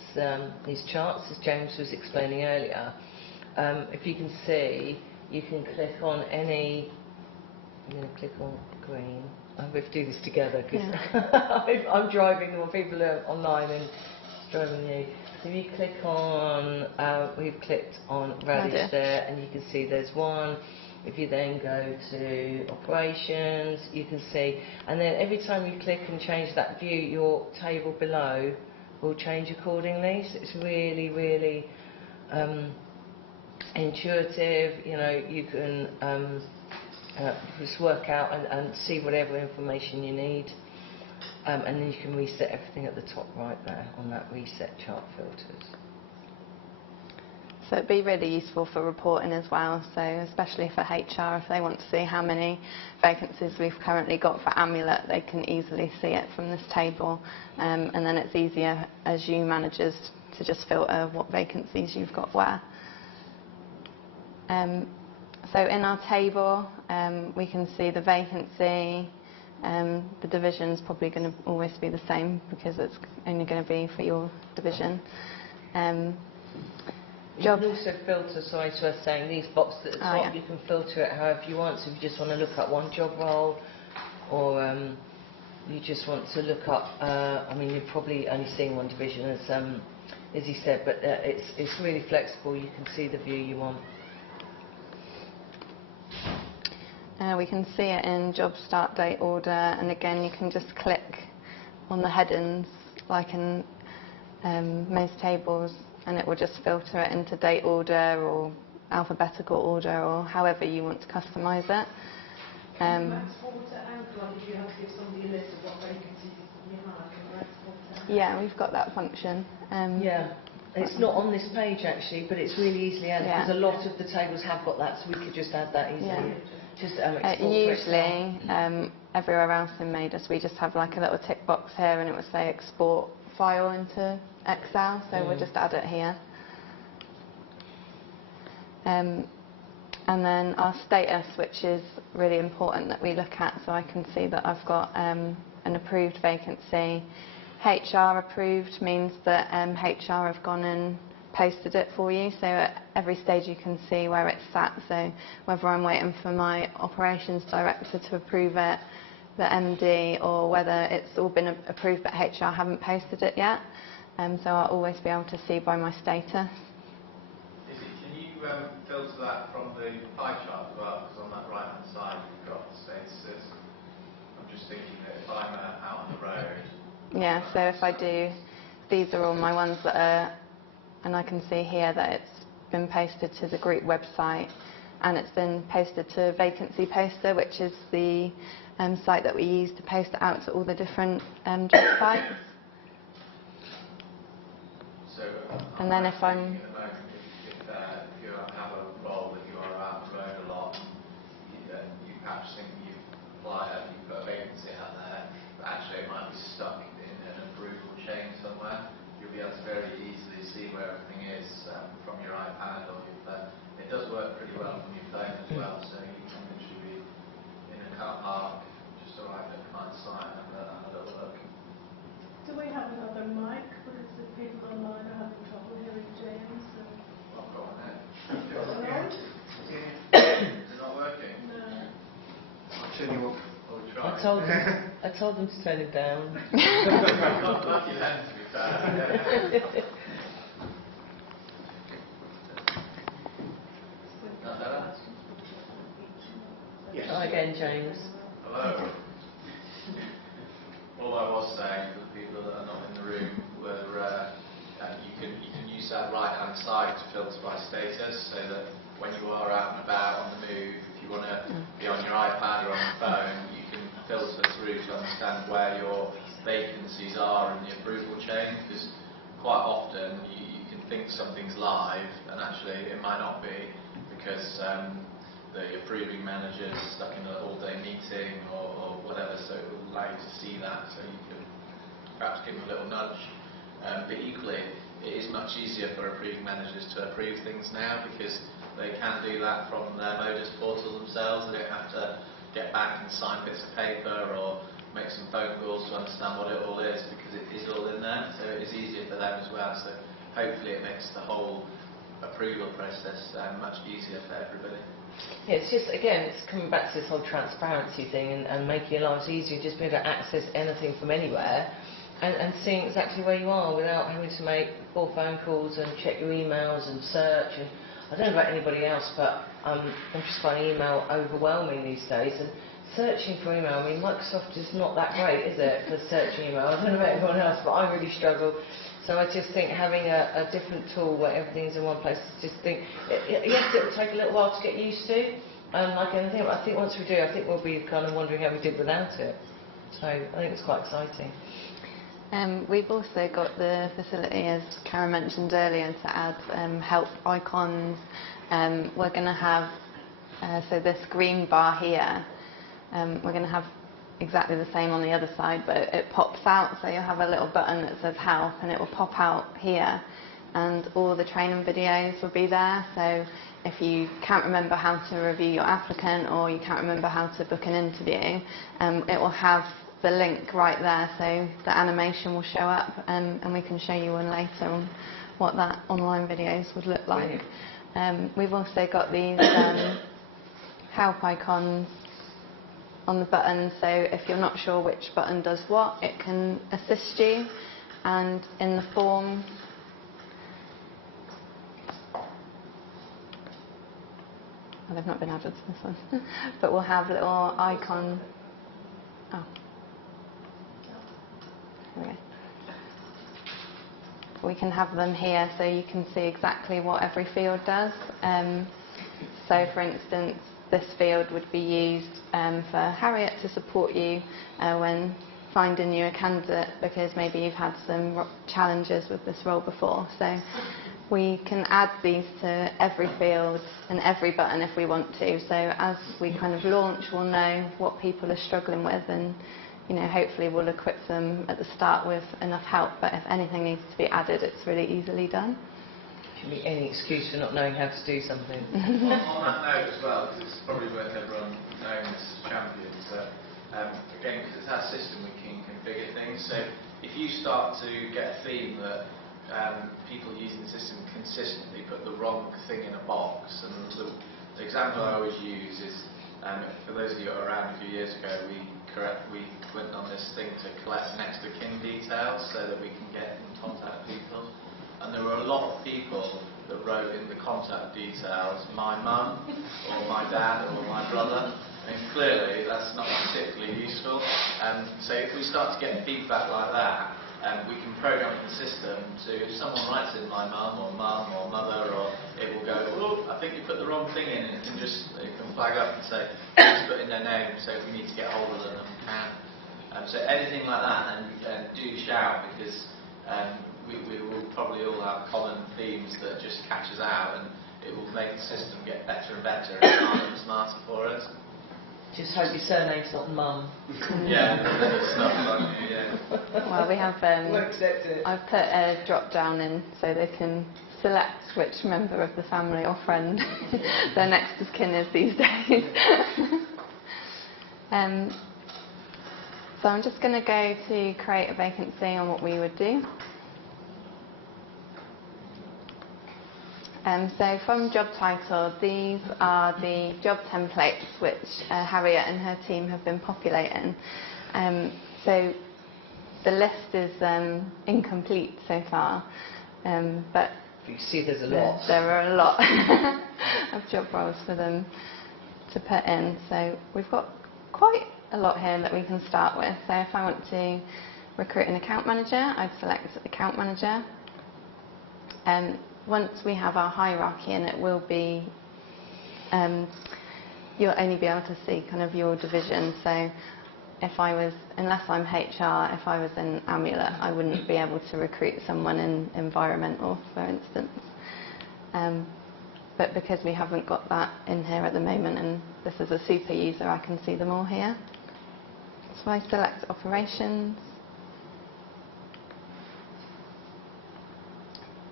these charts, as James was explaining earlier. If you can see, you can click on any. I'm going to click on green. I'm going to do this together because I'm driving, or people are online and driving you. So if you click on, we've clicked on Radish there, and you can see there's one. If you then go to operations, you can see, and then every time you click and change that view, your table below will change accordingly. So it's really, really intuitive. You know, you can just work out and see whatever information you need, and then you can reset everything at the top right there on that reset chart filters. So it'd be really useful for reporting as well, so especially for HR, if they want to see how many vacancies we've currently got for Amulet, they can easily see it from this table, and then it's easier as you managers to just filter what vacancies you've got where. So in our table, we can see the vacancy. The division's probably going to always be the same because it's only going to be for your division. You can also filter, sorry, so I was saying, these boxes at the top, you can filter it however you want. So if you just want to look at one job role, or you just want to look up, I mean, you're probably only seeing one division, as he said, but it's really flexible. You can see the view you want. We can see it in job start date order, and again, you can just click on the headings, like in most tables, and it will just filter it into date order or alphabetical order, or however you want to customise it. Yeah, we've got that function. Yeah, it's not on this page actually, but it's really easily added, because a lot of the tables have got that, so we could just add that easily. Yeah. Just usually, everywhere else in Maidus, we just have like a little tick box here, and it would say export file into Excel, so we'll just add it here. And then our status, which is really important that we look at, so I can see that I've got an approved vacancy. HR approved means that HR have gone and posted it for you, so at every stage you can see where it's sat, so whether I'm waiting for my operations director to approve it, the MD, or whether it's all been approved but HR haven't posted it yet. So I'll always be able to see by my status. Can you filter that from the pie chart as well? Because on that right hand side you've got statuses. I'm just thinking that if I'm out on the road. Yeah, so if I do, these are all my ones that are, and I can see here that it's been posted to the group website, and it's been posted to Vacancy Poster, which is the site that we use to post it out to all the different job sites. So, and then if I'm... At the moment, if you have a role somewhere, you'll be able to very easily see where everything is from your iPad or your phone. It does work pretty well from your phone as well, so you can literally be in a car park, just arrive at a client site and have a little look. Do we have another mic? Because the people online are having trouble hearing James. I've got one there. No? Is it not working? No. I'll turn you up. I told them to turn it down. Not lucky then, to be fair. Not better? Yes. Try again, James. Hello. All I was saying for the people that are not in the room were you can use that right-hand side to filter by status, so that when you are out and about on the move, if you want to be on your iPad or on your phone, you can filter through to understand where your vacancies are in the approval chain, because quite often you can think something's live and actually it might not be, because the approving manager's stuck in an all-day meeting or whatever, so it will allow you to see that, so you can perhaps give them a little nudge. But equally, it is much easier for approving managers to approve things now, because they can do that from their Modus portal themselves. They don't have to get back and sign bits of paper or make some phone calls to understand what it all is, because it is all in there, so it is easier for them as well. So hopefully it makes the whole approval process much easier for everybody. Yeah, it's just, again, it's coming back to this whole transparency thing and making your lives easier, just being able to access anything from anywhere and seeing exactly where you are without having to make 4 phone calls and check your emails and search. And I don't know about anybody else, but I'm just finding email overwhelming these days. And searching for email, I mean, Microsoft is not that great, is it, for searching email? I don't know about everyone else, but I really struggle. So I just think having a different tool where everything's in one place, just think, yes, it will take a little while to get used to, like anything, but I think once we do, I think we'll be kind of wondering how we did without it. So I think it's quite exciting. We've also got the facility, as Karen mentioned earlier, to add help icons. We're going to have, so this green bar here, we're going to have exactly the same on the other side, but it pops out, so you'll have a little button that says help and it will pop out here, and all the training videos will be there. So if you can't remember how to review your applicant or you can't remember how to book an interview, it will have the link right there, so the animation will show up, and we can show you one later on what that online videos would look like. We've also got these help icons on the button, so if you're not sure which button does what, it can assist you. And in the form, well, they've not been added to this one, but we'll have little icon. Oh, okay. We can have them here so you can see exactly what every field does. So, for instance, this field would be used for Harriet to support you when finding you a candidate, because maybe you've had some challenges with this role before. So we can add these to every field and every button if we want to. So as we kind of launch, we'll know what people are struggling with, and hopefully we'll equip them at the start with enough help. But if anything needs to be added, it's really easily done. Can be any excuse for not knowing how to do something. On that note as well, because it's probably worth everyone knowing as champions, again, because it's our system, we can configure things. So if you start to get a theme that people using the system consistently put the wrong thing in a box, and the example I always use is, for those of you who were around a few years ago, we went on this thing to collect next of kin details so that we can get in contact with people. And there were a lot of people that wrote in the contact details, my mum, or my dad, or my brother, and clearly that's not particularly useful. So if we start to get feedback like that, we can program the system to, if someone writes in my mum or mother, or it will go, oh, I think you put the wrong thing in, and it can flag up and say, please put in their name, so if we need to get hold of them, and we can. So anything like that, and do shout, because we will probably all have common themes that just catch us out, and it will make the system get better and better and smarter and smarter for us. Just hope your surname's not Mum. Yeah, it's not like you, yeah. Well, we have. I've put a drop down in so they can select which member of the family or friend their next of kin is these days. So I'm just going to go to create a vacancy on what we would do. So from job title, these are the job templates which Harriet and her team have been populating. So the list is incomplete so far, but you see there's a lot. There are a lot of job roles for them to put in. So we've got quite a lot here that we can start with. So if I want to recruit an account manager, I'd select account manager. Once we have our hierarchy, and it will be, you'll only be able to see kind of your division. So if I was, unless I'm HR, if I was in Amulet, I wouldn't be able to recruit someone in environmental, for instance. But because we haven't got that in here at the moment, and this is a super user, I can see them all here. So I select operations.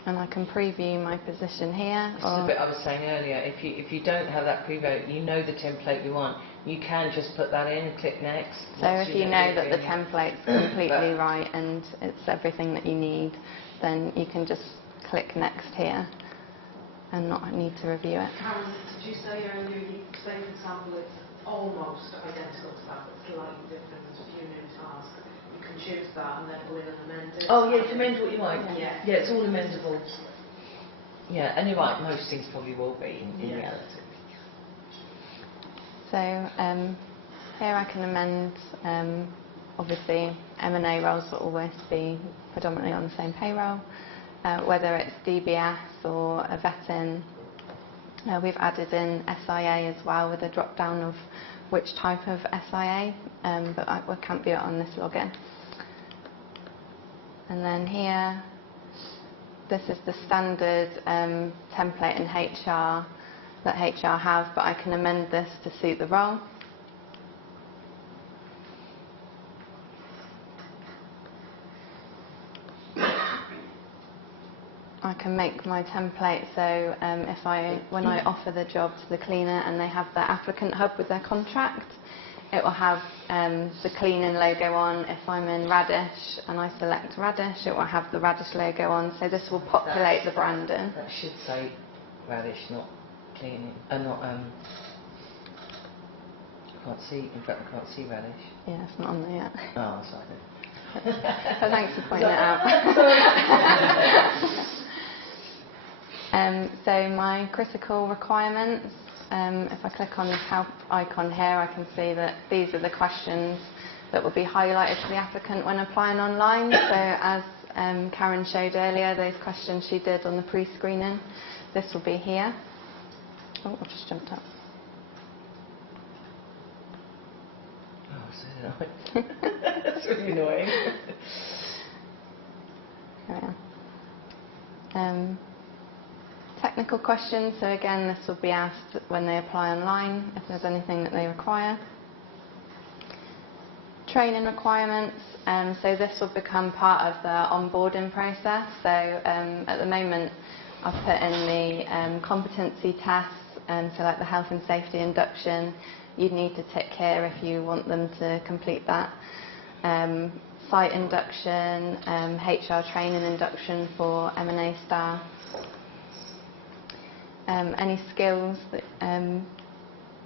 And I can preview my position here. This is a bit I was saying earlier. If you don't have that preview, you know the template you want. You can just put that in and click next. So if you know that the template's completely right and it's everything that you need, then you can just click next here and not need to review it. Karen, did you say earlier, say for example it's almost identical to that, but slightly different, there's a few new tasks. You can choose that and then go in and amend it. Oh yeah, you can amend what you want. Yeah. Yeah, it's all amendable. Yeah, and you're right, most things probably will be in reality. So here I can amend, obviously M&A roles will always be predominantly on the same payroll, whether it's DBS or a vetting. We've added in SIA as well with a drop down of which type of SIA, but we can't view it on this login. And then here, this is the standard template in HR that HR have, but I can amend this to suit the role. I can make my template so when I offer the job to the cleaner and they have their applicant hub with their contract, it will have the cleaning logo on. If I'm in Radish and I select Radish, it will have the Radish logo on. So this will populate the branding. That should say Radish, not cleaning. Not. I can't see. In fact, I can't see Radish. Yeah, it's not on there yet. Oh, sorry. So thanks for pointing it out. So my critical requirements, if I click on this help icon here, I can see that these are the questions that will be highlighted to the applicant when applying online. So as Karen showed earlier, those questions she did on the pre-screening, this will be here. Oh, I've just jumped up. Oh, so that's really annoying. Carry on. Technical questions, so again this will be asked when they apply online if there's anything that they require. Training requirements, so this will become part of the onboarding process. So at the moment I've put in the competency tests, so like the health and safety induction, you'd need to tick here if you want them to complete that. Site induction, HR training induction for M&A staff. Any skills that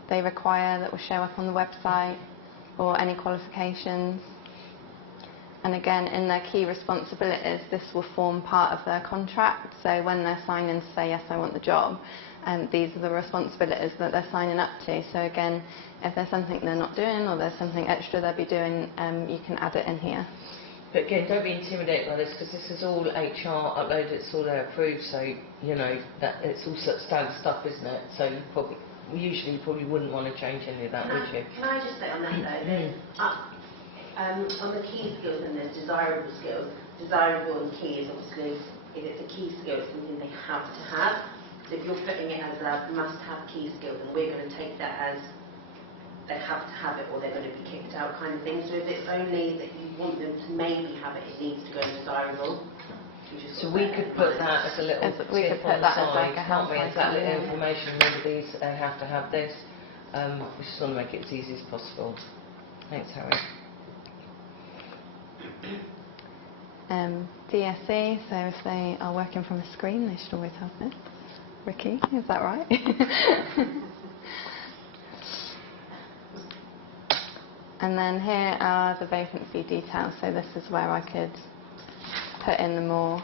they require that will show up on the website, or any qualifications. And again, in their key responsibilities, this will form part of their contract. So when they're signing to say, yes, I want the job, these are the responsibilities that they're signing up to. So again, if there's something they're not doing or there's something extra they'll be doing, you can add it in here. But again, don't be intimidated by this, because this is all HR uploaded, it's all approved, so you know that it's all such standard stuff, isn't it? So you probably wouldn't want to change any of that, would you? Can I just say on that though, there's, on the key skills and there's desirable skills. Desirable and key is obviously, if it's a key skill, it's something they have to have. So if you're putting it as a must-have key skill, then we're going to take that as they have to have it or they're going to be kicked out kind of thing. So if it's only that you want them to maybe have it, it needs to go desirable. So we could put that as a little we could tip put on that the as like side, a can't we? As that little yeah. information, remember these, they have to have this. We just want to make it as easy as possible. Thanks, Harry. DSE, so if they are working from a screen, they should always have this. Ricky, is that right? And then here are the vacancy details. So this is where I could put in the more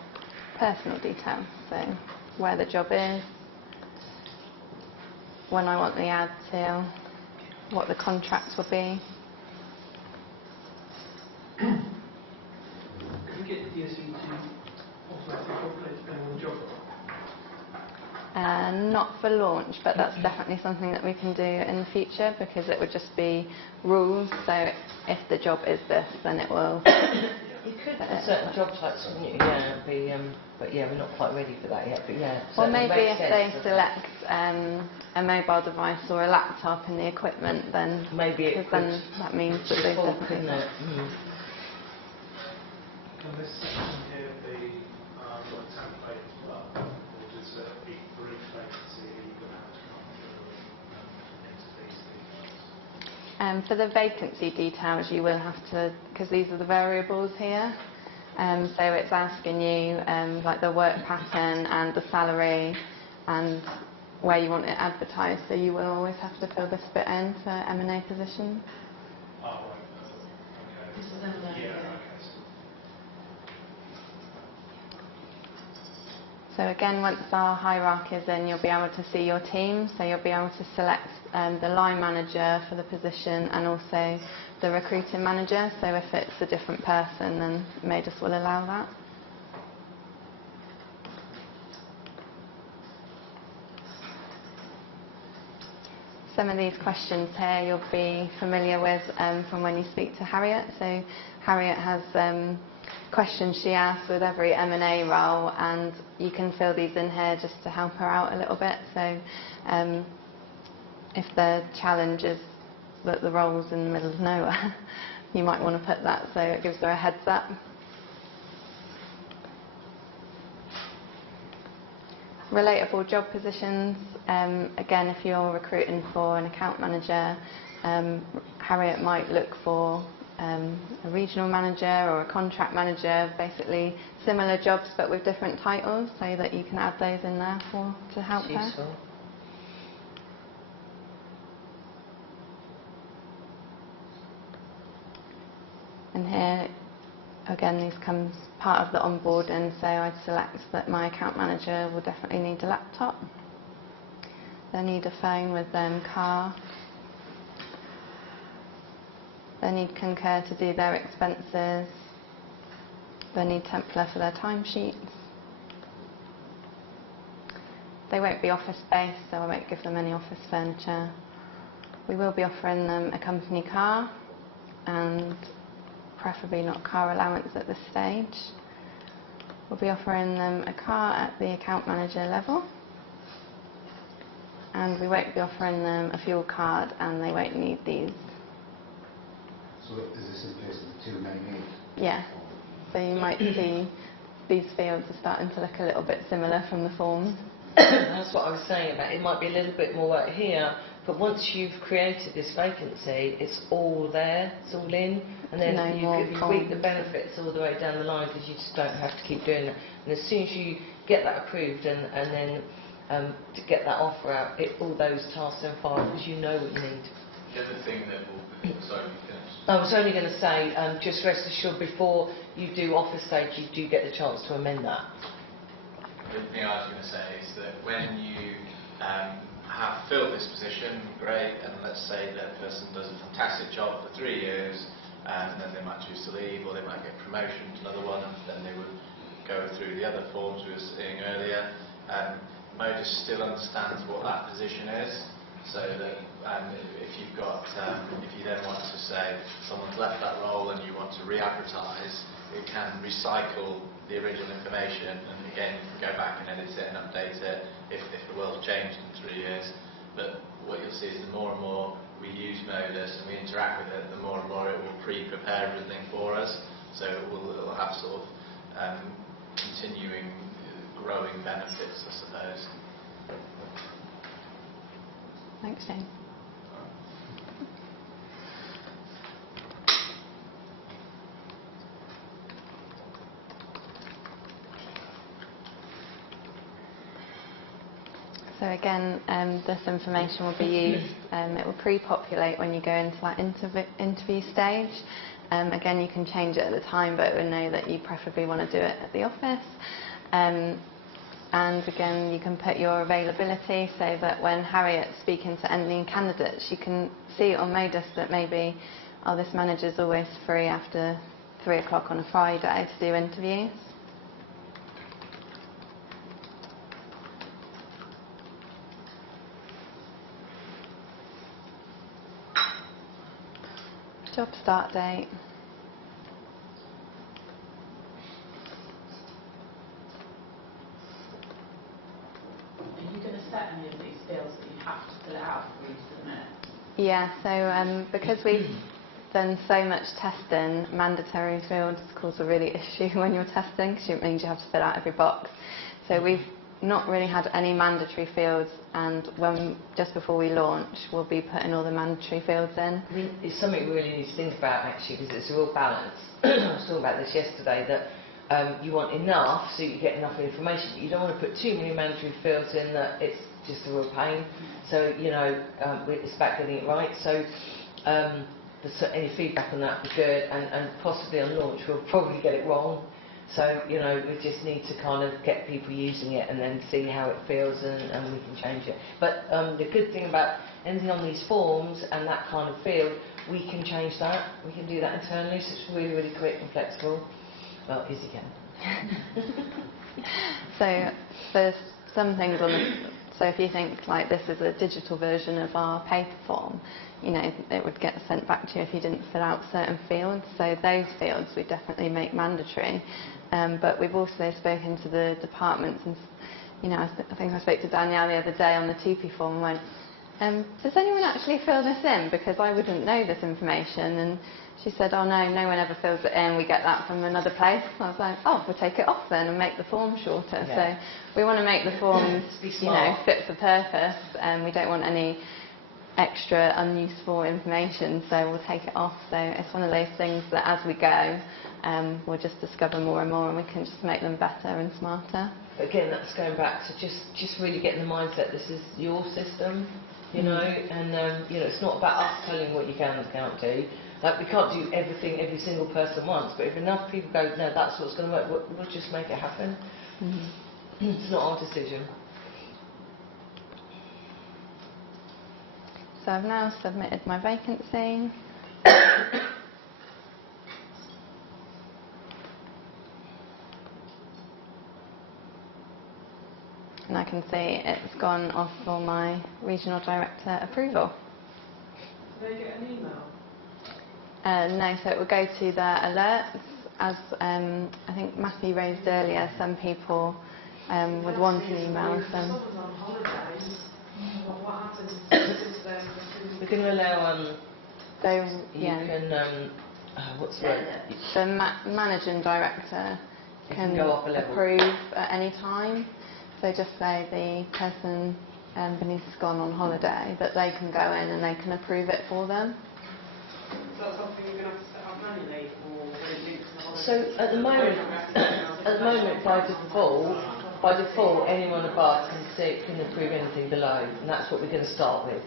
personal details. So where the job is, when I want the ad till, what the contract will be. Can we get the DSE to automatically populate depending on the job? Not for launch, but that's definitely something that we can do in the future, because it would just be rules. So if the job is this, then it will. You could for certain job types, wouldn't you? Yeah, but yeah, we're not quite ready for that yet. But yeah, well, maybe if they select a mobile device or a laptop in the equipment, then maybe it could. Then that means that they couldn't it? Can this section here be a template as well, or just a brief vacancy that you're going to have to come through into these details? For the vacancy details, you will have to, because these are the variables here. So it's asking you like the work pattern and the salary and where you want it advertised. So you will always have to fill this bit in for M&A positions. Oh, right. Okay. This is M&A. Yeah, okay. So again, once our hierarchy is in, you'll be able to see your team. So you'll be able to select the line manager for the position and also the recruiting manager. So if it's a different person, then Modus will allow that. Some of these questions here you'll be familiar with from when you speak to Harriet. So Harriet has questions she asks with every M&A role, and you can fill these in here just to help her out a little bit. So if the challenge is that the role's in the middle of nowhere, you might want to put that so it gives her a heads up. Relatable job positions. Again, if you're recruiting for an account manager, Harriet might look for a regional manager or a contract manager, basically similar jobs but with different titles, so that you can add those in there to help her. Useful. And here, again, these comes part of the onboarding, so I'd select that my account manager will definitely need a laptop. They need a phone with them, car. They need Concur to do their expenses. They need Templar for their timesheets. They won't be office based, so I won't give them any office furniture. We will be offering them a company car, and preferably not car allowance at this stage. We'll be offering them a car at the account manager level, and we won't be offering them a fuel card, and they won't need these. So is this in place of the two main needs? Yeah. So you might see these fields are starting to look a little bit similar from the forms. That's what I was saying about it. Might be a little bit more work here, but once you've created this vacancy, it's all there, it's all in, and then you tweak the benefits all the way down the line, because you just don't have to keep doing that. And as soon as you get that approved and then to get that offer out, all those tasks are filed, because you know what you need. The other thing that will... Sorry, you finished. I was only going to say, just rest assured, before you do offer stage, you do get the chance to amend that. The thing I was going to say is that when you have filled this position, great, and let's say that person does a fantastic job for 3 years, and then they might choose to leave, or they might get promotion to another one, and then they would go through the other forms we were seeing earlier. Modus still understands what that position is, so that if you've got, if you then want to say someone's left that role and you want to re-advertise, it can recycle the original information and again go back and edit it and update it if the world's changed in 3 years. But what you'll see is the more and more we use Modus and we interact with it, the more and more it will pre-prepare everything for us. So it will have sort of continuing growing benefits, I suppose. Thanks, Jane. So again, this information will be used, it will pre-populate when you go into that interview stage. Again, you can change it at the time, but it will know that you preferably want to do it at the office. And again, you can put your availability so that when Harriet's speaking to any candidates, you can see on Modus that maybe, oh, this manager's always free after 3 o'clock on a Friday to do interviews. Job start date. Are you going to set any of these fields that you have to fill it out before you submit? Yeah, so because we've done so much testing, mandatory fields cause a really issue when you're testing, because it means you have to fill out every box. So we've not really had any mandatory fields, and just before we launch, we'll be putting all the mandatory fields in. I mean, it's something we really need to think about, actually, because it's a real balance. I was talking about this yesterday, that you want enough so you get enough information, but you don't want to put too many mandatory fields in that it's just a real pain. So, you know, it's about getting it right. So any feedback on that would be good, and possibly on launch we'll probably get it wrong. So, you know, we just need to kind of get people using it and then see how it feels, and we can change it. But the good thing about anything on these forms and that kind of field, we can change that. We can do that internally, so it's really, really quick and flexible. Well, Izzy can. So there's some things on the... So if you think like this is a digital version of our paper form, you know, it would get sent back to you if you didn't fill out certain fields. So those fields we definitely make mandatory. But we've also spoken to the departments, and you know, I think I spoke to Danielle the other day on the 2P form and went, does anyone actually fill this in? Because I wouldn't know this information. And she said, oh no, no one ever fills it in, we get that from another place. And I was like, oh, we'll take it off then and make the form shorter. Yeah. So we want to make the forms, you know, fit for purpose, and we don't want any extra unuseful information, so we'll take it off. So it's one of those things that as we go, we'll just discover more and more, and we can just make them better and smarter. Again, that's going back to just really getting the mindset, this is your system, you know, and you know, it's not about us telling you what you can and can't do. Like, we can't do everything every single person wants, but if enough people go, no, that's what's going to work, we'll just make it happen. It's not our decision. So I've now submitted my vacancy. And I can see it's gone off for my regional director approval. Do they get an email? No, so it will go to the alerts. As I think Matthew raised earlier, some people would want an email. If someone's on holiday, what happens if We're going to allow, so, you yeah. can, what's the word? The managing director can go up a level. approve at any time. So just say the person beneath has gone on holiday, that they can go in and they can approve it for them. Is that something you're going to have to set up manually, or when it links to the holiday? So at the moment, by default, anyone above can approve anything below, and that's what we're going to start with.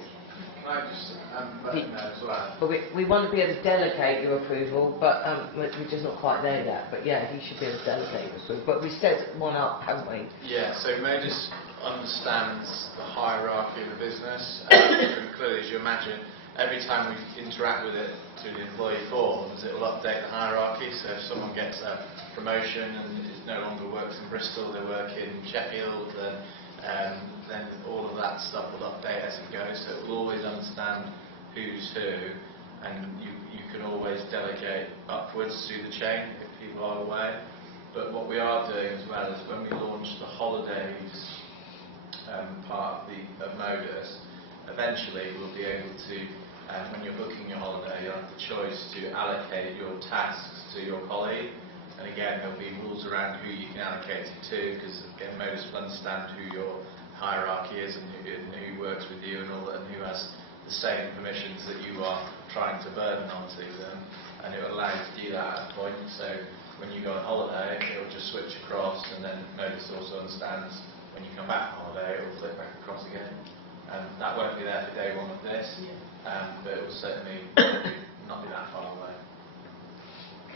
Can I just let you know as well? But we want to be able to delegate your approval, but we're just not quite there yet. But yeah, you should be able to delegate your approval. But we set one up, haven't we? Yeah, so Modus understands the hierarchy of the business. Clearly, as you imagine, every time we interact with it through the employee forms, it will update the hierarchy. So if someone gets a promotion and no longer works in Bristol, they work in Sheffield, then all of that stuff will update as it goes. So it will always understand who's who, and you can always delegate upwards through the chain if people are away. But what we are doing as well is when we launch the holidays part of Modus, eventually we'll be able to when you're booking your holiday, you have the choice to allocate your tasks to your colleague. And again, there'll be rules around who you can allocate it to, because again, Modus will understand who your hierarchy is and who works with you and all that, and who has the same permissions that you are trying to burden onto them. And it will allow you to do that at a point. So when you go on holiday, it'll just switch across, and then Modus also understands when you come back from holiday, it will flip back across again. That won't be there for day one of this, but it will certainly not be that far away.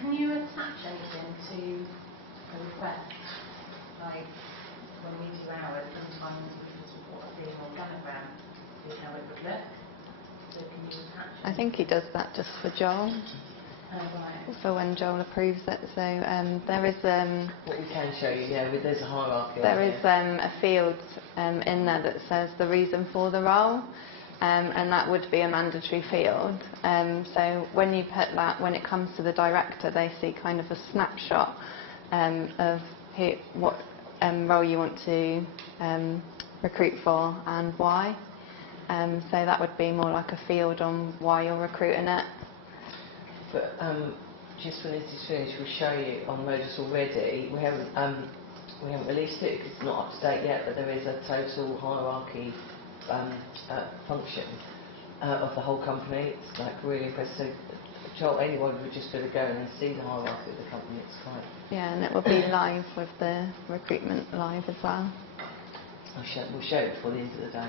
Can you attach anything to a request? Like when we do ours, sometimes we can report a being organogram, see how it would look. So can you attach I think he does that just for Joel. right. For when Joel approves it. So there is What we can show you, there's a hierarchy. there is a field in there that says the reason for the role, and that would be a mandatory field. So when you put that, when it comes to the director, they see kind of a snapshot of what role you want to recruit for and why. So that would be more like a field on why you're recruiting it. But just when this is finished, we'll show you on Modus already. We haven't released it because it's not up to date yet, but there is a total hierarchy function of the whole company. It's like really impressive. So anyone would just be able to go and see the hierarchy of the company. It's quite. Yeah, and it will be live with the recruitment live as well. We'll show it before the end of the day.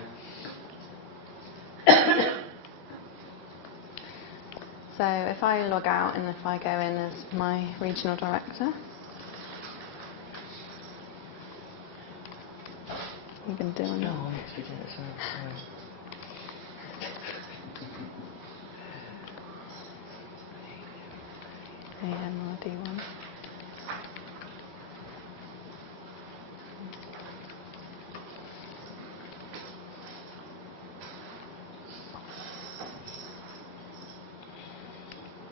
So if I log out and if I go in as my regional director, you've been doing it. Oh, I'm actually doing it, sorry. AMRD1.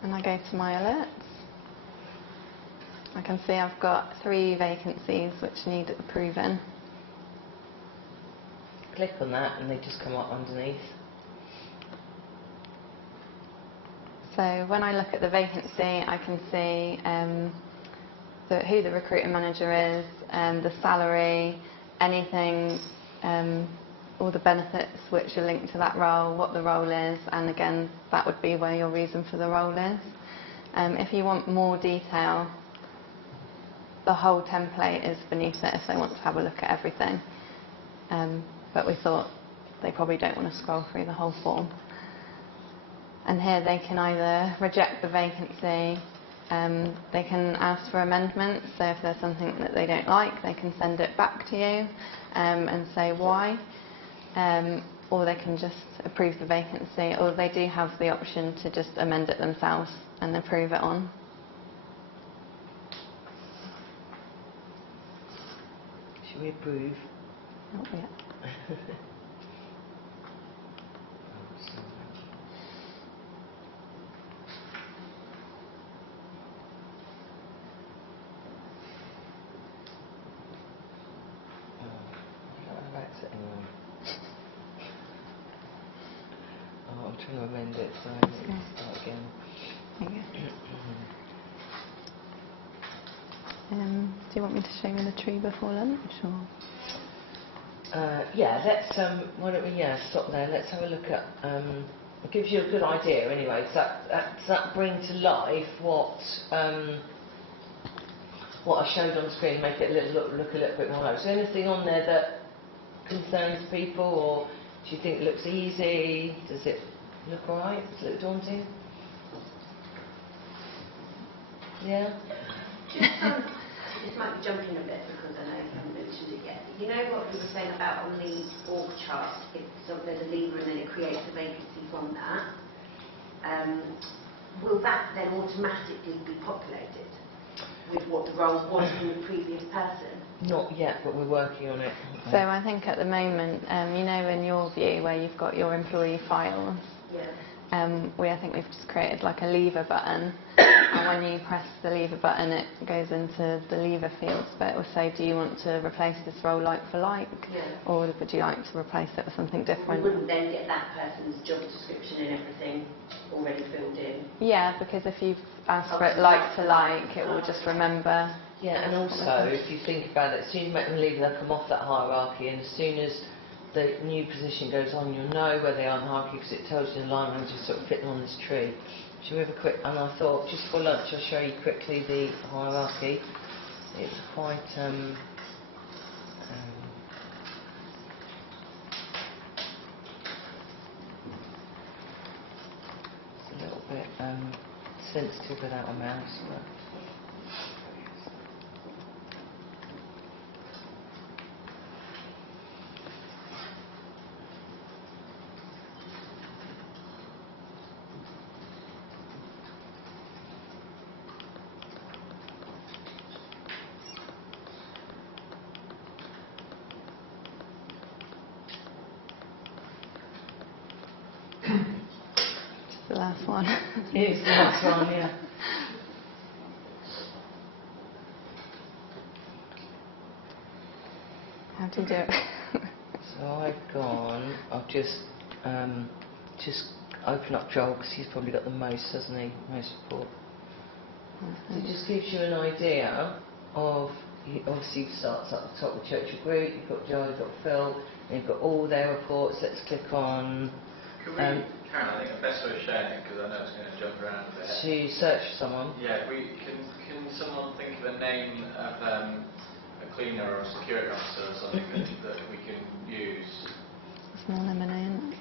And I go to my alerts. I can see I've got 3 vacancies which need approving. Click on that and they just come up underneath. So when I look at the vacancy, I can see who the recruiting manager is, the salary, anything, all the benefits which are linked to that role, what the role is, and again, that would be where your reason for the role is. If you want more detail, the whole template is beneath it if they want to have a look at everything. But we thought they probably don't want to scroll through the whole form. And here they can either reject the vacancy, they can ask for amendments, so if there's something that they don't like, they can send it back to you and say why. Or they can just approve the vacancy, or they do have the option to just amend it themselves and approve it on. Should we approve? Not yet. Oh, I'm trying to amend it, so I need to start again. Do you want me to show you the tree before lunch, or? Yeah, let's. Why don't we? Stop there. Let's have a look at. It gives you a good idea, anyway. Does that bring to life what I showed on screen? Make it look a little bit more. Is there anything on there that concerns people, or do you think it looks easy? Does it look alright? Does it look daunting? Yeah? This might be jumping a bit because I know you haven't mentioned it yet. You know what we were saying about on the org chart, if there's a lever and then it creates a vacancy from that. Will that then automatically be populated with what the role was from the previous person? Not yet, but we're working on it. So I think at the moment, you know, in your view where you've got your employee files, I think we've just created like a lever button, and when you press the lever button it goes into the lever fields, but it will say, do you want to replace this role like for like, or would you like to replace it with something different? We wouldn't then get that person's job description and everything already filled in. Yeah, because if you've asked for it like to like, it will just remember. Yeah, and also, if you think about it, as soon as you make them leave, they'll come off that hierarchy, and as soon as the new position goes on, you'll know where they are in the hierarchy, because it tells you the line manager sort of fit them on this tree. Shall we have a quick, and I thought, just for lunch, I'll show you quickly the hierarchy. It's quite, it's a little bit sensitive without a mouse, but the last one. it's the last one, yeah. How do you do it? So I've just open up Joel, because he's probably got the most, hasn't he? Most support. So it just gives you an idea of, obviously it starts at the top with Churchill Group, you've got Joel, you've got Phil, and you've got all their reports. Let's click on... Karen, I think the best way of sharing it, because I know it's going to jump around a bit. To search for someone. Yeah, can someone think of a name of a cleaner or a security officer or something that we can use? Small lemonade.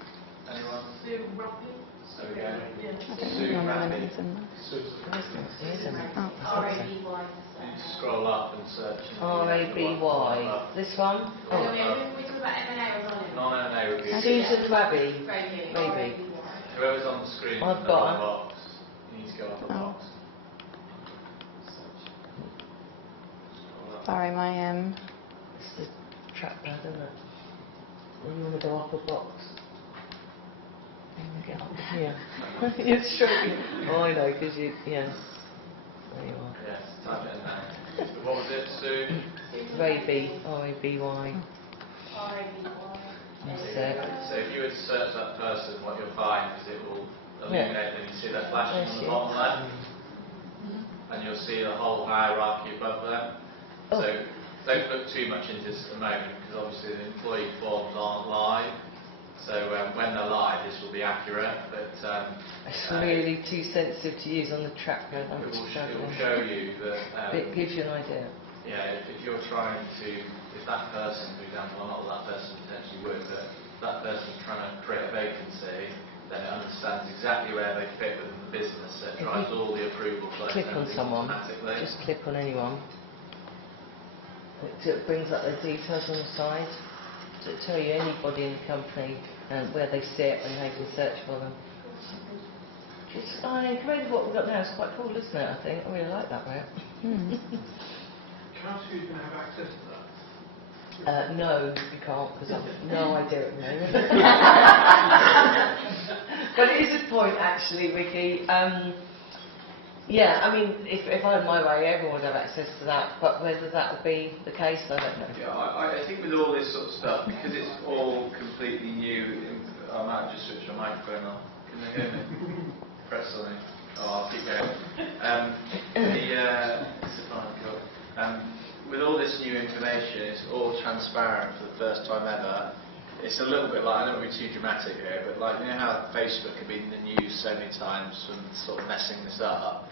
Anyone? Sue Rappy. There we go. I don't Sue know Rappy. lemonades in there. Oh. R-A-B-Y. You need to scroll up and search. R-A-B-Y. This one? We talk about M&A or non-M&A? Non-M&A would be Susan Raby. Maybe. Whoever's on the screen. I've got a box. You need to go up a box. Sorry, my It's the trackpad, isn't it? When you want to go up a box. And get up here. It's true. Oh, I know, because you, yeah. There you are. Yes, type it in there. What was it, Sue? Raby, R-A-B-Y. R-A-B-Y. That's it. So if you were to search that person, what you'll find is it will illuminate them. You see that flashing on the bottom left? And you'll see the whole hierarchy above them. Oh. So don't look too much into this at the moment, because obviously the employee forms aren't live. So when they're live, this will be accurate. But it's really too sensitive to use on the trackpad. It will show you that. It gives you an idea. Yeah, if you're trying to, if that person, for example, not that person potentially would, but if that person's trying to create a vacancy, then it understands exactly where they fit within the business. So it drives all the approval flows. Click on someone. Just click on anyone. It brings up their details on the side. So it'll tell you anybody in the company and where they sit and how you can search for them. Compared to what we've got now, it's quite cool, isn't it? I think I really like that way. Council, you can have access to that? No, you can't, because I've no idea at the moment. But it is a point, actually, Ricky. Yeah, I mean, if I had my way, everyone would have access to that, but whether that would be the case, I don't know. Yeah, I think with all this sort of stuff, because it's all completely new, I might just switch my microphone on. Can they hear me? Press something. Oh, I'll keep going. With all this new information, it's all transparent for the first time ever. It's a little bit like, I don't want to be too dramatic here, but like, you know how Facebook have been in the news so many times from sort of messing this up,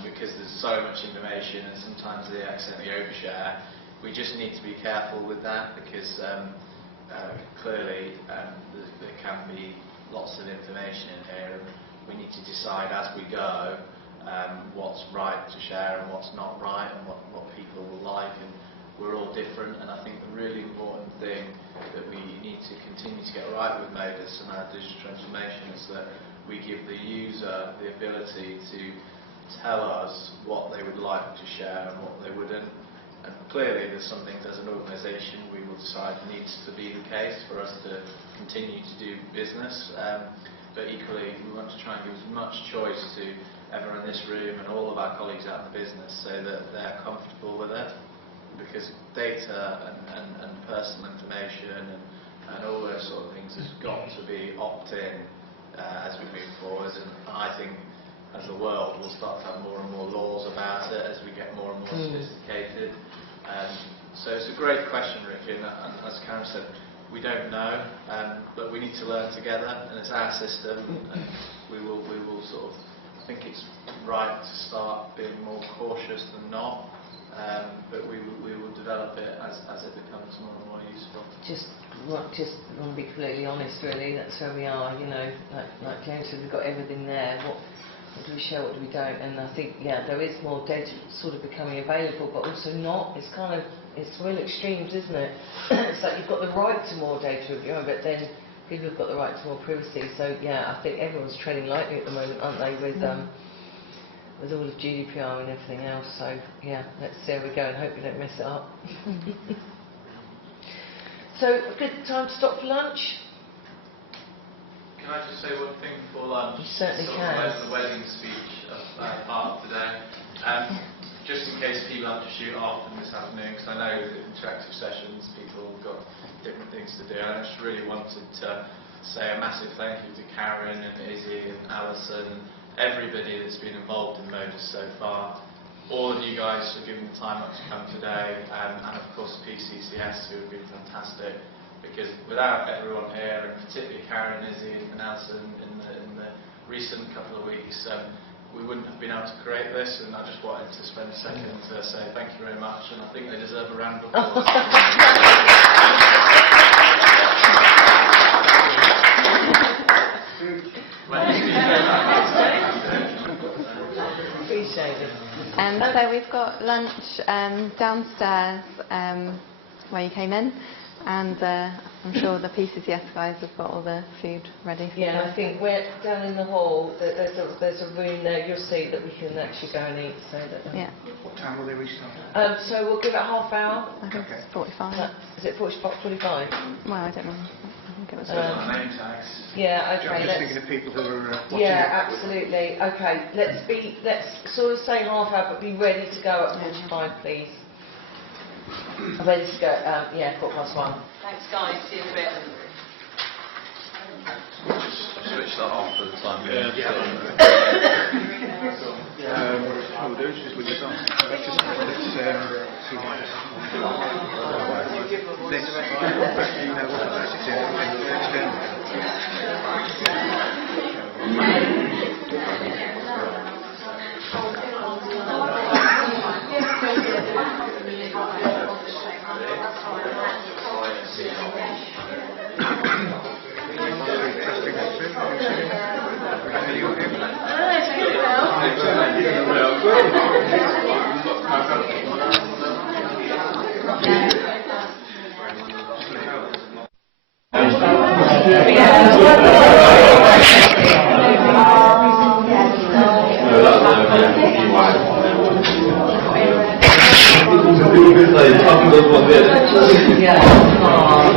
because there's so much information and sometimes they accidentally overshare. We just need to be careful with that, because clearly there can be lots of information in here, and we need to decide as we go what's right to share and what's not right, and what people will like, and we're all different. And I think the really important thing that we need to continue to get right with Modus and our digital transformation is that we give the user the ability to tell us what they would like to share and what they wouldn't. And clearly there's some things as an organisation we will decide needs to be the case for us to continue to do business. but equally we want to try and give as much choice to everyone in this room and all of our colleagues out in the business so that they're comfortable with it, because data and personal information and all those sort of things has got to be opt-in as we move forward, and I think as the world will start to have more and more laws about it as we get more and more sophisticated. So it's a great question, Ricky, and as Karen said, we don't know, but we need to learn together, and it's our system, and we will sort of think it's right to start being more cautious than not, but we will develop it as it becomes more and more useful. Just want to be completely honest, really. That's where we are. You know, like James said, we've got everything there. What do we share? What do we don't? And I think, yeah, there is more data sort of becoming available, but also not. It's kind of, it's real extremes, isn't it? It's like you've got the right to more data of your own, but then people have got the right to more privacy. So yeah, I think everyone's treading lightly at the moment, aren't they, with all of GDPR and everything else. So yeah, let's see how we go and hope we don't mess it up. So a good time to stop for lunch. Can I just say one thing before lunch? You certainly can. The wedding speech part of today. Just in case people have to shoot off this afternoon, because I know with interactive sessions people have got different things to do. I just really wanted to say a massive thank you to Karen and Izzy and Alison and everybody that's been involved in Modus so far. All of you guys for giving the time up to come today, and of course PCCS, who have been fantastic, because without everyone here, and particularly Karen, Izzy and Alison in the recent couple of weeks, we wouldn't have been able to create this, and I just wanted to spend a second to say thank you very much, and I think they deserve a round of applause. Appreciate it. So we've got lunch downstairs where you came in, and I'm sure the PCCS guys have got all the food ready. Yeah, I think we're down in the hall. There's a room there. You'll see that we can actually go and eat. So that. Yeah. What time will they restart? So we'll give it half hour. I think it's 45. Is it 45? Well, I don't know. I think it was. Name tags. Yeah. Okay. I'm just thinking of people who are watching. Yeah, absolutely. Okay. Let's sort of say half hour, but be ready to go at 45, please. I'm ready to go. Yeah, 1:15. Thanks, guys. See you in a bit. Switch that off for the time being. What we'll do is just leave this on. Let's see why this is. Yeah.